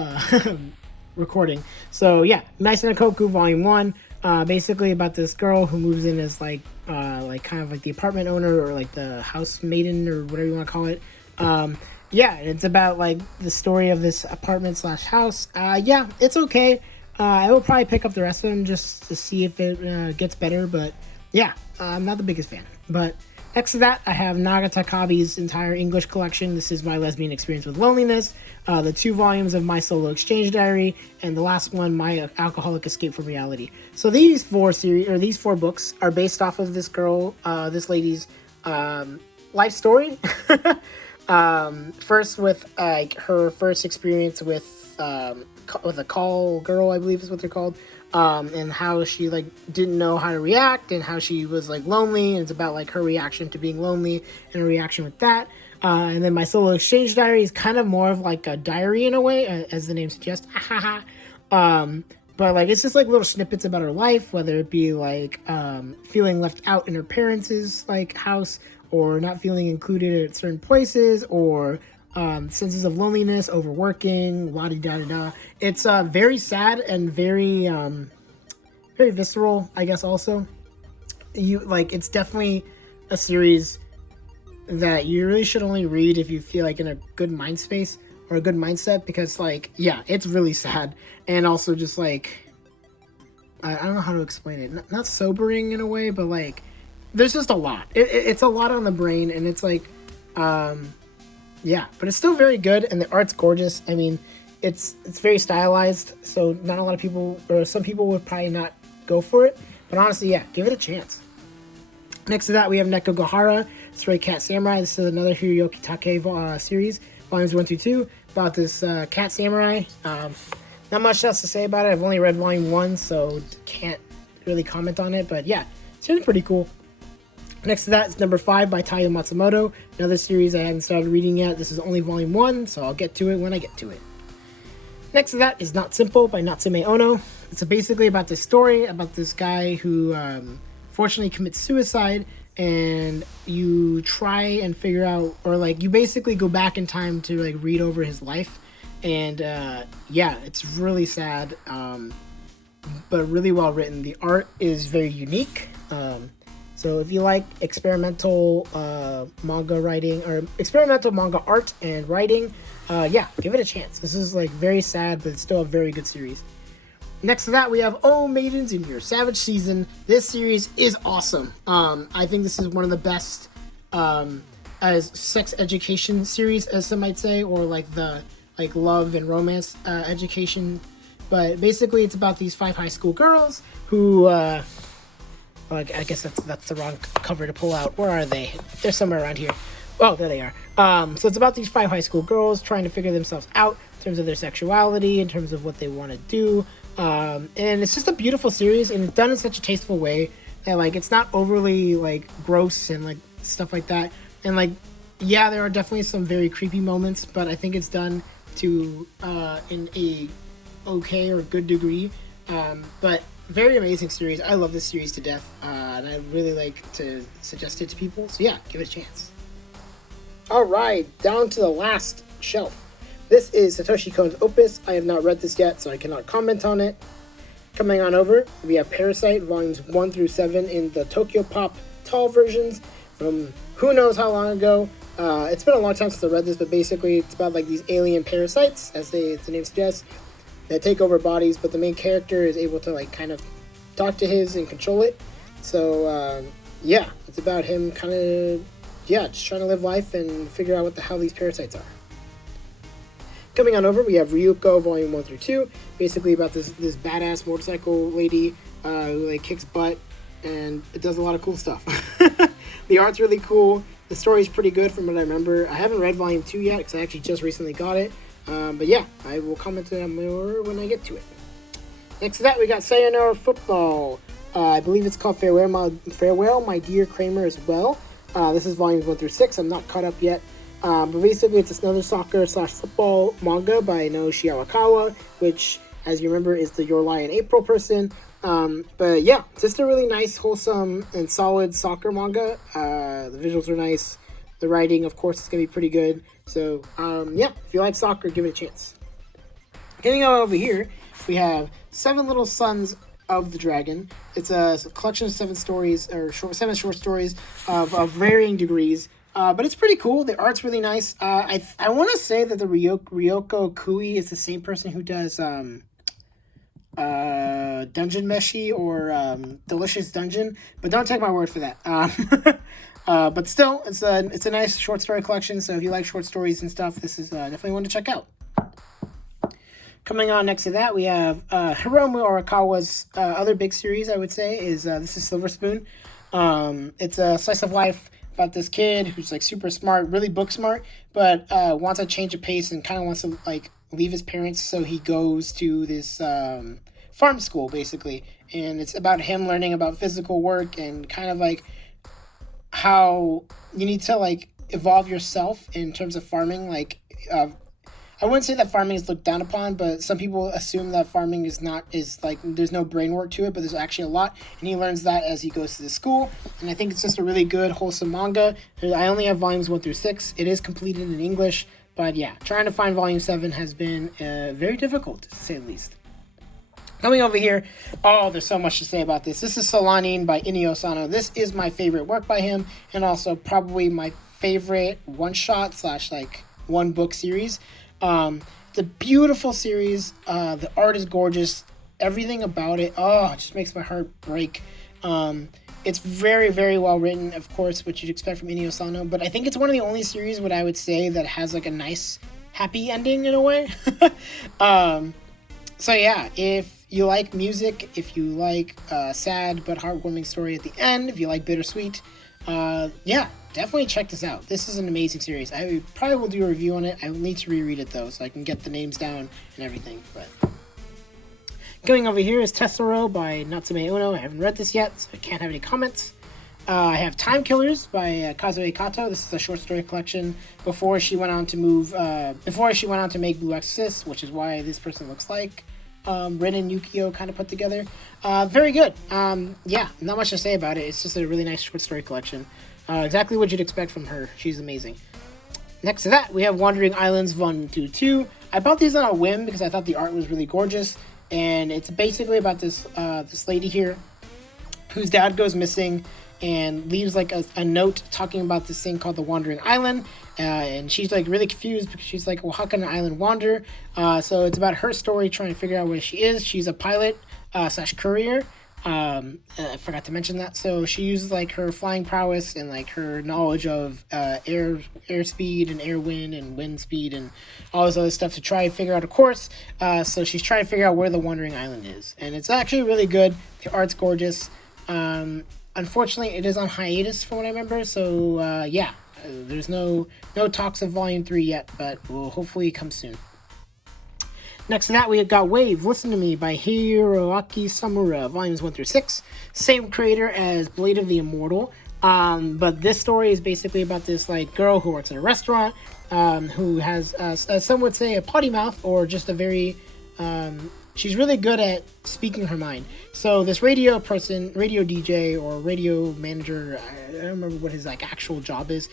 recording. So yeah, My Son Ikoku, Volume 1. Basically about this girl who moves in as like kind of like the apartment owner or like the house maiden or whatever you want to call it. Yeah, it's about like the story of this apartment slash house. Yeah, it's okay. I will probably pick up the rest of them just to see if it gets better. But yeah, I'm not the biggest fan. But next to that, I have Naga Takabi's entire English collection. This is My Lesbian Experience with Loneliness, the 2 volumes of My Solo Exchange Diary, and the last one, My Alcoholic Escape from Reality. So these 4 books are based off of this girl, this lady's life story. First with like her first experience with a call girl, I believe is what they're called. And how she like didn't know how to react and how she was like lonely, and it's about like her reaction to being lonely and her reaction with that. And then My Solo Exchange Diary is kind of more of like a diary in a way, as the name suggests. But like it's just like little snippets about her life, whether it be like feeling left out in her parents' like house, or not feeling included at certain places, or senses of loneliness, overworking, la-di-da-da-da. It's very sad and very very visceral, I guess. Also, it's definitely a series that you really should only read if you feel like in a good mind space or a good mindset, because like, yeah, it's really sad, and also just like I don't know how to explain it. Not sobering in a way, but like there's just a lot. It's a lot on the brain, and it's like yeah, but it's still very good, and the art's gorgeous. I mean, it's very stylized, so not a lot of people, or some people would probably not go for it, but honestly, yeah, give it a chance. Next to that, we have Neko Gohara, Stray Cat Samurai. This is another Hiroyuki Take series, volumes 1 through 2, about this cat samurai. Not much else to say about it. I've only read volume 1, so can't really comment on it, but yeah, it's really pretty cool. Next to that is number 5 by Taiyo Matsumoto, another series I haven't started reading yet. This is only volume 1, so I'll get to it when I get to it. Next to that is Not Simple by Natsume Ono. It's basically about this story about this guy who fortunately commits suicide, and you try and figure out, or like you basically go back in time to like read over his life, and yeah, it's really sad, but really well written. The art is very unique. So if you like experimental manga writing, or experimental manga art and writing, yeah, give it a chance. This is like very sad, but it's still a very good series. Next to that, we have Oh Maidens in Your Savage Season. This series is awesome. I think this is one of the best as sex education series, as some might say, or like the like love and romance education. But basically, it's about these 5 high school girls who. I guess that's the wrong cover to pull out. Where are they? They're somewhere around here. Oh, there they are. So it's about these 5 high school girls trying to figure themselves out in terms of their sexuality, in terms of what they want to do. And it's just a beautiful series, and it's done in such a tasteful way that like it's not overly like gross and like stuff like that. And like, yeah, there are definitely some very creepy moments, but I think it's done to in a okay or good degree. But very amazing series. I love this series to death, and I really like to suggest it to people. So yeah, give it a chance. All right, down to the last shelf. This is Satoshi Kon's opus. I have not read this yet, so I cannot comment on it. Coming on over, we have Parasite, volumes 1 through 7 in the Tokyo Pop tall versions from who knows how long ago. It's been a long time since I read this, but basically it's about like these alien parasites, as the name suggests, that take over bodies, but the main character is able to like kind of talk to his and control it. So yeah, it's about him kind of just trying to live life and figure out what the hell these parasites are. Coming on over, we have Ryuko volume 1 through 2, basically about this badass motorcycle lady who like kicks butt, and it does a lot of cool stuff. The art's really cool. The story's pretty good from what I remember. I haven't read volume 2 yet because I actually just recently got it. But yeah, I will comment on more when I get to it. Next to that, we got Sayonara Football. I believe it's called Farewell, My Dear Kramer as well. This is volumes 1 through 6. I'm not caught up yet. But basically, it's another soccer/football manga by Naoshi Arakawa, which, as you remember, is the Your Lie in April person. But yeah, just a really nice, wholesome, and solid soccer manga. The visuals are nice. The writing, of course, is going to be pretty good. So, yeah, if you like soccer, give it a chance. Getting over here, we have Seven Little Sons of the Dragon. It's a collection of 7 stories, or 7 short stories of varying degrees. But it's pretty cool. The art's really nice. I want to say that the Ryoko Kui is the same person who does Dungeon Meshi or Delicious Dungeon, but don't take my word for that. But still, it's a nice short story collection. So if you like short stories and stuff, this is definitely one to check out. Coming on next to that, we have Hiromu Arakawa's other big series. I would say is this is Silver Spoon. It's a slice of life about this kid who's like super smart, really book smart, but wants a change of pace and kind of wants to like leave his parents, so he goes to this farm school basically, and it's about him learning about physical work and kind of like how you need to like evolve yourself in terms of farming. Like I wouldn't say that farming is looked down upon, but some people assume that farming is like there's no brain work to it, but there's actually a lot, and he learns that as he goes to the school. And I think it's just a really good, wholesome manga. I only have volumes 1 through 6. It is completed in English, but yeah, trying to find volume 7 has been very difficult, to say the least. Coming over here, there's so much to say about this. This is Solanin by Inio Sano. This is my favorite work by him, and also probably my favorite one-shot / like one-book series. It's a beautiful series. The art is gorgeous. Everything about it, it just makes my heart break. It's very, very well written, of course, what you'd expect from Inio Sano, but I think it's one of the only series what I would say that has like a nice, happy ending in a way. So yeah, if you like music, if you like sad but heartwarming story at the end, if you like bittersweet, yeah, definitely check this out. This is an amazing series. I probably will do a review on it. I will need to reread it though, so I can get the names down and everything. But going over here is Tessero by Natsume Ono. I haven't read this yet, so I can't have any comments. I have Time Killers by Kazue Kato. This is a short story collection before she went on to make Blue Exorcist, which is why this person looks like Ren and Yukio kind of put together. Very good. Yeah, not much to say about it. It's just a really nice short story collection. Exactly what you'd expect from her. She's amazing. Next to that, we have Wandering Islands Volume 2. I bought these on a whim because I thought the art was really gorgeous, and it's basically about this lady here whose dad goes missing and leaves like a note talking about this thing called the Wandering Island, and she's like really confused because she's like, well, how can an island wander? So it's about her story trying to figure out where she is. She's a pilot / courier. I forgot to mention that. So she uses like her flying prowess and like her knowledge of air speed and air wind and wind speed and all this other stuff to try and figure out a course. So she's trying to figure out where the Wandering Island is, and it's actually really good. The art's gorgeous. Unfortunately, it is on hiatus from what I remember. So yeah, there's no talks of Volume 3 yet, but will hopefully come soon. Next to that, we have got Wave, Listen to Me by Hiroaki Samura, volumes 1 through 6. Same creator as Blade of the Immortal. But this story is basically about this like girl who works at a restaurant, who has, some would say, a potty mouth, or just a very, she's really good at speaking her mind. So this radio DJ or radio manager, I don't remember what his like actual job is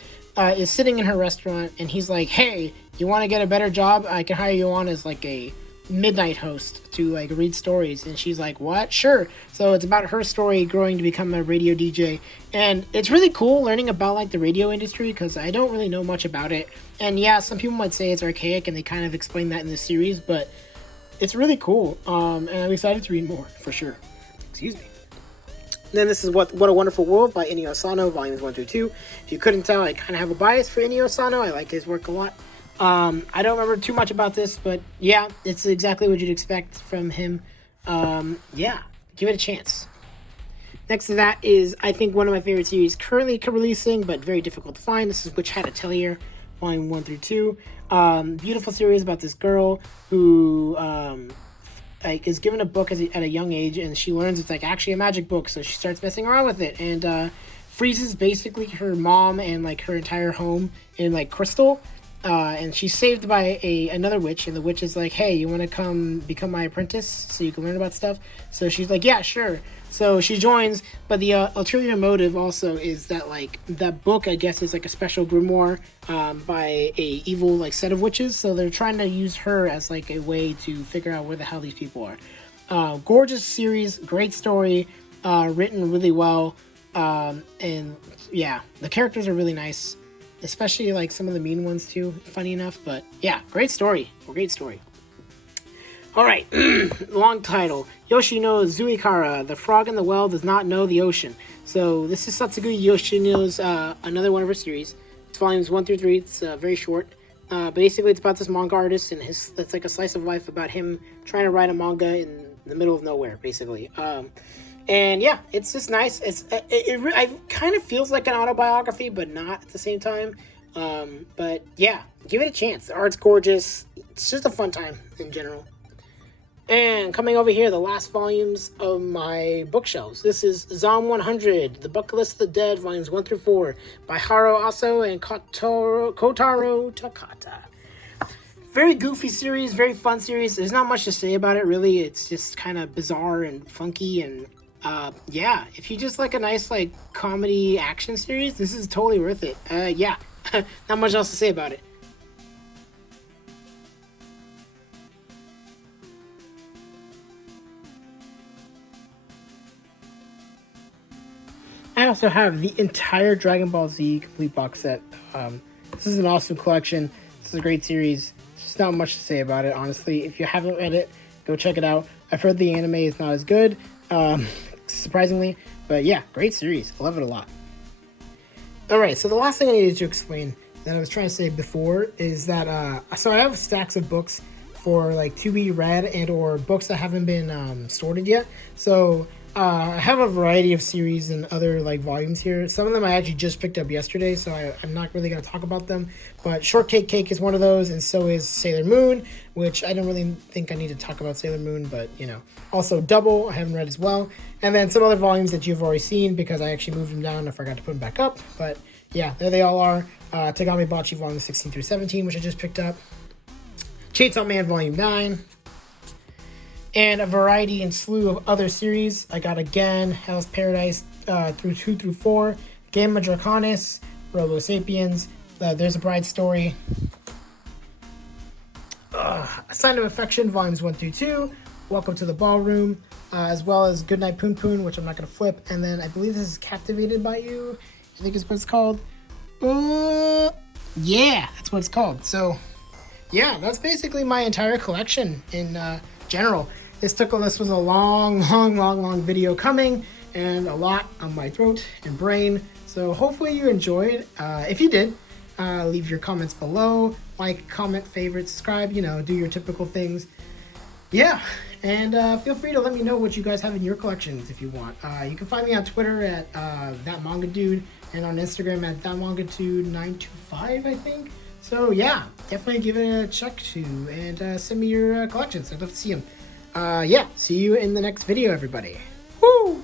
sitting in her restaurant, and he's like, hey, you want to get a better job? I can hire you on as like a midnight host to like read stories. And she's like, what? Sure. So it's about her story growing to become a radio DJ, and it's really cool learning about like the radio industry because I don't really know much about it. And yeah, some people might say it's archaic, and they kind of explain that in the series, but it's really cool, and I'm excited to read more for sure. Excuse me. Then this is What a Wonderful World by Inio Sano, volumes 1 through 2. If you couldn't tell, I kind of have a bias for Inio Sano. I like his work a lot. I don't remember too much about this, but yeah, it's exactly what you'd expect from him. Yeah, give it a chance. Next to that is, I think, one of my favorite series currently releasing, but very difficult to find. This is Witch Hat Atelier, volume 1 through 2. Beautiful series about this girl who like is given a book at a young age, and she learns it's like actually a magic book, so she starts messing around with it and freezes basically her mom and like her entire home in like crystal. And she's saved by another witch, and the witch is like, hey, you want to come become my apprentice so you can learn about stuff? So she's like, yeah, sure. So she joins, but the ulterior motive also is that like that book, I guess, is like a special grimoire by a evil like set of witches. So they're trying to use her as like a way to figure out where the hell these people are. Gorgeous series, great story, written really well, and yeah, the characters are really nice. Especially like some of the mean ones too, funny enough. But yeah, great story. Alright, long title. Yoshi no Zuikara, the frog in the well does not know the ocean. So this is Satsuki Yoshino's another one of her series. It's volumes 1 through 3. It's very short. Basically it's about this manga artist, and it's like a slice of life about him trying to write a manga in the middle of nowhere, basically. And yeah, it's just nice. It kind of feels like an autobiography, but not at the same time. But yeah, give it a chance. The art's gorgeous. It's just a fun time in general. And coming over here, the last volumes of my bookshelves. This is Zom 100, The Bucket List of the Dead, volumes 1 through 4, by Haro Aso and Kotaro Takata. Very goofy series, very fun series. There's not much to say about it, really. It's just kind of bizarre and funky, and yeah, if you just like a nice like comedy action series, this is totally worth it. Yeah, not much else to say about it. I also have the entire Dragon Ball Z complete box set. This is an awesome collection. This is a great series. There's just not much to say about it, honestly. If you haven't read it, go check it out. I've heard the anime is not as good. Surprisingly, but yeah, great series. I love it a lot. Alright, so the last thing I needed to explain that I was trying to say before is that so I have stacks of books for like to be read and or books that haven't been sorted yet. So I have a variety of series and other like volumes here. Some of them I actually just picked up yesterday, so I'm not really going to talk about them. But Shortcake Cake is one of those, and so is Sailor Moon, which I don't really think I need to talk about Sailor Moon, but you know. Also Double, I haven't read as well. And then some other volumes that you've already seen because I actually moved them down and I forgot to put them back up. But yeah, there they all are. Tagami Bachi volumes 16 through 17, which I just picked up. Chainsaw Man volume 9. And a variety and slew of other series. I got again Hell's Paradise through 2 through 4, Gamma Draconis, Robo Sapiens, There's a Bride Story, A Sign of Affection volumes 1 through 2, Welcome to the Ballroom, as well as Goodnight Poon Poon, which I'm not going to flip, and then I believe this is Captivated by You, I think is what it's called. Yeah, that's what it's called. So yeah, that's basically my entire collection in general. This was a long video coming, and a lot on my throat and brain. So hopefully you enjoyed. If you did, leave your comments below. Like, comment, favorite, subscribe, you know, do your typical things. Yeah, and feel free to let me know what you guys have in your collections if you want. You can find me on Twitter at ThatMangaDude, and on Instagram at ThatMangaDude925, I think. So yeah, definitely give it a check too, and send me your collections. I'd love to see them. Yeah, see you in the next video, everybody. Woo!